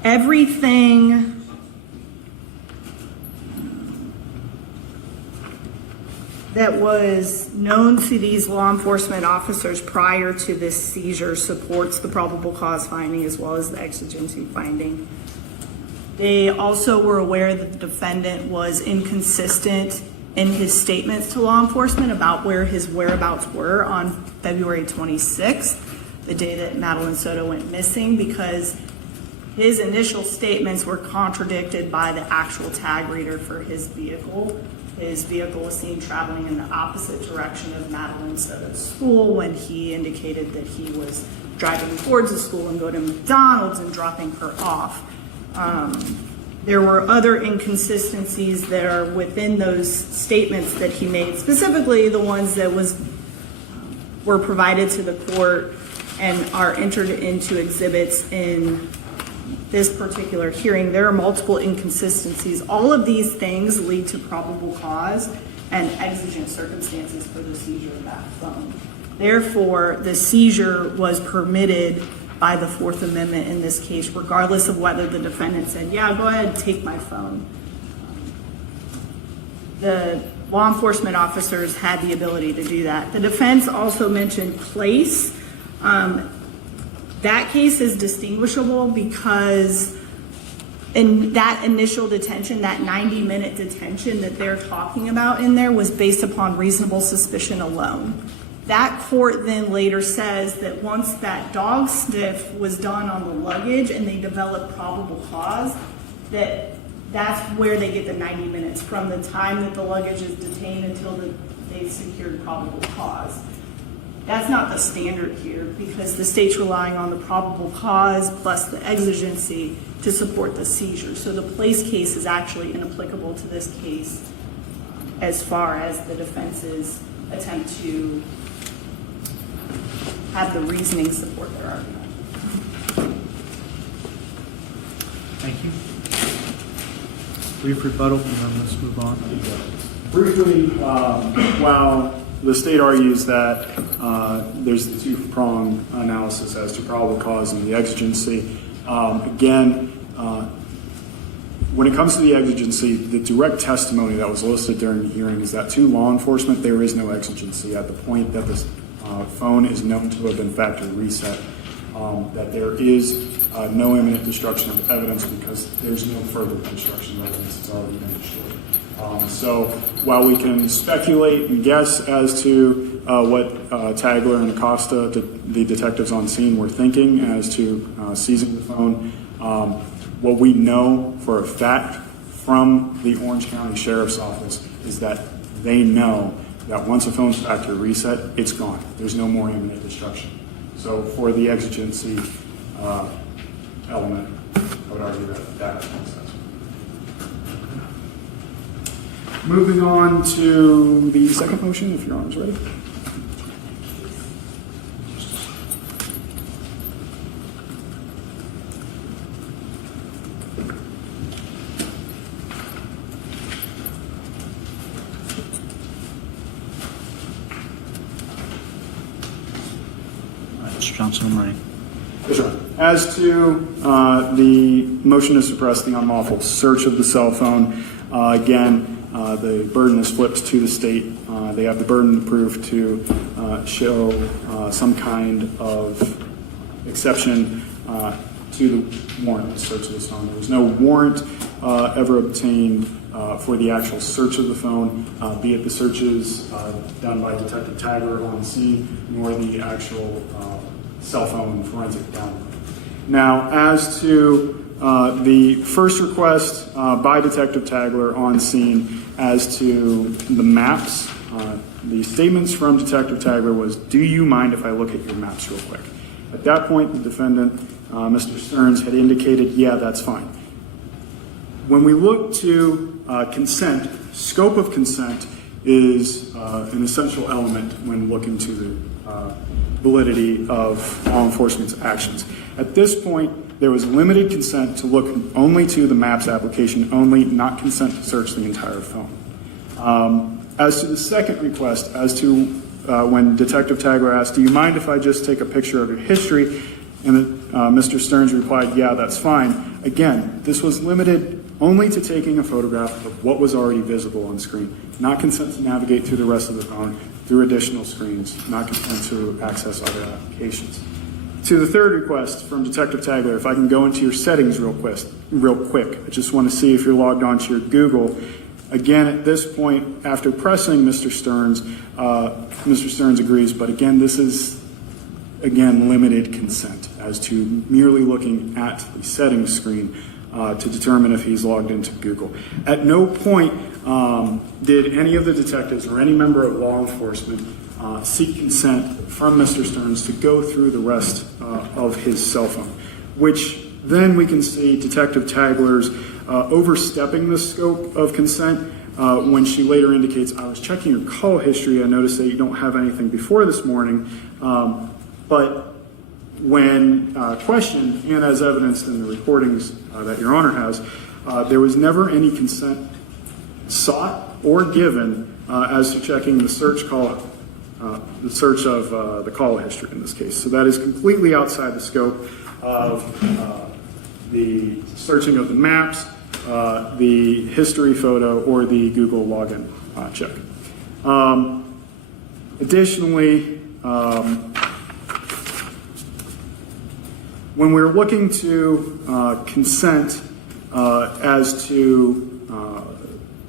Everything that was known to these law enforcement officers prior to this seizure supports the probable cause finding as well as the exigency finding. They also were aware that the defendant was inconsistent in his statements to law enforcement about where his whereabouts were on February 26th, the day that Madeline Soto went missing, because his initial statements were contradicted by the actual tag reader for his vehicle. His vehicle was seen traveling in the opposite direction of Madeline Soto's school when he indicated that he was driving towards the school and go to McDonald's and dropping her off. There were other inconsistencies that are within those statements that he made, specifically the ones that were provided to the court and are entered into exhibits in this particular hearing. There are multiple inconsistencies. All of these things lead to probable cause and exigent circumstances for the seizure of that phone. Therefore, the seizure was permitted by the Fourth Amendment in this case, regardless of whether the defendant said, yeah, go ahead, take my phone. The law enforcement officers had the ability to do that. The defense also mentioned place. That case is distinguishable because in that initial detention, that 90-minute detention that they're talking about in there was based upon reasonable suspicion alone. That court then later says that once that dog sniff was done on the luggage and they developed probable cause, that's where they get the 90 minutes from the time that the luggage is detained until they've secured probable cause. That's not the standard here because the state's relying on the probable cause plus the exigency to support the seizure. So the place case is actually inapplicable to this case as far as the defense's attempt to have the reasoning support their argument. Thank you. Brief rebuttal, and then let's move on. Briefly, while the state argues that there's the two-prong analysis as to probable cause and the exigency, again, when it comes to the exigency, the direct testimony that was listed during the hearing is that to law enforcement, there is no exigency at the point that the phone is known to have been factory reset, that there is no imminent destruction of evidence because there's no further destruction of evidence. It's already been destroyed. So while we can speculate and guess as to what Tagler and Acosta, the detectives on scene, were thinking as to seizing the phone, what we know for a fact from the Orange County Sheriff's Office is that they know that once a phone's factory reset, it's gone. There's no more imminent destruction. So for the exigency element, I would argue that makes sense. Moving on to the second motion, if your Honor's ready. Mr. Johnson, I'm ready. Yes, sir. As to the motion to suppress the unlawful search of the cell phone, again, the burden is flipped to the state. They have the burden of proof to show some kind of exception to the warrant to search of this phone. There was no warrant ever obtained for the actual search of the phone, be it the searches done by Detective Tagler on scene, nor the actual cell phone forensic download. Now, as to the first request by Detective Tagler on scene as to the maps, the statements from Detective Tagler was, "Do you mind if I look at your maps real quick?" At that point, the defendant, Mr. Sterns, had indicated, yeah, that's fine. When we look to consent, scope of consent is an essential element when looking to the validity of law enforcement's actions. At this point, there was limited consent to look only to the maps application only, not consent to search the entire phone. As to the second request, as to when Detective Tagler asked, "Do you mind if I just take a picture of your history?" and Mr. Sterns replied, "Yeah, that's fine." Again, this was limited only to taking a photograph of what was already visible on screen, not consent to navigate through the rest of the phone through additional screens, not consent to access other applications. To the third request from Detective Tagler, if I can go into your settings real quick. I just want to see if you're logged onto your Google. Again, at this point, after pressing Mr. Sterns agrees, but again, this is, limited consent as to merely looking at the settings screen to determine if he's logged into Google. At no point did any of the detectives or any member of law enforcement seek consent from Mr. Sterns to go through the rest of his cell phone, which then we can see Detective Tagler's overstepping the scope of consent when she later indicates, I was checking your call history. I noticed that you don't have anything before this morning. But when questioned, and as evidenced in the recordings that Your Honor has, there was never any consent sought or given as to checking the search of the call history in this case. So that is completely outside the scope of the searching of the maps, the history photo, or the Google login check. Additionally, when we're looking to consent as to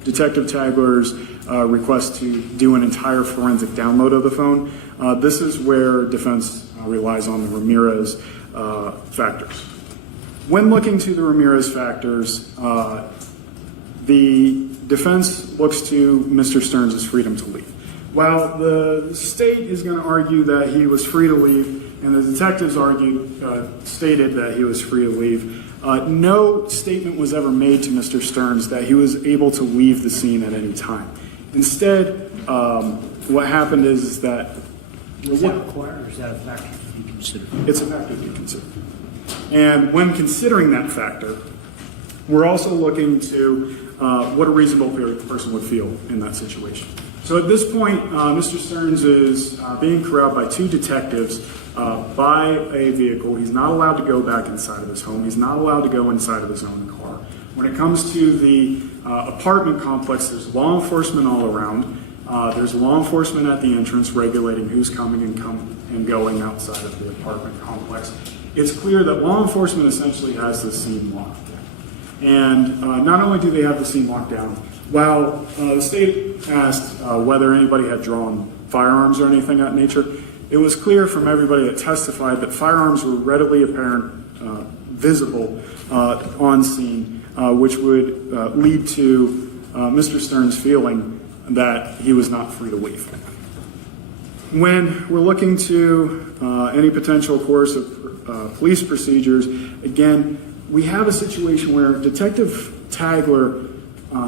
Detective Tagler's request to do an entire forensic download of the phone, this is where defense relies on the Ramirez factors. When looking to the Ramirez factors, the defense looks to Mr. Sterns' freedom to leave. While the state is going to argue that he was free to leave, and the detectives stated that he was free to leave, no statement was ever made to Mr. Sterns that he was able to leave the scene at any time. Instead, what happened is that... Is that required, or is that a factor to be considered? It's a factor to be considered. And when considering that factor, we're also looking to what a reasonable person would feel in that situation. So at this point, Mr. Sterns is being corralled by two detectives by a vehicle. He's not allowed to go back inside of his home. He's not allowed to go inside of his own car. When it comes to the apartment complex, there's law enforcement all around. There's law enforcement at the entrance regulating who's coming and going outside of the apartment complex. It's clear that law enforcement essentially has the scene locked down. And not only do they have the scene locked down, while the state asked whether anybody had drawn firearms or anything of that nature, it was clear from everybody that testified that firearms were readily apparent, visible on scene, which would lead to Mr. Sterns feeling that he was not free to leave. When we're looking to any potential course of police procedures, again, we have a situation where Detective Tagler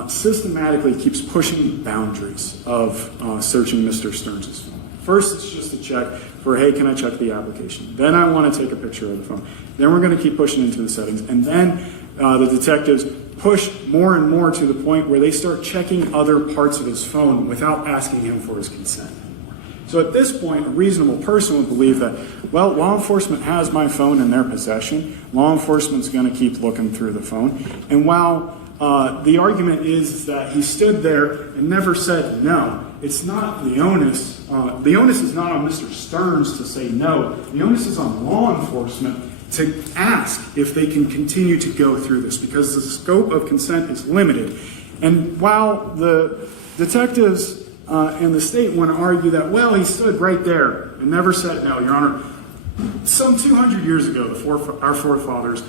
systematically keeps pushing boundaries of searching Mr. Sterns' phone. First, it's just a check for, hey, can I check the application? Then I want to take a picture of the phone. Then we're going to keep pushing into the settings. And then the detectives push more and more to the point where they start checking other parts of his phone without asking him for his consent. So at this point, a reasonable person would believe that, well, law enforcement has my phone in their possession. Law enforcement's going to keep looking through the phone. And while the argument is that he stood there and never said no, it's not the onus. The onus is not on Mr. Sterns to say no. The onus is on law enforcement to ask if they can continue to go through this, because the scope of consent is limited. And while the detectives and the state want to argue that, well, he stood right there and never said no, Your Honor, some 200 years ago, our forefathers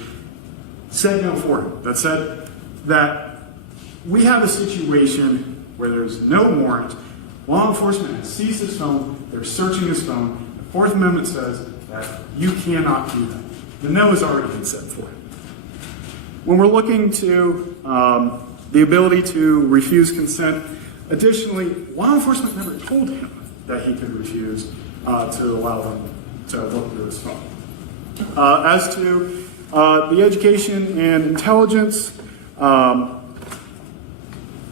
said no for him. That said that we have a situation where there's no warrant. Law enforcement has seized his phone. They're searching his phone. The Fourth Amendment says that you cannot do that. The no has already been said for him. When we're looking to the ability to refuse consent, additionally, law enforcement never told him that he could refuse to allow them to look through his phone. As to the education and intelligence,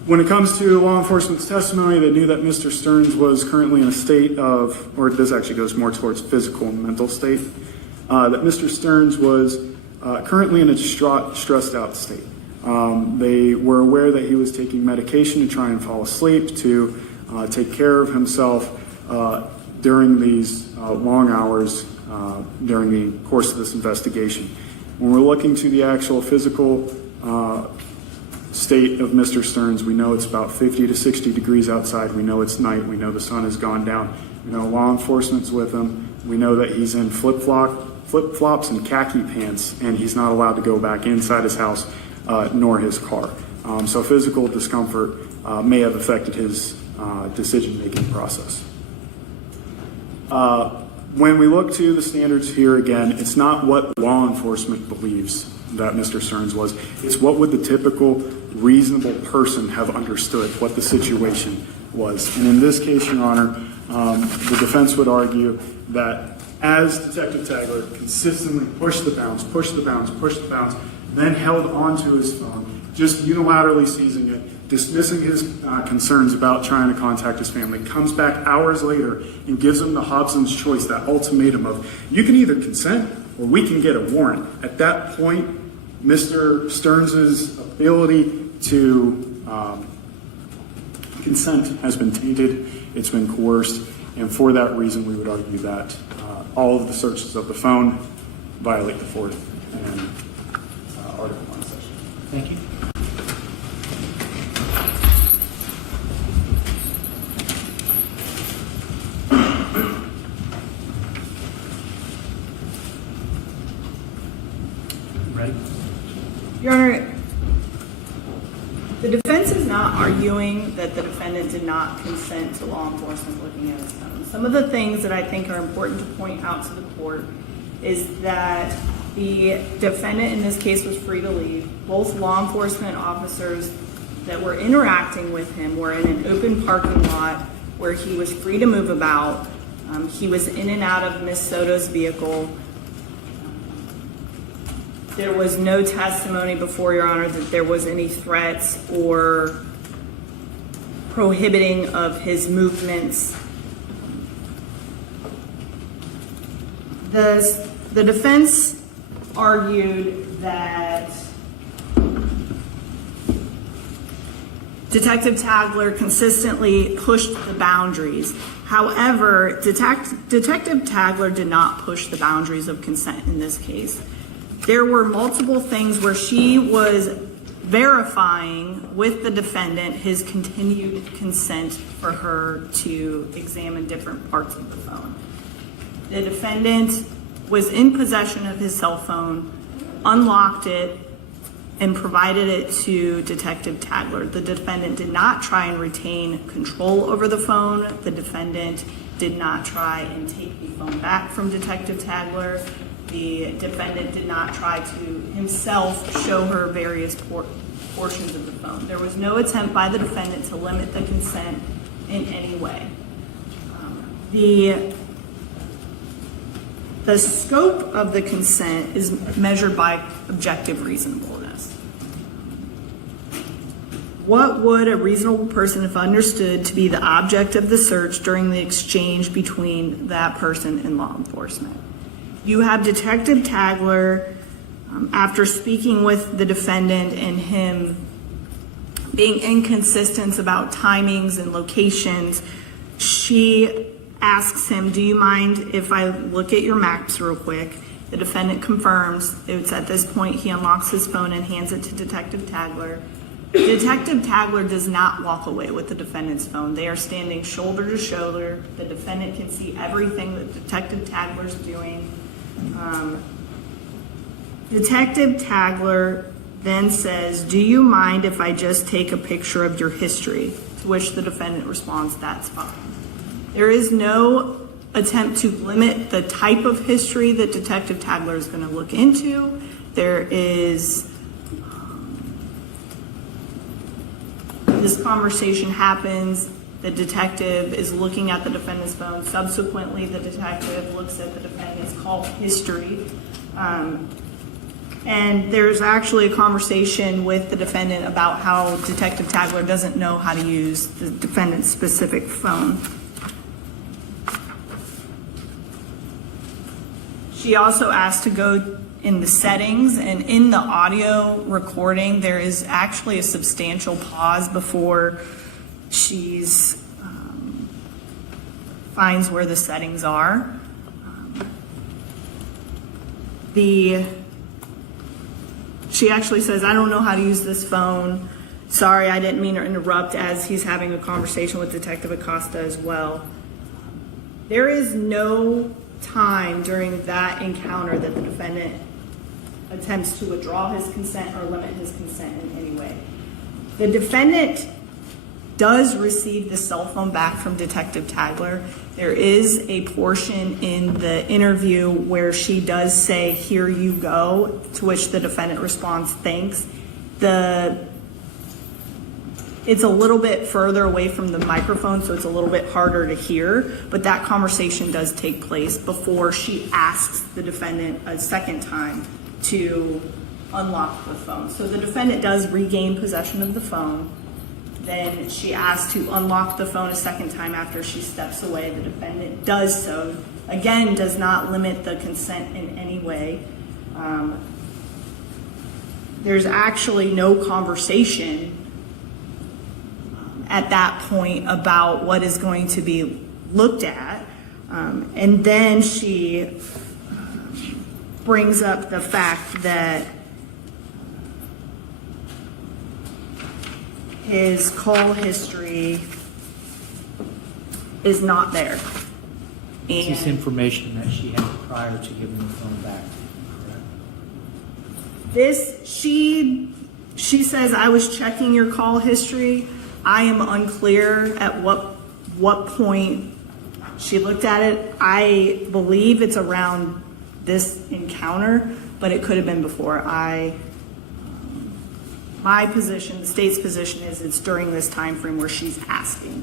when it comes to law enforcement's testimony, they knew that Mr. Sterns was currently in a state of, or this actually goes more towards physical and mental state, that Mr. Sterns was currently in a distraught, stressed out state. They were aware that he was taking medication to try and fall asleep, to take care of himself during these long hours during the course of this investigation. When we're looking to the actual physical state of Mr. Sterns, we know it's about 50 to 60 degrees outside. We know it's night. We know the sun has gone down. We know law enforcement's with him. We know that he's in flip-flops and khaki pants, and he's not allowed to go back inside his house nor his car. So physical discomfort may have affected his decision-making process. When we look to the standards here again, it's not what law enforcement believes that Mr. Sterns was. It's what would the typical reasonable person have understood what the situation was. And in this case, Your Honor, the defense would argue that as Detective Tagler consistently pushed the bounce, then held onto his phone, just unilaterally seizing it, dismissing his concerns about trying to contact his family, comes back hours later and gives him the Hobson's choice, that ultimatum of, you can either consent or we can get a warrant. At that point, Mr. Sterns' ability to consent has been tainted, it's been coerced, and for that reason we would argue that all of the searches of the phone violate the Fourth and Article 1 section. Thank you. Ready? Your Honor, the defense is not arguing that the defendant did not consent to law enforcement looking at his phone. Some of the things that I think are important to point out to the court is that the defendant in this case was free to leave. Both law enforcement officers that were interacting with him were in an open parking lot where he was free to move about. He was in and out of Ms. Soto's vehicle. There was no testimony before, Your Honor, that there was any threats or prohibiting of his movements. The defense argued that Detective Tagler consistently pushed the boundaries. However, Detective Tagler did not push the boundaries of consent in this case. There were multiple things where she was verifying with the defendant his continued consent for her to examine different parts of the phone. The defendant was in possession of his cell phone, unlocked it, and provided it to Detective Tagler. The defendant did not try and retain control over the phone. The defendant did not try and take the phone back from Detective Tagler. The defendant did not try to himself show her various portions of the phone. There was no attempt by the defendant to limit the consent in any way. The scope of the consent is measured by objective reasonableness. What would a reasonable person have understood to be the object of the search during the exchange between that person and law enforcement? You have Detective Tagler, after speaking with the defendant and him being inconsistent about timings and locations, she asks him, do you mind if I look at your maps real quick? The defendant confirms. It's at this point he unlocks his phone and hands it to Detective Tagler. Detective Tagler does not walk away with the defendant's phone. They are standing shoulder to shoulder. The defendant can see everything that Detective Tagler's doing. Detective Tagler then says, do you mind if I just take a picture of your history? To which the defendant responds, that's fine. There is no attempt to limit the type of history that Detective Tagler is going to look into. There is, this conversation happens, the detective is looking at the defendant's phone. Subsequently, the detective looks at the defendant's call history. And there's actually a conversation with the defendant about how Detective Tagler doesn't know how to use the defendant's specific phone. She also asked to go in the settings, and in the audio recording, there is actually a substantial pause before she's finds where the settings are. She actually says, I don't know how to use this phone. Sorry, I didn't mean to interrupt, as he's having a conversation with Detective Acosta as well. There is no time during that encounter that the defendant attempts to withdraw his consent or limit his consent in any way. The defendant does receive the cell phone back from Detective Tagler. There is a portion in the interview where she does say, "Here you go," to which the defendant responds, "Thanks." It's a little bit further away from the microphone, so it's a little bit harder to hear, but that conversation does take place before she asks the defendant a second time to unlock the phone. So the defendant does regain possession of the phone. Then she asks to unlock the phone a second time after she steps away. The defendant does so. Again, does not limit the consent in any way. There's actually no conversation at that point about what is going to be looked at. And then she brings up the fact that his call history is not there. This is information that she had prior to giving the phone back. She says, "I was checking your call history." I am unclear at what point she looked at it. I believe it's around this encounter, but it could have been before. My position, the state's position, is it's during this time frame where she's asking.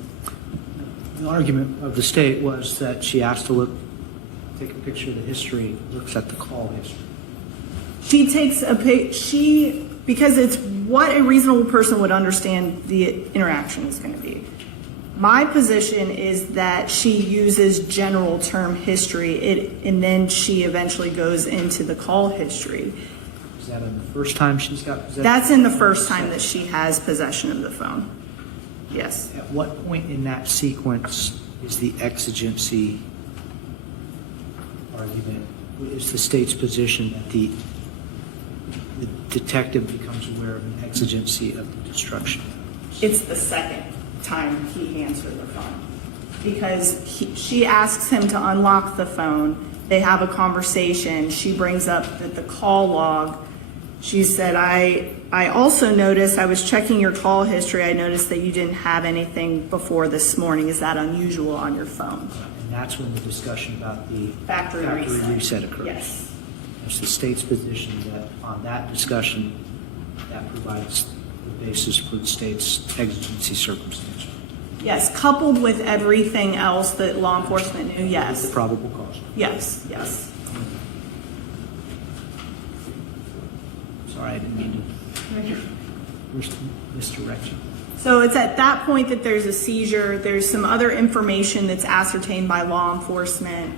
The argument of the state was that she asked to take a picture of the history, looks at the call history. She takes because it's what a reasonable person would understand the interaction is going to be. My position is that she uses general term history, and then she eventually goes into the call history. Is that in the first time she's got possession? That's in the first time that she has possession of the phone. Yes. At what point in that sequence is the exigency argument, is the state's position that the detective becomes aware of an exigency of the destruction? It's the second time he hands her the phone, because she asks him to unlock the phone. They have a conversation. She brings up that the call log. She said, I also noticed, I was checking your call history. I noticed that you didn't have anything before this morning. Is that unusual on your phone? And that's when the discussion about the Factory reset occurs. Yes. It's the state's position that on that discussion, that provides the basis for the state's exigency circumstance. Yes, coupled with everything else that law enforcement knew, yes. The probable cause. Yes, yes. Sorry, I didn't mean to misdirect you. So it's at that point that there's a seizure. There's some other information that's ascertained by law enforcement,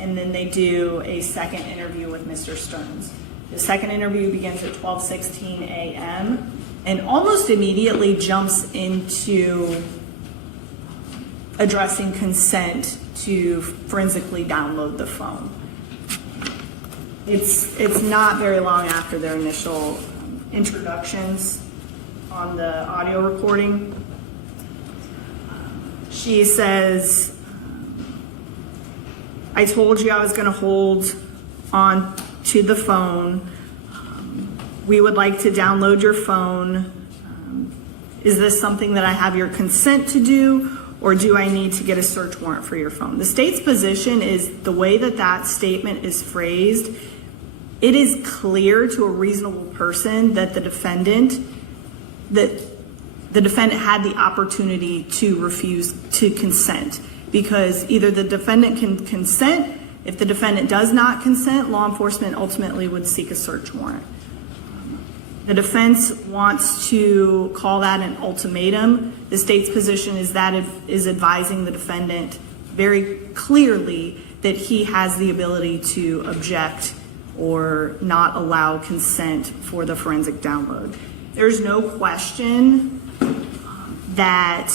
and then they do a second interview with Mr. Sterns. The second interview begins at 12:16 a.m. and almost immediately jumps into addressing consent to forensically download the phone. It's not very long after their initial introductions on the audio recording. She says, I told you I was going to hold on to the phone. We would like to download your phone. Is this something that I have your consent to do, or do I need to get a search warrant for your phone? The state's position is the way that that statement is phrased, it is clear to a reasonable person that the defendant had the opportunity to refuse to consent, because either the defendant can consent. If the defendant does not consent, law enforcement ultimately would seek a search warrant. The defense wants to call that an ultimatum. The state's position is that it is advising the defendant very clearly that he has the ability to object or not allow consent for the forensic download. There's no question that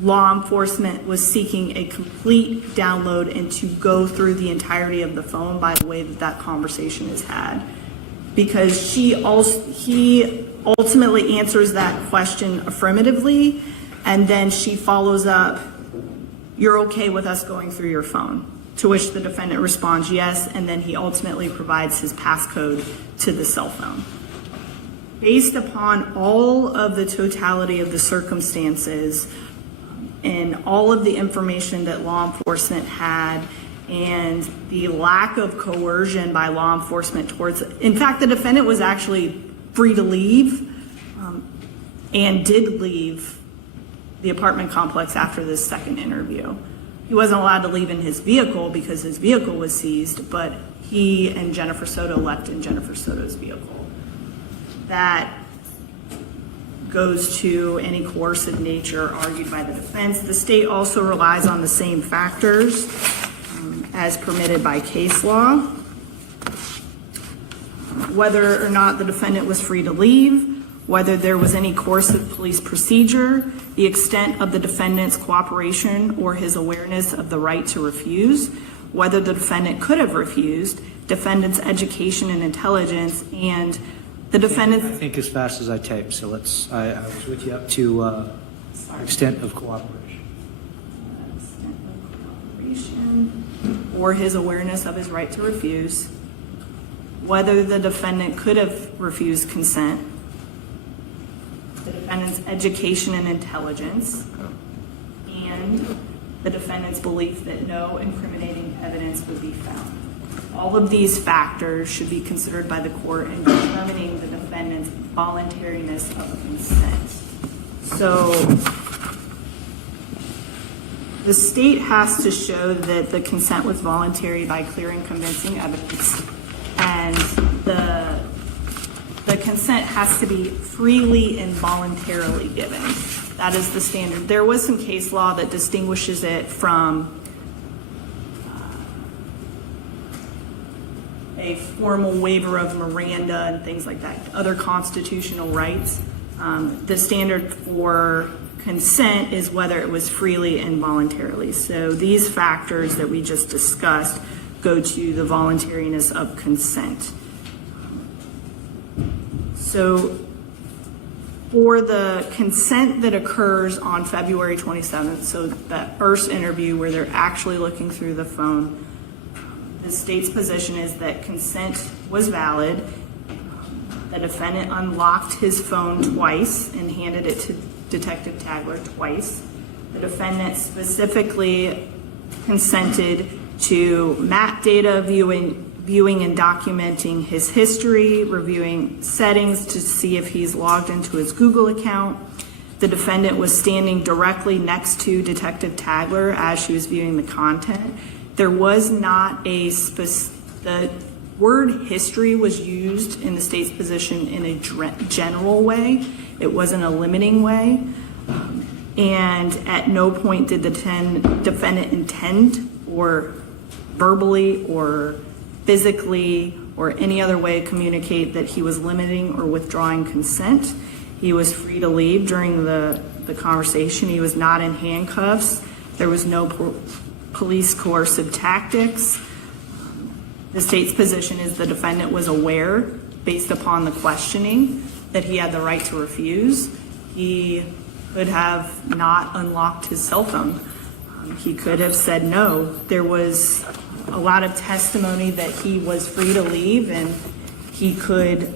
law enforcement was seeking a complete download and to go through the entirety of the phone by the way that that conversation is had. Because he ultimately answers that question affirmatively, and then she follows up, you're okay with us going through your phone? To which the defendant responds yes, and then he ultimately provides his passcode to the cell phone. based upon all of the totality of the circumstances and all of the information that law enforcement had and the lack of coercion by law enforcement towards it. In fact, the defendant was actually free to leave and did leave the apartment complex after this second interview. He wasn't allowed to leave in his vehicle because his vehicle was seized, but he and Jennifer Soto left in Jennifer Soto's vehicle. That goes to any coercive nature argued by the defense. The state also relies on the same factors as permitted by case law. Whether or not the defendant was free to leave, whether there was any coercive police procedure, the extent of the defendant's cooperation or his awareness of the right to refuse, whether the defendant could have refused, defendant's education and intelligence, and the defendant's... I think as fast as I type, so I was with you up to extent of cooperation. Extent of cooperation or his awareness of his right to refuse, whether the defendant could have refused consent, the defendant's education and intelligence, and the defendant's belief that no incriminating evidence would be found. All of these factors should be considered by the court in determining the defendant's voluntariness of consent. So the state has to show that the consent was voluntary by clear and convincing evidence, and the consent has to be freely and voluntarily given. That is the standard. There was some case law that distinguishes it from a formal waiver of Miranda and things like that, other constitutional rights. The standard for consent is whether it was freely and voluntarily. So these factors that we just discussed go to the voluntariness of consent. So for the consent that occurs on February 27th, so that first interview where they're actually looking through the phone, the state's position is that consent was valid. The defendant unlocked his phone twice and handed it to Detective Tagler twice. The defendant specifically consented to map data viewing and documenting his history, reviewing settings to see if he's logged into his Google account. The defendant was standing directly next to Detective Tagler as she was viewing the content. There was not the word history was used in the state's position in a general way. It wasn't a limiting way. And at no point did the defendant intend or verbally or physically or any other way communicate that he was limiting or withdrawing consent. He was free to leave during the conversation. He was not in handcuffs. There was no police coercive tactics. The state's position is the defendant was aware, based upon the questioning, that he had the right to refuse. He could have not unlocked his cell phone. He could have said no. There was a lot of testimony that he was free to leave and he could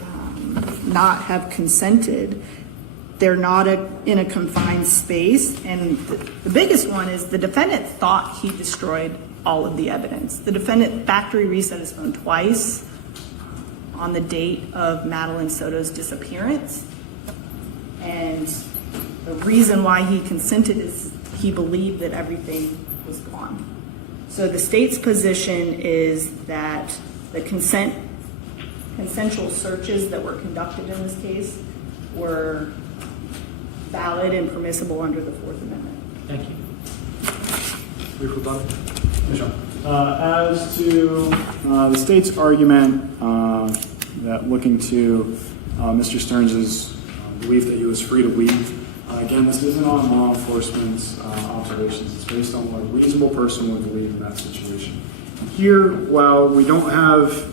not have consented. They're not in a confined space. And the biggest one is the defendant thought he destroyed all of the evidence. The defendant factory reset his phone twice on the date of Madeline Soto's disappearance. And the reason why he consented is he believed that everything was gone. So the state's position is that the consensual searches that were conducted in this case were valid and permissible under the Fourth Amendment. Thank you. Brief rebuttal. As to the state's argument that looking to Mr. Sterns' belief that he was free to leave, again, this isn't on law enforcement's observations. It's based on what a reasonable person would believe in that situation. Here, while we don't have